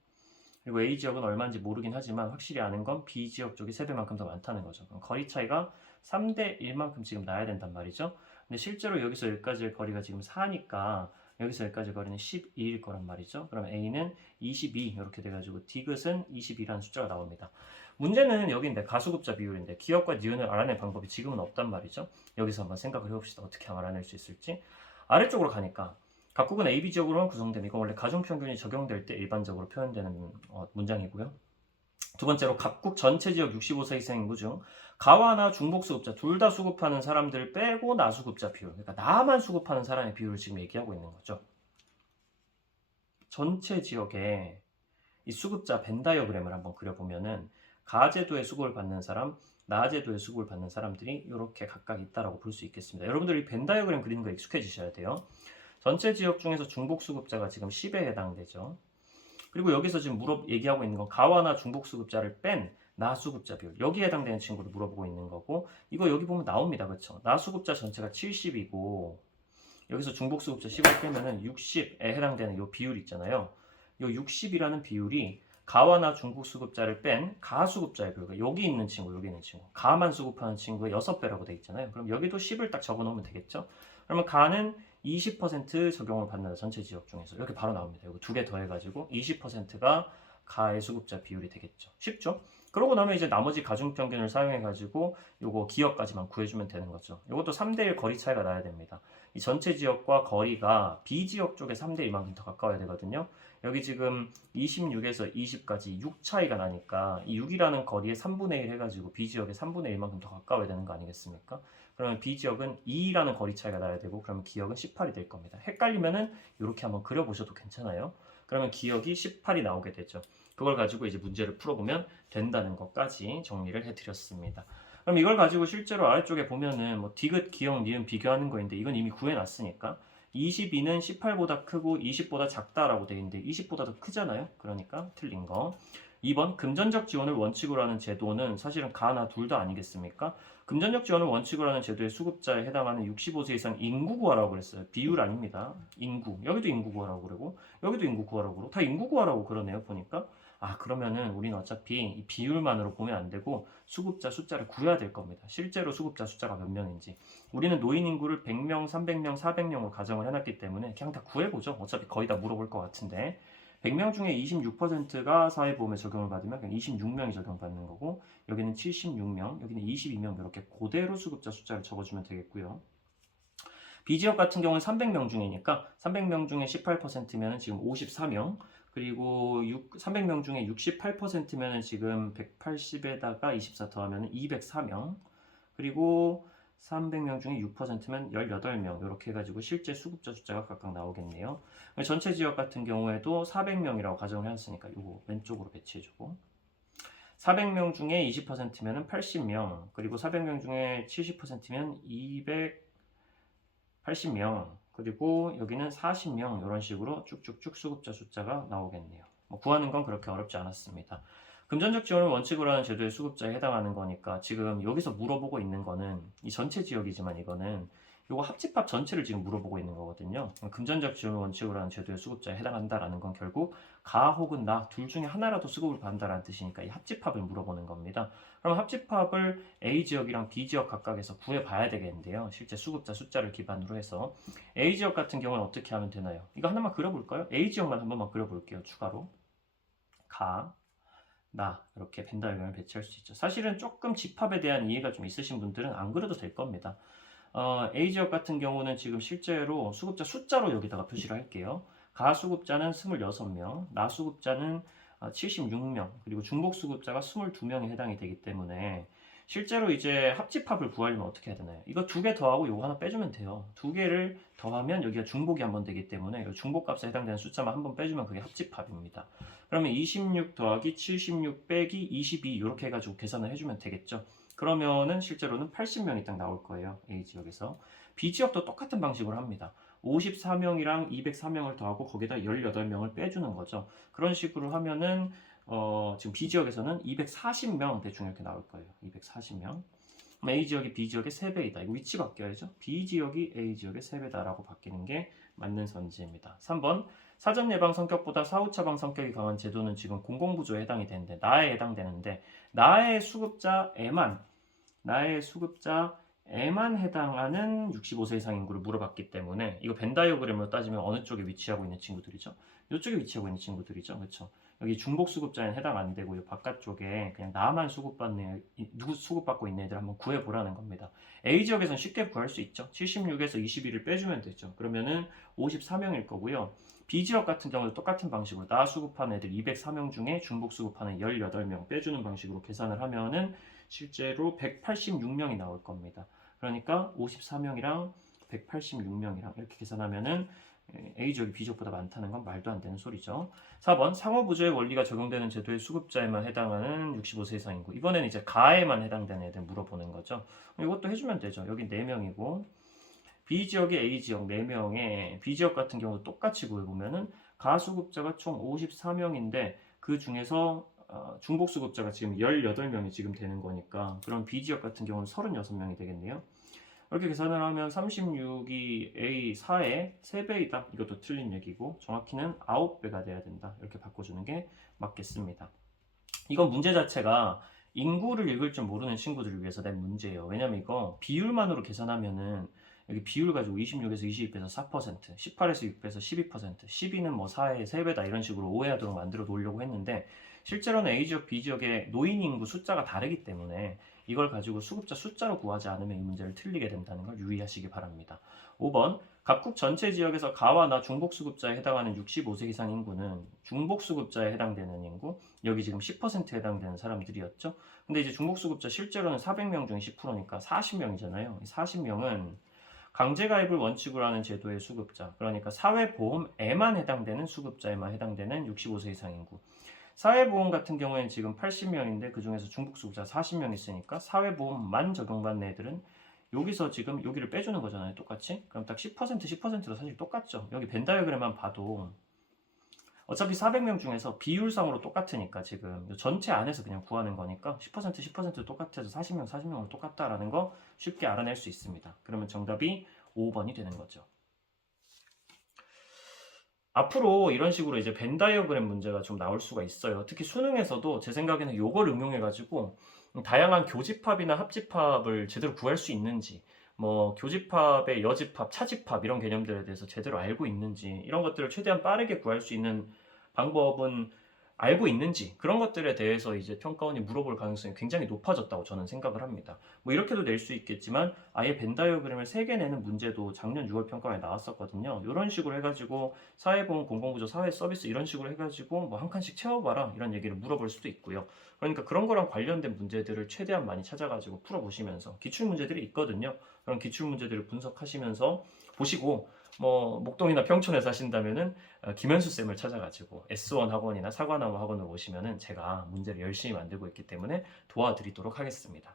그리고 A 지역은 얼마인지 모르긴 하지만 확실히 아는 건 B 지역 쪽이 3배만큼 더 많다는 거죠. 그럼 거리 차이가 3대 1만큼 지금 나야 된단 말이죠. 근데 실제로 여기서 여기까지의 거리가 지금 4니까 여기서 여기까지 거리는 12일 거란 말이죠. 그럼 A는 22 이렇게 돼가지고 디귿은 22라는 숫자가 나옵니다. 문제는 여기인데 가수급자 비율인데 기억과 니은을 알아낼 방법이 지금은 없단 말이죠. 여기서 한번 생각을 해봅시다. 어떻게 알아낼 수 있을지. 아래쪽으로 가니까 각국은 AB 지역으로만 구성됨. 이건 원래 가중평균이 적용될 때 일반적으로 표현되는 문장이고요. 두 번째로 각국 전체 지역 65세 이상 인구 중 가와나 중복수급자 둘 다 수급하는 사람들 빼고 나수급자 비율, 그러니까 나만 수급하는 사람의 비율을 지금 얘기하고 있는 거죠. 전체 지역에 이 수급자 벤 다이어그램을 한번 그려보면은 가제도의 수급을 받는 사람, 나제도의 수급을 받는 사람들이 이렇게 각각 있다라고 볼 수 있겠습니다. 여러분들이 벤 다이어그램 그리는 거 익숙해지셔야 돼요. 전체 지역 중에서 중복수급자가 지금 10에 해당되죠. 그리고 여기서 지금 얘기하고 있는 건 가와나 중복수급자를 뺀 나수급자 비율, 여기에 해당되는 친구를 물어보고 있는 거고, 이거 여기 보면 나옵니다. 그렇죠? 나수급자 전체가 70이고 여기서 중복수급자 10을 빼면은 60에 해당되는 이 비율 있잖아요. 이 60이라는 비율이 가와나 중복수급자를 뺀 가수급자의 비율, 여기 있는 친구, 여기 있는 친구, 가만 수급하는 친구의 6배라고 돼 있잖아요. 그럼 여기도 10을 딱 적어 놓으면 되겠죠? 그러면 가는 20% 적용을 받는다. 전체 지역 중에서 이렇게 바로 나옵니다. 이거 두 개 더해가지고 20%가 가의 수급자 비율이 되겠죠. 쉽죠? 그러고 나면 이제 나머지 가중평균을 사용해가지고 요거 기역까지만 구해주면 되는 거죠. 이것도 3대1 거리 차이가 나야 됩니다. 이 전체 지역과 거리가 B 지역 쪽에 3대1만큼 더 가까워야 되거든요. 여기 지금 26에서 20까지 6 차이가 나니까 이 6이라는 거리에 3분의 1 해가지고 B 지역에 3분의 1만큼 더 가까워야 되는 거 아니겠습니까? 그러면 B 지역은 2라는 거리 차이가 나야 되고 그러면 기역은 18이 될 겁니다. 헷갈리면은 이렇게 한번 그려보셔도 괜찮아요. 그러면 기역이 18이 나오게 되죠. 그걸 가지고 이제 문제를 풀어보면 된다는 것까지 정리를 해드렸습니다. 그럼 이걸 가지고 실제로 아래쪽에 보면은 뭐 디귿, 기역, 니은 비교하는 거인데 이건 이미 구해놨으니까 22는 18보다 크고 20보다 작다라고 돼 있는데 20보다 더 크잖아요. 그러니까 틀린 거. 2번 금전적 지원을 원칙으로 하는 제도는 사실은 가나 둘 다 아니겠습니까? 금전적 지원을 원칙으로 하는 제도의 수급자에 해당하는 65세 이상 인구 구하라고 그랬어요. 비율 아닙니다. 인구. 여기도 인구 구하라고 그러고 여기도 인구 구하라고 그러고 다 인구 구하라고 그러네요. 보니까. 아 그러면은 우리는 어차피 이 비율만으로 보면 안 되고 수급자 숫자를 구해야 될 겁니다. 실제로 수급자 숫자가 몇 명인지. 우리는 노인 인구를 100명, 300명, 400명으로 가정을 해놨기 때문에 그냥 다 구해보죠. 어차피 거의 다 물어볼 것 같은데 100명 중에 26%가 사회보험에 적용을 받으면 그냥 26명이 적용받는 거고 여기는 76명, 여기는 22명 이렇게 그대로 수급자 숫자를 적어주면 되겠고요. B지역 같은 경우는 300명 중이니까 300명 중에 18%면 지금 54명 그리고 300명 중에 68%면 지금 180에다가 24 더하면 204명 그리고 300명 중에 6%면 18명 이렇게 해가지고 실제 수급자 숫자가 각각 나오겠네요. 전체 지역 같은 경우에도 400명이라고 가정을 했으니까 이거 왼쪽으로 배치해주고 400명 중에 20%면 80명 그리고 400명 중에 70%면 280명 그리고 여기는 40명 이런 식으로 쭉쭉쭉 수급자 숫자가 나오겠네요. 뭐 구하는 건 그렇게 어렵지 않았습니다. 금전적 지원을 원칙으로 하는 제도의 수급자에 해당하는 거니까 지금 여기서 물어보고 있는 거는 이 전체 지역이지만 이거는 이거 합집합 전체를 지금 물어보고 있는 거거든요. 금전적 지원을 원칙으로 하는 제도의 수급자에 해당한다라는 건 결국 가 혹은 나 둘 중에 하나라도 수급을 받는다라는 뜻이니까 이 합집합을 물어보는 겁니다. 그럼 합집합을 A 지역이랑 B 지역 각각에서 구해봐야 되겠는데요. 실제 수급자 숫자를 기반으로 해서 A 지역 같은 경우는 어떻게 하면 되나요? 이거 하나만 그려볼까요? A 지역만 한 번만 그려볼게요. 추가로 가, 나 이렇게 벤 다이어그램을 배치할 수 있죠. 사실은 조금 집합에 대한 이해가 좀 있으신 분들은 안 그려도 될 겁니다. A 지역 같은 경우는 지금 실제로 수급자 숫자로 여기다가 표시를 할게요. 가수급자는 26명, 나수급자는 76명, 그리고 중복수급자가 22명에 해당이 되기 때문에 실제로 이제 합집합을 구하려면 어떻게 해야 되나요? 이거 두 개 더하고 이거 하나 빼주면 돼요. 두 개를 더하면 여기가 중복이 한번 되기 때문에 이 중복값에 해당되는 숫자만 한번 빼주면 그게 합집합입니다. 그러면 26 더하기 76 빼기 22 이렇게 해가지고 계산을 해주면 되겠죠. 그러면은 실제로는 80명이 딱 나올 거예요. A지역에서. B지역도 똑같은 방식으로 합니다. 54명이랑 204명을 더하고 거기다 18명을 빼주는 거죠. 그런 식으로 하면은 지금 B지역에서는 240명 대충 이렇게 나올 거예요. 240명. A지역이 B지역의 3배이다. 이거 위치 바뀌어야죠. B지역이 A지역의 3배다라고 바뀌는 게 맞는 선지입니다. 3번. 사전 예방 성격보다 사후 처방 성격이 강한 제도는 지금 공공부조에 해당이 되는데 나에 해당되는데 나의 수급자에만 해당하는 65세 이상 인구를 물어봤기 때문에 이거 벤 다이어그램으로 따지면 어느 쪽에 위치하고 있는 친구들이죠? 이쪽에 위치하고 있는 친구들이죠. 그렇죠? 여기 중복 수급자에는 해당 안 되고요. 바깥쪽에 그냥 나만 누구 수급받고 있는 애들 한번 구해보라는 겁니다. A지역에서는 쉽게 구할 수 있죠. 76에서 21을 빼주면 되죠. 그러면은 54명일 거고요. B지역 같은 경우도 똑같은 방식으로 나 수급한 애들 204명 중에 중복 수급하는 18명 빼주는 방식으로 계산을 하면은 실제로 186명이 나올 겁니다. 그러니까 54명이랑 186명이랑 이렇게 계산하면은 A지역이 B지역보다 많다는 건 말도 안 되는 소리죠. 4번 상호부조의 원리가 적용되는 제도의 수급자에만 해당하는 65세 이상 인구. 이번에는 이제 가에만 해당되는 애들 물어보는 거죠. 이것도 해주면 되죠. 여기 4명이고 B지역이 A지역 4명에 B지역 같은 경우도 똑같이 구해보면은 가수급자가 총 54명인데 그 중에서 중복수급자가 지금 18명이 지금 되는 거니까 그럼 B지역 같은 경우는 36명이 되겠네요. 이렇게 계산을 하면 36이 A4의 3배이다. 이것도 틀린 얘기고 정확히는 9배가 돼야 된다. 이렇게 바꿔주는 게 맞겠습니다. 이건 문제 자체가 인구를 읽을 줄 모르는 친구들을 위해서 낸 문제예요. 왜냐면 이거 비율만으로 계산하면은 여기 비율 가지고 26에서 20 빼서 4%, 18에서 6 빼서 12%, 12는 뭐 4의 3배다 이런 식으로 오해하도록 만들어 놓으려고 했는데 실제로는 A지역, B지역의 노인 인구 숫자가 다르기 때문에 이걸 가지고 수급자 숫자로 구하지 않으면 이 문제를 틀리게 된다는 걸 유의하시기 바랍니다. 5번 각국 전체 지역에서 가와 나 중복수급자에 해당하는 65세 이상 인구는 중복수급자에 해당되는 인구 여기 지금 10%에 해당되는 사람들이었죠. 근데 이제 중복수급자 실제로는 400명 중에 10%니까 40명이잖아요. 40명은 강제가입을 원칙으로 하는 제도의 수급자 그러니까 사회보험에만 해당되는 수급자에만 해당되는 65세 이상 인구 사회보험 같은 경우에는 지금 80명인데 그 중에서 중복수급자 40명 있으니까 사회보험만 적용받는 애들은 여기서 지금 여기를 빼주는 거잖아요. 똑같이. 그럼 딱 10%도 사실 똑같죠. 여기 벤 다이어그램만 봐도 어차피 400명 중에서 비율상으로 똑같으니까 지금 전체 안에서 그냥 구하는 거니까 10% 똑같아서 40명으로 똑같다라는 거 쉽게 알아낼 수 있습니다. 그러면 정답이 5번이 되는 거죠. 앞으로 이런 식으로 이제 벤 다이어그램 문제가 좀 나올 수가 있어요. 특히 수능에서도 제 생각에는 이걸 응용해가지고 다양한 교집합이나 합집합을 제대로 구할 수 있는지 뭐 교집합의 여집합, 차집합 이런 개념들에 대해서 제대로 알고 있는지 이런 것들을 최대한 빠르게 구할 수 있는 방법은 알고 있는지 그런 것들에 대해서 이제 평가원이 물어볼 가능성이 굉장히 높아졌다고 저는 생각을 합니다. 뭐 이렇게도 낼 수 있겠지만 아예 벤 다이어그램을 3개 내는 문제도 작년 6월 평가원에 나왔었거든요. 이런 식으로 해가지고 사회보험, 공공부조, 사회서비스 이런 식으로 해가지고 뭐 한 칸씩 채워봐라 이런 얘기를 물어볼 수도 있고요. 그러니까 그런 거랑 관련된 문제들을 최대한 많이 찾아가지고 풀어보시면서 기출문제들이 있거든요. 그런 기출문제들을 분석하시면서 보시고 뭐 목동이나 평촌에 사신다면은 김현수 쌤을 찾아가지고 S1 학원이나 사과나무 학원으로 오시면은 제가 문제를 열심히 만들고 있기 때문에 도와드리도록 하겠습니다.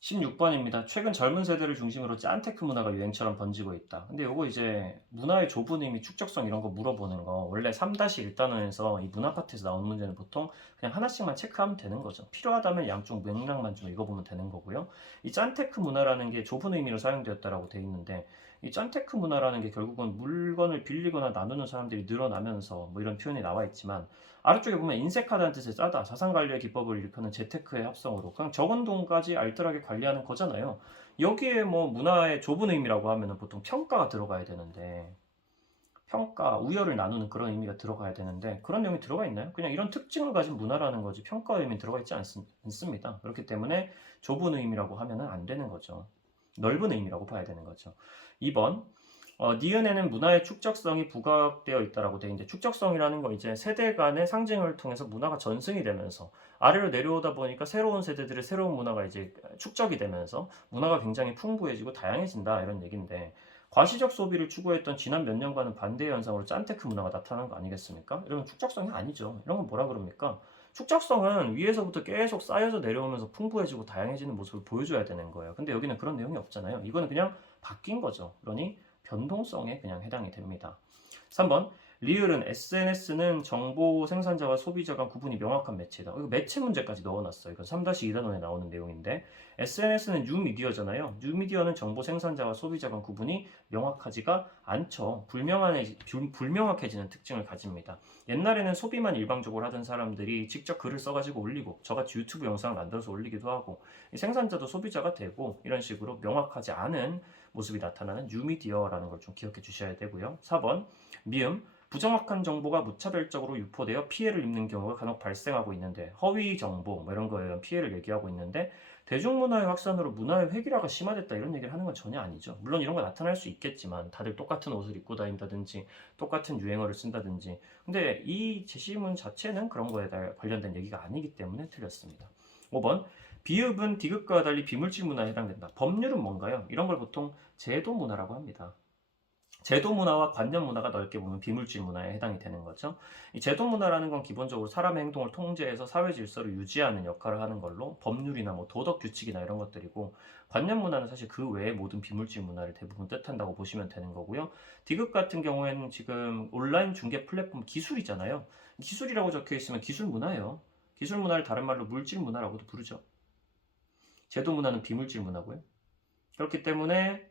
16번입니다. 최근 젊은 세대를 중심으로 짠테크 문화가 유행처럼 번지고 있다. 근데 요거 이제 문화의 좁은 의미, 축적성 이런 거 물어보는 거 원래 3-1단원에서 이 문화 파트에서 나오는 문제는 보통 그냥 하나씩만 체크하면 되는 거죠. 필요하다면 양쪽 맥락만 좀 읽어보면 되는 거고요. 이 짠테크 문화라는 게 좁은 의미로 사용되었다라고 돼 있는데 이 짠테크 문화라는 게 결국은 물건을 빌리거나 나누는 사람들이 늘어나면서 뭐 이런 표현이 나와 있지만 아래쪽에 보면 인색하다는 뜻의 짜다, 자산관리의 기법을 일컫는 재테크의 합성어로 그냥 적은 돈까지 알뜰하게 관리하는 거잖아요. 여기에 뭐 문화의 좁은 의미라고 하면은 보통 평가가 들어가야 되는데 평가, 우열을 나누는 그런 의미가 들어가야 되는데 그런 내용이 들어가 있나요? 그냥 이런 특징을 가진 문화라는 거지 평가 의미는 들어가 있지 않습니다. 그렇기 때문에 좁은 의미라고 하면은 안 되는 거죠. 넓은 의미라고 봐야 되는 거죠. 2번 니은에는 문화의 축적성이 부각되어 있다라고 되어 있는데 축적성이라는 건 이제 세대 간의 상징을 통해서 문화가 전승이 되면서 아래로 내려오다 보니까 새로운 세대들의 새로운 문화가 이제 축적이 되면서 문화가 굉장히 풍부해지고 다양해진다 이런 얘기인데 과시적 소비를 추구했던 지난 몇 년간은 반대의 현상으로 짠테크 문화가 나타난 거 아니겠습니까? 이러면 축적성이 아니죠. 이런 건 뭐라 그럽니까? 축적성은 위에서부터 계속 쌓여서 내려오면서 풍부해지고 다양해지는 모습을 보여줘야 되는 거예요. 근데 여기는 그런 내용이 없잖아요. 이거는 그냥 바뀐 거죠. 그러니 변동성에 그냥 해당이 됩니다. 3번 리을은 SNS는 정보 생산자와 소비자 간 구분이 명확한 매체다. 이거 매체 문제까지 넣어놨어요. 이거 3-2단원에 나오는 내용인데 SNS는 뉴미디어잖아요. 뉴미디어는 정보 생산자와 소비자 간 구분이 명확하지가 않죠. 불명확해지는 특징을 가집니다. 옛날에는 소비만 일방적으로 하던 사람들이 직접 글을 써가지고 올리고 저같이 유튜브 영상을 만들어서 올리기도 하고 생산자도 소비자가 되고 이런 식으로 명확하지 않은 모습이 나타나는 뉴미디어라는 걸 좀 기억해 주셔야 되고요. 4번 미음 부정확한 정보가 무차별적으로 유포되어 피해를 입는 경우가 간혹 발생하고 있는데 허위 정보 뭐 이런 거에 의한 피해를 얘기하고 있는데 대중문화의 확산으로 문화의 획일화가 심화됐다 이런 얘기를 하는 건 전혀 아니죠. 물론 이런 거 나타날 수 있겠지만 다들 똑같은 옷을 입고 다닌다든지 똑같은 유행어를 쓴다든지 근데 이 제시문 자체는 그런 거에 관련된 얘기가 아니기 때문에 틀렸습니다. 5번 비읍은 디귿과 달리 비물질 문화에 해당된다. 법률은 뭔가요? 이런 걸 보통 제도 문화라고 합니다. 제도 문화와 관념 문화가 넓게 보면 비물질 문화에 해당이 되는 거죠. 이 제도 문화라는 건 기본적으로 사람의 행동을 통제해서 사회 질서를 유지하는 역할을 하는 걸로 법률이나 뭐 도덕 규칙이나 이런 것들이고 관념 문화는 사실 그 외의 모든 비물질 문화를 대부분 뜻한다고 보시면 되는 거고요. 디귿 같은 경우에는 지금 온라인 중개 플랫폼 기술이잖아요. 기술이라고 적혀 있으면 기술 문화예요. 기술 문화를 다른 말로 물질 문화라고도 부르죠. 제도 문화는 비물질 문화고요. 그렇기 때문에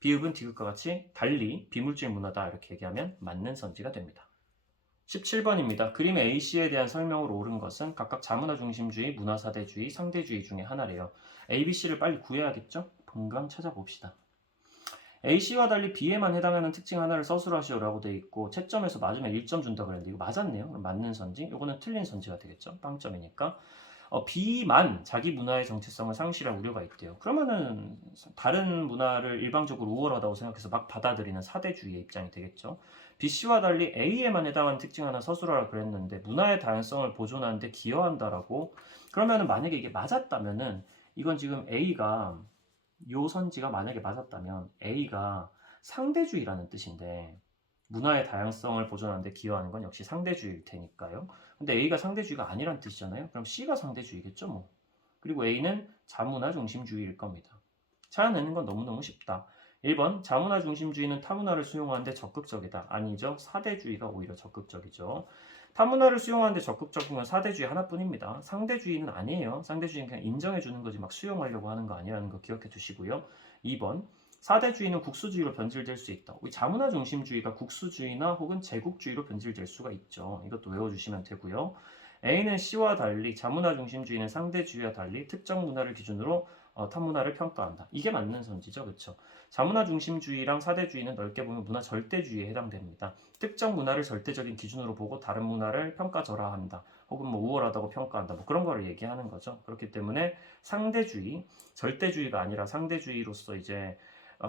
비읍은 디귿과 같이 달리 비물질 문화다 이렇게 얘기하면 맞는 선지가 됩니다. 17번입니다. 그림 A씨에 대한 설명으로 옳은 것은 각각 자문화 중심주의, 문화사대주의, 상대주의 중에 하나래요. A, B, C를 빨리 구해야겠죠? 본강 찾아봅시다. A씨와 달리 B에만 해당하는 특징 하나를 서술하시오라고 되어 있고 채점에서 맞으면 1점 준다 그랬는데 이거 맞았네요. 그럼 맞는 선지, 이거는 틀린 선지가 되겠죠? 빵점이니까. B만 자기 문화의 정체성을 상실할 우려가 있대요. 그러면은 다른 문화를 일방적으로 우월하다고 생각해서 막 받아들이는 사대주의의 입장이 되겠죠. B씨와 달리 A에만 해당하는 특징 하나 서술하라 그랬는데 문화의 다양성을 보존하는 데 기여한다라고 그러면은 만약에 이게 맞았다면은 이건 지금 A가 요 선지가 만약에 맞았다면 A가 상대주의라는 뜻인데 문화의 다양성을 보존하는 데 기여하는 건 역시 상대주의일 테니까요. 근데 A가 상대주의가 아니란 뜻이잖아요. 그럼 C가 상대주의겠죠, 뭐. 그리고 A는 자문화 중심주의일 겁니다. 찾아내는 건 너무너무 쉽다. 1번 자문화 중심주의는 타문화를 수용하는데 적극적이다. 아니죠. 사대주의가 오히려 적극적이죠. 타문화를 수용하는데 적극적인 건 사대주의 하나뿐입니다. 상대주의는 아니에요. 상대주의는 그냥 인정해주는 거지 막 수용하려고 하는 거 아니라는 거 기억해 두시고요. 2번 사대주의는 국수주의로 변질될 수 있다. 우리 자문화 중심주의가 국수주의나 혹은 제국주의로 변질될 수가 있죠. 이것도 외워주시면 되고요. A는 C와 달리 자문화 중심주의는 상대주의와 달리 특정 문화를 기준으로 타문화를 평가한다. 이게 맞는 선지죠. 그렇죠? 자문화 중심주의랑 사대주의는 넓게 보면 문화 절대주의에 해당됩니다. 특정 문화를 절대적인 기준으로 보고 다른 문화를 평가절하한다. 혹은 뭐 우월하다고 평가한다. 뭐 그런 거를 얘기하는 거죠. 그렇기 때문에 상대주의, 절대주의가 아니라 상대주의로서 이제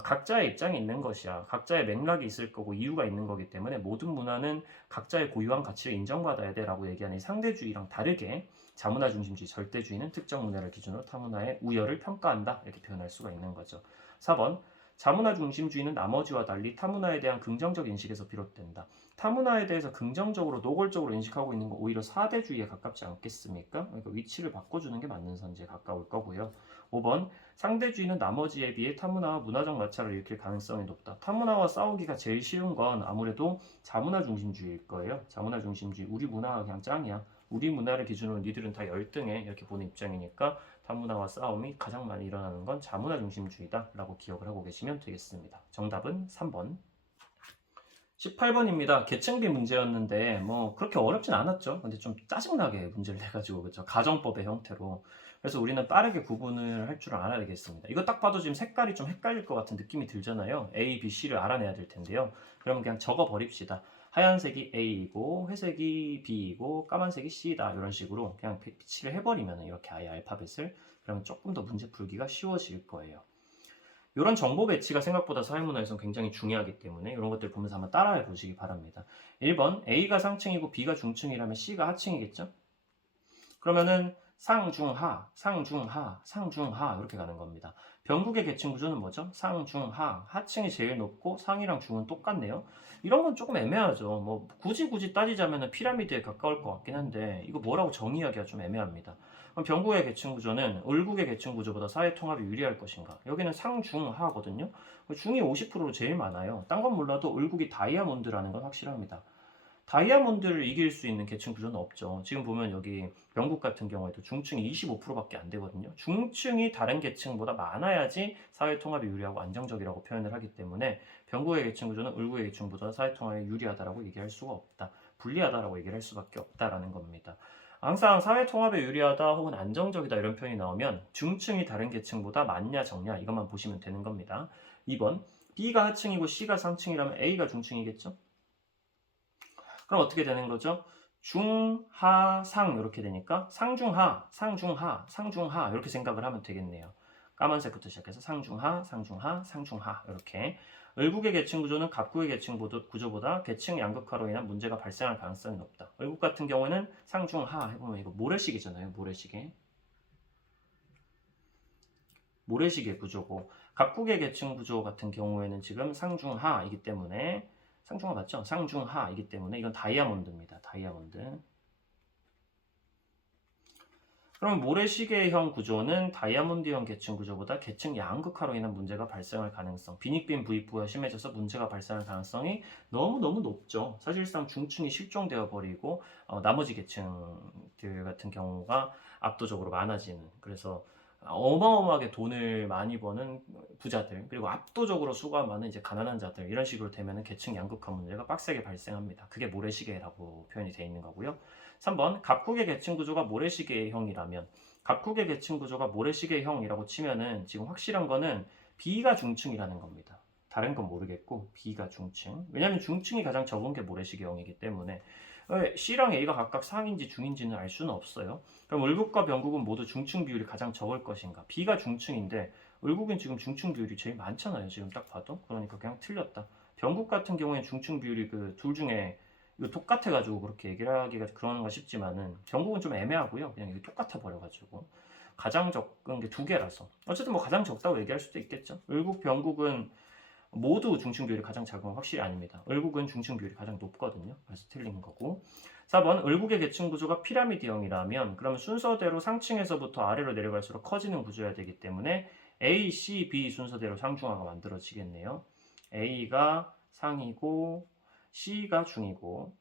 각자의 입장이 있는 것이야. 각자의 맥락이 있을 거고 이유가 있는 거기 때문에 모든 문화는 각자의 고유한 가치를 인정받아야 돼라고 얘기하는 상대주의랑 다르게 자문화 중심주의, 절대주의는 특정 문화를 기준으로 타문화의 우열을 평가한다. 이렇게 표현할 수가 있는 거죠. 4번 자문화 중심주의는 나머지와 달리 타문화에 대한 긍정적 인식에서 비롯된다. 타문화에 대해서 긍정적으로 노골적으로 인식하고 있는 건 오히려 사대주의에 가깝지 않겠습니까? 그러니까 위치를 바꿔주는 게 맞는 선지에 가까울 거고요. 5번 상대주의는 나머지에 비해 타문화와 문화적 마찰을 일으킬 가능성이 높다. 타문화와 싸우기가 제일 쉬운 건 아무래도 자문화 중심주의일 거예요. 자문화 중심주의. 우리 문화가 그냥 짱이야. 우리 문화를 기준으로 니들은 다 열등해. 이렇게 보는 입장이니까 타문화와 싸움이 가장 많이 일어나는 건 자문화 중심주의다 라고 기억을 하고 계시면 되겠습니다. 정답은 3번. 18번입니다. 계층비 문제였는데 뭐 그렇게 어렵진 않았죠. 근데 좀 짜증나게 문제를 내가지고 그죠. 가정법의 형태로. 그래서 우리는 빠르게 구분을 할 줄 알아야 되겠습니다. 이거 딱 봐도 지금 색깔이 좀 헷갈릴 것 같은 느낌이 들잖아요. A, B, C를 알아내야 될 텐데요. 그러면 그냥 적어 버립시다. 하얀색이 A이고 회색이 B이고 까만색이 C다. 이런 식으로 그냥 배치를 해버리면 이렇게 아예 알파벳을 그러면 조금 더 문제 풀기가 쉬워질 거예요. 이런 정보 배치가 생각보다 사회문화에서는 굉장히 중요하기 때문에 이런 것들 보면서 한번 따라해 보시기 바랍니다. 1번 A가 상층이고 B가 중층이라면 C가 하층이겠죠? 그러면은 상중하, 상중하, 상중하 이렇게 가는 겁니다. 병국의 계층 구조는 뭐죠? 상중하, 하층이 제일 높고 상이랑 중은 똑같네요. 이런 건 조금 애매하죠. 뭐 굳이 따지자면 피라미드에 가까울 것 같긴 한데 이거 뭐라고 정의하기가 좀 애매합니다. 그럼 병국의 계층 구조는 을국의 계층 구조보다 사회 통합이 유리할 것인가? 여기는 상중하거든요. 중이 50%로 제일 많아요. 딴 건 몰라도 을국이 다이아몬드라는 건 확실합니다. 다이아몬드를 이길 수 있는 계층 구조는 없죠. 지금 보면 여기 영국 같은 경우에도 중층이 25%밖에 안 되거든요. 중층이 다른 계층보다 많아야지 사회 통합이 유리하고 안정적이라고 표현을 하기 때문에 병국의 계층 구조는 을국의 계층보다 사회 통합에 유리하다라고 얘기할 수가 없다. 불리하다라고 얘기를 할 수밖에 없다라는 겁니다. 항상 사회 통합에 유리하다 혹은 안정적이다 이런 표현이 나오면 중층이 다른 계층보다 많냐 적냐 이것만 보시면 되는 겁니다. 2번 B가 하층이고 C가 상층이라면 A가 중층이겠죠? 그럼 어떻게 되는 거죠? 중, 하, 상 이렇게 되니까 상중하, 상중하, 상중하 이렇게 생각을 하면 되겠네요. 까만색부터 시작해서 상중하, 상중하, 상중하 이렇게. 을국의 계층 구조는 갑국의 계층 구조보다 계층 양극화로 인한 문제가 발생할 가능성이 높다. 을국 같은 경우에는 상중하 해보면 이거 모래시계잖아요. 모래시계. 모래시계 구조고 갑국의 계층 구조 같은 경우에는 지금 상중하이기 때문에 상중하 맞죠? 상중하이기 때문에 이건 다이아몬드입니다. 다이아몬드. 그럼 모래시계형 구조는 다이아몬드형 계층 구조보다 계층 양극화로 인한 문제가 발생할 가능성, 빈익빈 부익부가 심해져서 문제가 발생할 가능성이 너무너무 높죠. 사실상 중층이 실종되어 버리고 나머지 계층들 같은 경우가 압도적으로 많아지는, 그래서 어마어마하게 돈을 많이 버는 부자들, 그리고 압도적으로 수가 많은 이제 가난한 자들, 이런 식으로 되면 계층 양극화 문제가 빡세게 발생합니다. 그게 모래시계라고 표현이 되어 있는 거고요. 3번 갑국의 계층 구조가 모래시계형이라면, 갑국의 계층 구조가 모래시계형이라고 치면은 지금 확실한 거는 B가 중층이라는 겁니다. 다른 건 모르겠고 B가 중층. 왜냐하면 중층이 가장 적은 게 모래시계형이기 때문에 C랑 A가 각각 상인지 중인지는 알 수는 없어요. 그럼 을국과 병국은 모두 중층 비율이 가장 적을 것인가? B가 중층인데 을국은 지금 중층 비율이 제일 많잖아요. 지금 딱 봐도. 그러니까 그냥 틀렸다. 병국 같은 경우에는 중층 비율이 그 둘 중에 이거 똑같아가지고 그렇게 얘기를 하기가 그런가 싶지만은 병국은 좀 애매하고요. 그냥 이게 똑같아 버려가지고 가장 적은 게 두 개라서 어쨌든 뭐 가장 적다고 얘기할 수도 있겠죠. 을국, 병국은 모두 중층 비율이 가장 작은 건 확실히 아닙니다. 을국은 중층 비율이 가장 높거든요. 그래서 틀린 거고. 4번 을국의 계층 구조가 피라미드형이라면 그러면 순서대로 상층에서부터 아래로 내려갈수록 커지는 구조여야 되기 때문에 A, C, B 순서대로 상중하가 만들어지겠네요. A가 상이고 C가 중이고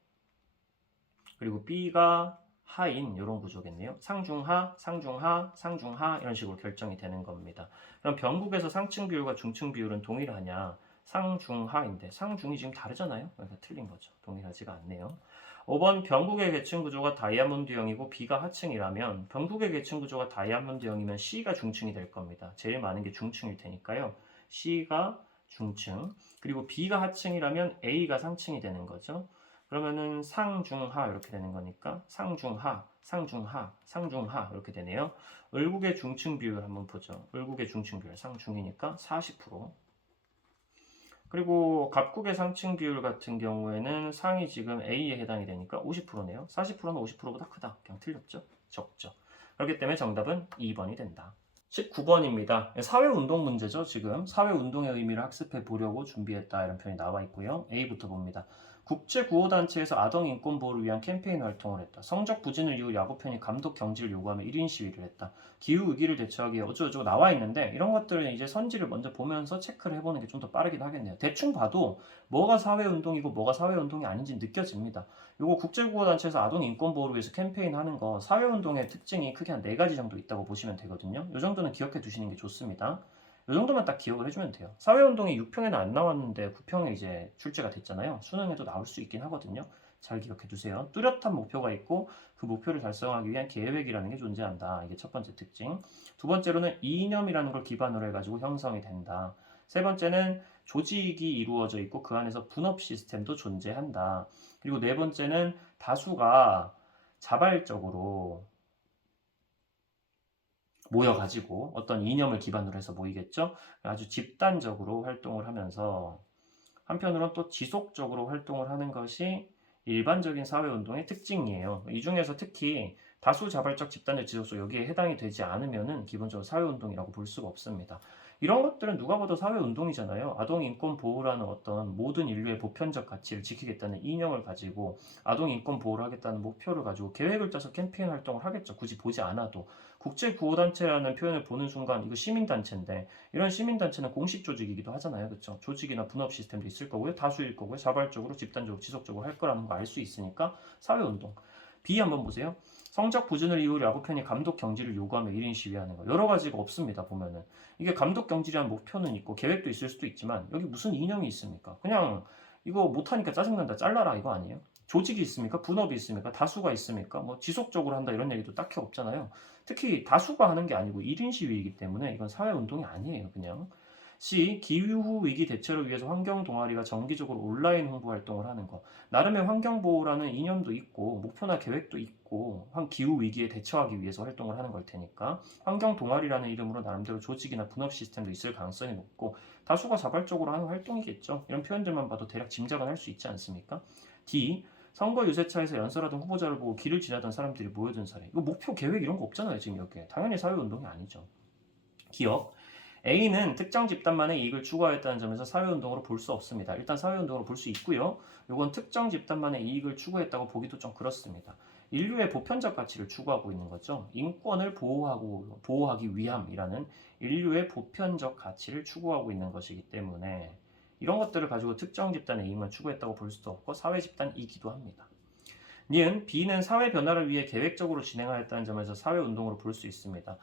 그리고 B가 하인 이런 구조겠네요. 상중하, 상중하, 상중하 이런 식으로 결정이 되는 겁니다. 그럼 병국에서 상층 비율과 중층 비율은 동일하냐? 상중하인데 상중이 지금 다르잖아요. 그러니까 틀린 거죠. 동일하지가 않네요. 5번 병국의 계층 구조가 다이아몬드형이고 B가 하층이라면 병국의 계층 구조가 다이아몬드형이면 C가 중층이 될 겁니다. 제일 많은 게 중층일 테니까요. C가 중층 그리고 B가 하층이라면 A가 상층이 되는 거죠. 그러면은 상중하 이렇게 되는 거니까 상중하, 상중하, 상중하 이렇게 되네요. 을국의 중층 비율 한번 보죠. 을국의 중층 비율 상중이니까 40%. 그리고 갑국의 상층 비율 같은 경우에는 상이 지금 A에 해당이 되니까 50%네요. 40%는 50%보다 크다. 그냥 틀렸죠? 적죠. 그렇기 때문에 정답은 2번이 된다. 19번입니다. 사회운동 문제죠. 지금 사회운동의 의미를 학습해 보려고 준비했다 이런 표현이 나와 있고요. A부터 봅니다. 국제구호단체에서 아동인권보호를 위한 캠페인 활동을 했다. 성적 부진을 이유 야구팬이 감독 경질을 요구하며 1인 시위를 했다. 기후위기를 대처하기 위해 어쩌고저쩌고 나와 있는데 이런 것들은 이제 선지를 먼저 보면서 체크를 해보는 게 좀 더 빠르긴 하겠네요. 대충 봐도 뭐가 사회운동이고 뭐가 사회운동이 아닌지 느껴집니다. 요거 국제구호단체에서 아동인권보호를 위해서 캠페인 하는 거 사회운동의 특징이 크게 한 4가지 정도 있다고 보시면 되거든요. 요 정도는 기억해 두시는 게 좋습니다. 요 정도만 딱 기억을 해주면 돼요. 사회운동이 6평에는 안 나왔는데 9평에 이제 출제가 됐잖아요. 수능에도 나올 수 있긴 하거든요. 잘 기억해 두세요. 뚜렷한 목표가 있고 그 목표를 달성하기 위한 계획이라는 게 존재한다. 이게 첫 번째 특징. 두 번째로는 이념이라는 걸 기반으로 해가지고 형성이 된다. 세 번째는 조직이 이루어져 있고 그 안에서 분업 시스템도 존재한다. 그리고 네 번째는 다수가 자발적으로 모여가지고 어떤 이념을 기반으로 해서 모이겠죠. 아주 집단적으로 활동을 하면서 한편으로는 또 지속적으로 활동을 하는 것이 일반적인 사회운동의 특징이에요. 이 중에서 특히 다수자발적 집단의 지속소 여기에 해당이 되지 않으면은 기본적으로 사회운동이라고 볼 수가 없습니다. 이런 것들은 누가 봐도 사회운동이잖아요. 아동인권 보호라는 어떤 모든 인류의 보편적 가치를 지키겠다는 이념을 가지고 아동인권 보호를 하겠다는 목표를 가지고 계획을 짜서 캠페인 활동을 하겠죠. 굳이 보지 않아도. 국제구호단체라는 표현을 보는 순간 이거 시민단체인데 이런 시민단체는 공식 조직이기도 하잖아요. 그렇죠? 조직이나 분업 시스템도 있을 거고요. 다수일 거고요. 자발적으로 집단적으로 지속적으로 할 거라는 거 알 수 있으니까 사회운동. B 한번 보세요. 성적 부준을 이유로 야구편이 감독 경질을 요구하며 1인 시위하는 거. 여러 가지가 없습니다. 보면은. 이게 감독 경질이라는 목표는 있고 계획도 있을 수도 있지만 여기 무슨 이념이 있습니까? 그냥 이거 못하니까 짜증난다. 잘라라 이거 아니에요? 조직이 있습니까? 분업이 있습니까? 다수가 있습니까? 뭐 지속적으로 한다 이런 얘기도 딱히 없잖아요. 특히 다수가 하는 게 아니고 1인 시위이기 때문에 이건 사회운동이 아니에요. 그냥. C. 기후 위기 대처를 위해서 환경 동아리가 정기적으로 온라인 홍보 활동을 하는 것. 나름의 환경 보호라는 이념도 있고 목표나 계획도 있고 기후 위기에 대처하기 위해서 활동을 하는 걸 테니까 환경 동아리라는 이름으로 나름대로 조직이나 분업 시스템도 있을 가능성이 높고 다수가 자발적으로 하는 활동이겠죠. 이런 표현들만 봐도 대략 짐작은 할 수 있지 않습니까? D. 선거 유세차에서 연설하던 후보자를 보고 길을 지나던 사람들이 모여든 사례. 이거 목표 계획 이런 거 없잖아요. 지금 여기에. 당연히 사회운동이 아니죠. 기억. A는 특정 집단만의 이익을 추구하였다는 점에서 사회운동으로 볼 수 없습니다. 일단 사회운동으로 볼 수 있고요. 이건 특정 집단만의 이익을 추구했다고 보기도 좀 그렇습니다. 인류의 보편적 가치를 추구하고 있는 거죠. 인권을 보호하기 위함이라는 인류의 보편적 가치를 추구하고 있는 것이기 때문에 이런 것들을 가지고 특정 집단의 이익만 추구했다고 볼 수도 없고 사회 집단이기도 합니다. 니은 B는 사회 변화를 위해 계획적으로 진행하였다는 점에서 사회운동으로 볼 수 있습니다.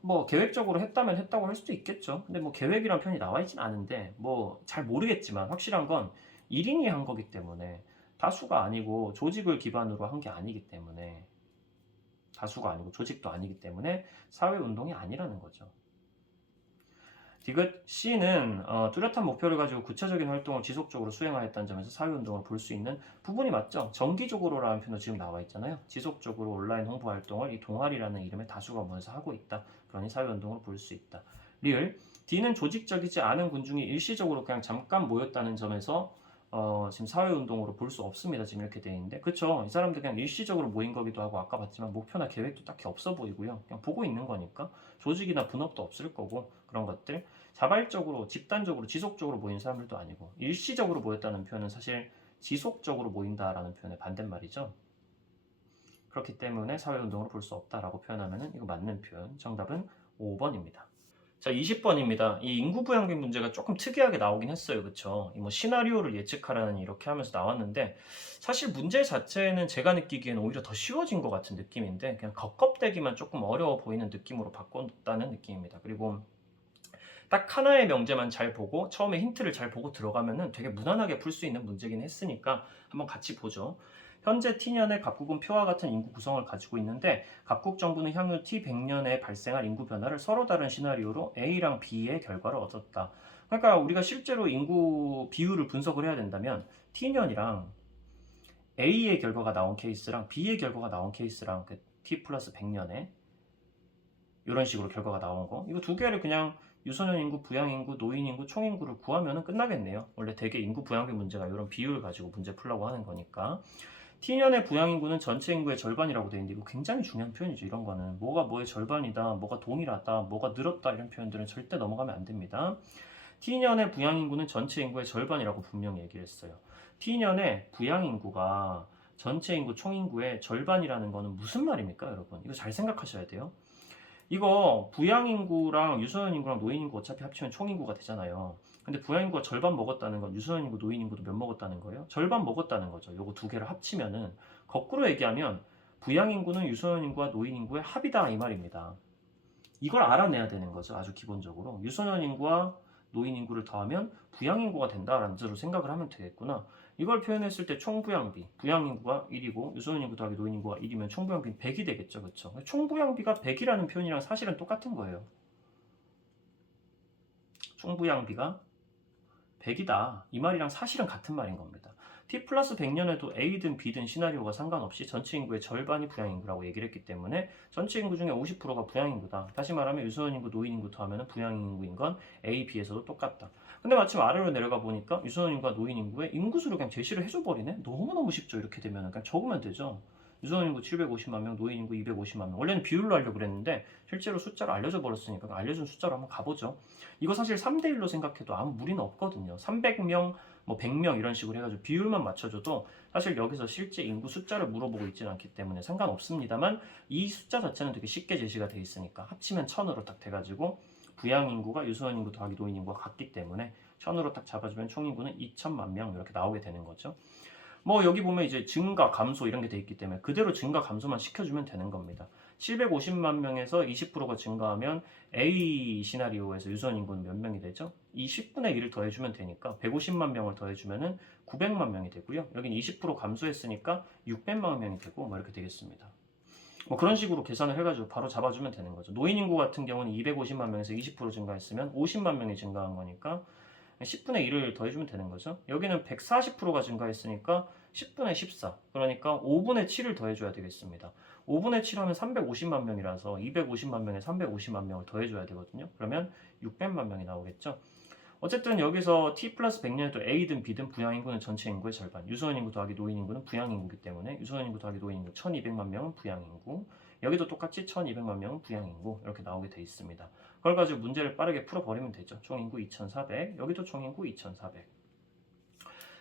뭐 계획적으로 했다면 했다고 할 수도 있겠죠. 근데 뭐 계획이란 표현이 나와 있진 않은데 뭐 잘 모르겠지만 확실한 건 1인이 한 거기 때문에 다수가 아니고 조직을 기반으로 한 게 아니기 때문에 다수가 아니고 조직도 아니기 때문에 사회운동이 아니라는 거죠. 디귿 C는 뚜렷한 목표를 가지고 구체적인 활동을 지속적으로 수행하였다는 점에서 사회운동을 볼 수 있는 부분이 맞죠. 정기적으로라는 표현도 지금 나와 있잖아요. 지속적으로 온라인 홍보 활동을 이 동아리라는 이름의 다수가 모여서 하고 있다. 그러니 사회운동을 볼 수 있다. 리을 D는 조직적이지 않은 군중이 일시적으로 그냥 잠깐 모였다는 점에서 지금 사회운동으로 볼 수 없습니다. 지금 이렇게 돼 있는데 그쵸? 이 사람들 그냥 일시적으로 모인 거기도 하고 아까 봤지만 목표나 계획도 딱히 없어 보이고요. 그냥 보고 있는 거니까 조직이나 분업도 없을 거고 그런 것들 자발적으로 집단적으로 지속적으로 모인 사람들도 아니고 일시적으로 모였다는 표현은 사실 지속적으로 모인다라는 표현의 반대말이죠. 그렇기 때문에 사회운동으로 볼 수 없다라고 표현하면 이거 맞는 표현. 정답은 5번입니다. 자, 20번입니다. 이 인구 부양비 문제가 조금 특이하게 나오긴 했어요. 그쵸? 이 뭐 시나리오를 예측하라는 이렇게 하면서 나왔는데 사실 문제 자체는 제가 느끼기에는 오히려 더 쉬워진 것 같은 느낌인데 그냥 겉껍데기만 조금 어려워 보이는 느낌으로 바꿨다는 느낌입니다. 그리고 딱 하나의 명제만 잘 보고 처음에 힌트를 잘 보고 들어가면은 되게 무난하게 풀 수 있는 문제긴 했으니까 한번 같이 보죠. 현재 T년의 각국은 표와 같은 인구 구성을 가지고 있는데 각국 정부는 향후 T100년에 발생할 인구 변화를 서로 다른 시나리오로 A랑 B의 결과를 얻었다. 그러니까 우리가 실제로 인구 비율을 분석을 해야 된다면 T년이랑 A의 결과가 나온 케이스랑 B의 결과가 나온 케이스랑 그 T 플러스 100년에 이런 식으로 결과가 나온 거 이거 두 개를 그냥 유소년 인구, 부양 인구, 노인 인구, 총 인구를 구하면 끝나겠네요. 원래 대개 인구 부양비 문제가 이런 비율을 가지고 문제 풀려고 하는 거니까 T년의 부양 인구는 전체 인구의 절반이라고 되어 있는데 이거 굉장히 중요한 표현이죠. 이런 거는 뭐가 뭐의 절반이다, 뭐가 동일하다, 뭐가 늘었다 이런 표현들은 절대 넘어가면 안 됩니다. T년의 부양 인구는 전체 인구의 절반이라고 분명히 얘기를 했어요. T년의 부양 인구가 전체 인구 총 인구의 절반이라는 거는 무슨 말입니까, 여러분? 이거 잘 생각하셔야 돼요. 이거 부양인구랑 유소년인구랑 노인인구 어차피 합치면 총인구가 되잖아요. 근데 부양인구가 절반 먹었다는 건 유소년인구, 노인인구도 몇 먹었다는 거예요? 절반 먹었다는 거죠. 요거 두 개를 합치면은 거꾸로 얘기하면 부양인구는 유소년인구와 노인인구의 합이다 이 말입니다. 이걸 알아내야 되는 거죠. 아주 기본적으로 유소년인구와 노인인구를 더하면 부양인구가 된다라는 대로 생각을 하면 되겠구나. 이걸 표현했을 때 총부양비, 부양인구가 1이고 유소년인구 더하기 노인인구가 1이면 총부양비는 100이 되겠죠. 그렇죠? 총부양비가 100이라는 표현이랑 사실은 똑같은 거예요. 총부양비가 100이다. 이 말이랑 사실은 같은 말인 겁니다. t 플러스 100년에도 A든 B든 시나리오가 상관없이 전체 인구의 절반이 부양인구라고 얘기를 했기 때문에 전체 인구 중에 50%가 부양인구다. 다시 말하면 유소년 인구, 노인 인구 더하면 부양인구인 건 A, B에서도 똑같다. 근데 마침 아래로 내려가 보니까 유소년 인구와 노인 인구의 인구수를 그냥 제시를 해줘버리네? 너무너무 쉽죠. 이렇게 되면 그냥 적으면 되죠. 유소년 인구 750만 명, 노인 인구 250만 명. 원래는 비율로 하려고 그랬는데 실제로 숫자를 알려줘 버렸으니까 알려준 숫자로 한번 가보죠. 이거 사실 3대1로 생각해도 아무 무리는 없거든요. 300명, 뭐 100명 이런 식으로 해가지고 비율만 맞춰줘도 사실 여기서 실제 인구 숫자를 물어보고 있지는 않기 때문에 상관없습니다만 이 숫자 자체는 되게 쉽게 제시가 돼 있으니까 합치면 1000으로 딱 돼가지고 부양인구가 유소년인구 더하기 노인인구가 같기 때문에 1000으로 딱 잡아주면 총인구는 2000만 명 이렇게 나오게 되는 거죠. 뭐 여기 보면 이제 증가, 감소 이런 게 돼 있기 때문에 그대로 증가, 감소만 시켜주면 되는 겁니다. 750만 명에서 20%가 증가하면 A 시나리오에서 유선 인구는 몇 명이 되죠? 이 10분의 1을 더해주면 되니까 150만 명을 더해주면 900만 명이 되고요. 여긴 20% 감소했으니까 600만 명이 되고 뭐 이렇게 되겠습니다. 뭐 그런 식으로 계산을 해가지고 바로 잡아주면 되는 거죠. 노인 인구 같은 경우는 250만 명에서 20% 증가했으면 50만 명이 증가한 거니까 10분의 1을 더해주면 되는 거죠. 여기는 140%가 증가했으니까 10분의 14. 그러니까 5분의 7을 더해줘야 되겠습니다. 5분의 7 하면 350만 명이라서 250만 명에 350만 명을 더해줘야 되거든요. 그러면 600만 명이 나오겠죠. 어쨌든 여기서 t 플러스 100년에도 A든 B든 부양인구는 전체 인구의 절반. 유소년인구 더하기 노인인구는 부양인구이기 때문에 유소년인구 더하기 노인인구 1200만 명은 부양인구. 여기도 똑같이 1200만 명은 부양인구 이렇게 나오게 돼 있습니다. 그걸 가지고 문제를 빠르게 풀어버리면 되죠. 총인구 2400, 여기도 총인구 2400.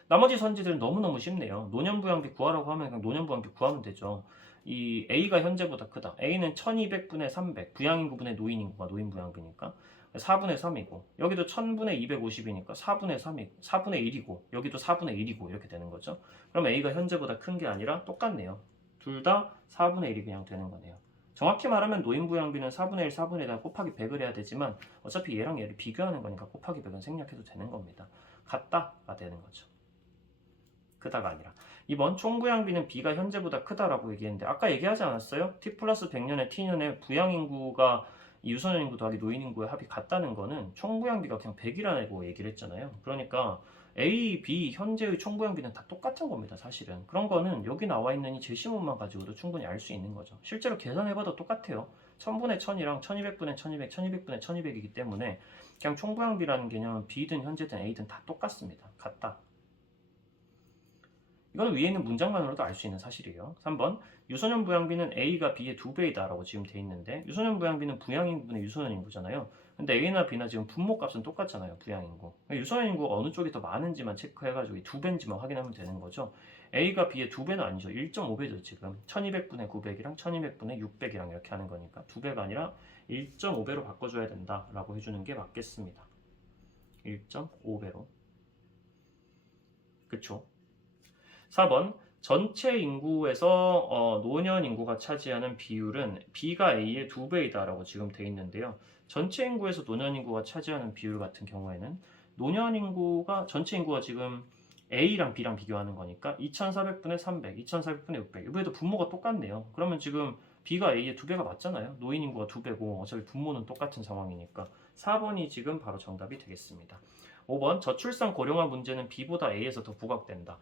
나머지 선지들은 너무너무 쉽네요. 노년부양비 구하라고 하면 그냥 노년부양비 구하면 되죠. 이 A가 현재보다 크다. A는 1200분의 300, 부양인구분의 노인인구가 노인부양비니까 4분의 3이고 여기도 1000분의 250이니까 4분의 3이 4분의 1이고 여기도 4분의 1이고 이렇게 되는 거죠. 그럼 A가 현재보다 큰 게 아니라 똑같네요. 둘 다 4분의 1이 그냥 되는 거네요. 정확히 말하면 노인부양비는 4분의 1, 4분의 1에다 곱하기 100을 해야 되지만 어차피 얘랑 얘를 비교하는 거니까 곱하기 100은 생략해도 되는 겁니다. 같다가 되는 거죠. 크다가 아니라. 2번 총부양비는 B가 현재보다 크다라고 얘기했는데 아까 얘기하지 않았어요? T 플러스 100년에 T년에 부양인구가 유소년 인구 더하기 노인 인구의 합이 같다는 거는 총부양비가 그냥 100이라고 얘기를 했잖아요. 그러니까 A, B 현재의 총부양비는 다 똑같은 겁니다. 사실은. 그런 거는 여기 나와 있는 이 제시문만 가지고도 충분히 알 수 있는 거죠. 실제로 계산해봐도 똑같아요. 1000분의 1000이랑 1200분의 1200, 1200분의 1200이기 때문에 그냥 총부양비라는 개념은 B든 현재든 A든 다 똑같습니다. 같다. 이건 위에 있는 문장만으로도 알 수 있는 사실이에요. 3번 유소년 부양비는 A가 B의 2배이다 라고 지금 돼 있는데 유소년 부양비는 부양인구분의 유소년 인구잖아요. 근데 A나 B나 지금 분모 값은 똑같잖아요. 부양인구. 유소년 인구가 어느 쪽이 더 많은지만 체크해가지고 이 2배인지만 확인하면 되는 거죠. A가 B의 2배는 아니죠. 1.5배죠 지금. 1200분의 900이랑 1200분의 600이랑 이렇게 하는 거니까 2배가 아니라 1.5배로 바꿔줘야 된다라고 해주는 게 맞겠습니다. 1.5배로. 그쵸? 4번 전체 인구에서 노년 인구가 차지하는 비율은 B가 A의 2배이다 라고 지금 돼 있는데요. 전체 인구에서 노년 인구가 차지하는 비율 같은 경우에는 노년 인구가 전체 인구가 지금 A랑 B랑 비교하는 거니까 2400분의 300, 2400분의 600 이번에도 분모가 똑같네요. 그러면 지금 B가 A의 2배가 맞잖아요. 노인 인구가 2배고 어차피 분모는 똑같은 상황이니까 4번이 지금 바로 정답이 되겠습니다. 5번 저출산 고령화 문제는 B보다 A에서 더 부각된다.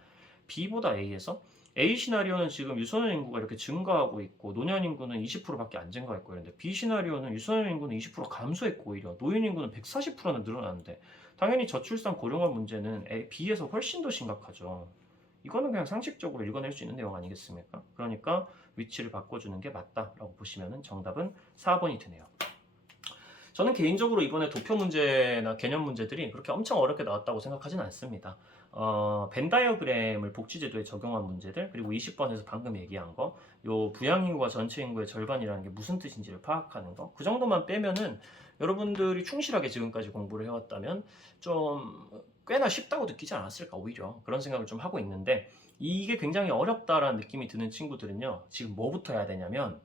B보다 A에서? A 시나리오는 지금 유소년 인구가 이렇게 증가하고 있고 노년 인구는 20%밖에 안 증가했고 그런데 B 시나리오는 유소년 인구는 20% 감소했고 오히려 노인 인구는 140%나 늘어났는데 당연히 저출산 고령화 문제는 B에서 훨씬 더 심각하죠. 이거는 그냥 상식적으로 읽어낼 수 있는 내용 아니겠습니까? 그러니까 위치를 바꿔주는 게 맞다라고 보시면 정답은 4번이 되네요. 저는 개인적으로 이번에 도표 문제나 개념 문제들이 그렇게 엄청 어렵게 나왔다고 생각하진 않습니다. 벤 다이어그램을 복지제도에 적용한 문제들 그리고 20번에서 방금 얘기한 거 요 부양인구가 전체 인구의 절반이라는 게 무슨 뜻인지를 파악하는 거 그 정도만 빼면은 여러분들이 충실하게 지금까지 공부를 해왔다면 좀 꽤나 쉽다고 느끼지 않았을까 오히려 그런 생각을 좀 하고 있는데 이게 굉장히 어렵다라는 느낌이 드는 친구들은요 지금 뭐부터 해야 되냐면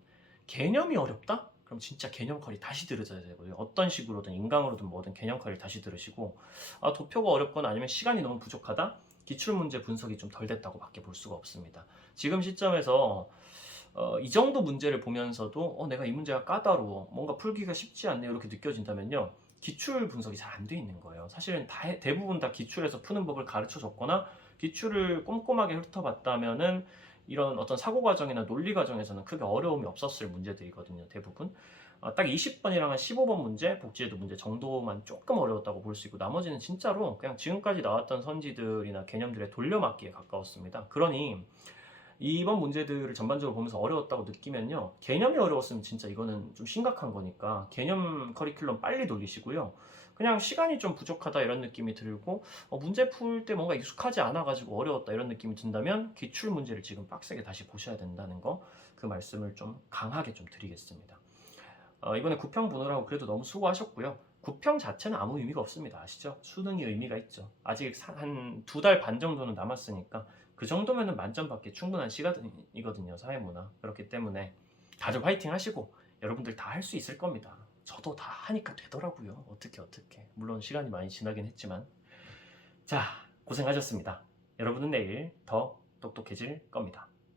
개념이 어렵다? 그럼 진짜 개념 커리 다시 들으셔야 되고요. 어떤 식으로든 인강으로든 뭐든 개념 커리 다시 들으시고 도표가 어렵거나 아니면 시간이 너무 부족하다? 기출문제 분석이 좀 덜 됐다고 밖에 볼 수가 없습니다. 지금 시점에서 이 정도 문제를 보면서도 내가 이 문제가 까다로워 뭔가 풀기가 쉽지 않네 이렇게 느껴진다면요. 기출 분석이 잘 안 돼 있는 거예요. 사실은 대부분 다 기출에서 푸는 법을 가르쳐 줬거나 기출을 꼼꼼하게 훑어봤다면은 이런 어떤 사고 과정이나 논리 과정에서는 크게 어려움이 없었을 문제들이거든요. 대부분. 딱 20번이랑 한 15번 문제, 복지제도 문제 정도만 조금 어려웠다고 볼 수 있고 나머지는 진짜로 그냥 지금까지 나왔던 선지들이나 개념들의 돌려막기에 가까웠습니다. 그러니 이번 문제들을 전반적으로 보면서 어려웠다고 느끼면요. 개념이 어려웠으면 진짜 이거는 좀 심각한 거니까 개념 커리큘럼 빨리 돌리시고요. 그냥 시간이 좀 부족하다 이런 느낌이 들고 문제 풀 때 뭔가 익숙하지 않아가지고 어려웠다 이런 느낌이 든다면 기출 문제를 지금 빡세게 다시 보셔야 된다는 거 그 말씀을 좀 강하게 좀 드리겠습니다. 이번에 구평 보느라고 그래도 너무 수고하셨고요. 구평 자체는 아무 의미가 없습니다. 아시죠? 수능이 의미가 있죠. 아직 한 2달 반 정도는 남았으니까 그 정도면은 만점 받기 충분한 시간이거든요. 사회문화. 그렇기 때문에 다들 화이팅 하시고 여러분들 다 할 수 있을 겁니다. 저도 다 하니까 되더라고요. 어떻게. 물론 시간이 많이 지나긴 했지만. 자, 고생하셨습니다. 여러분은 내일 더 똑똑해질 겁니다.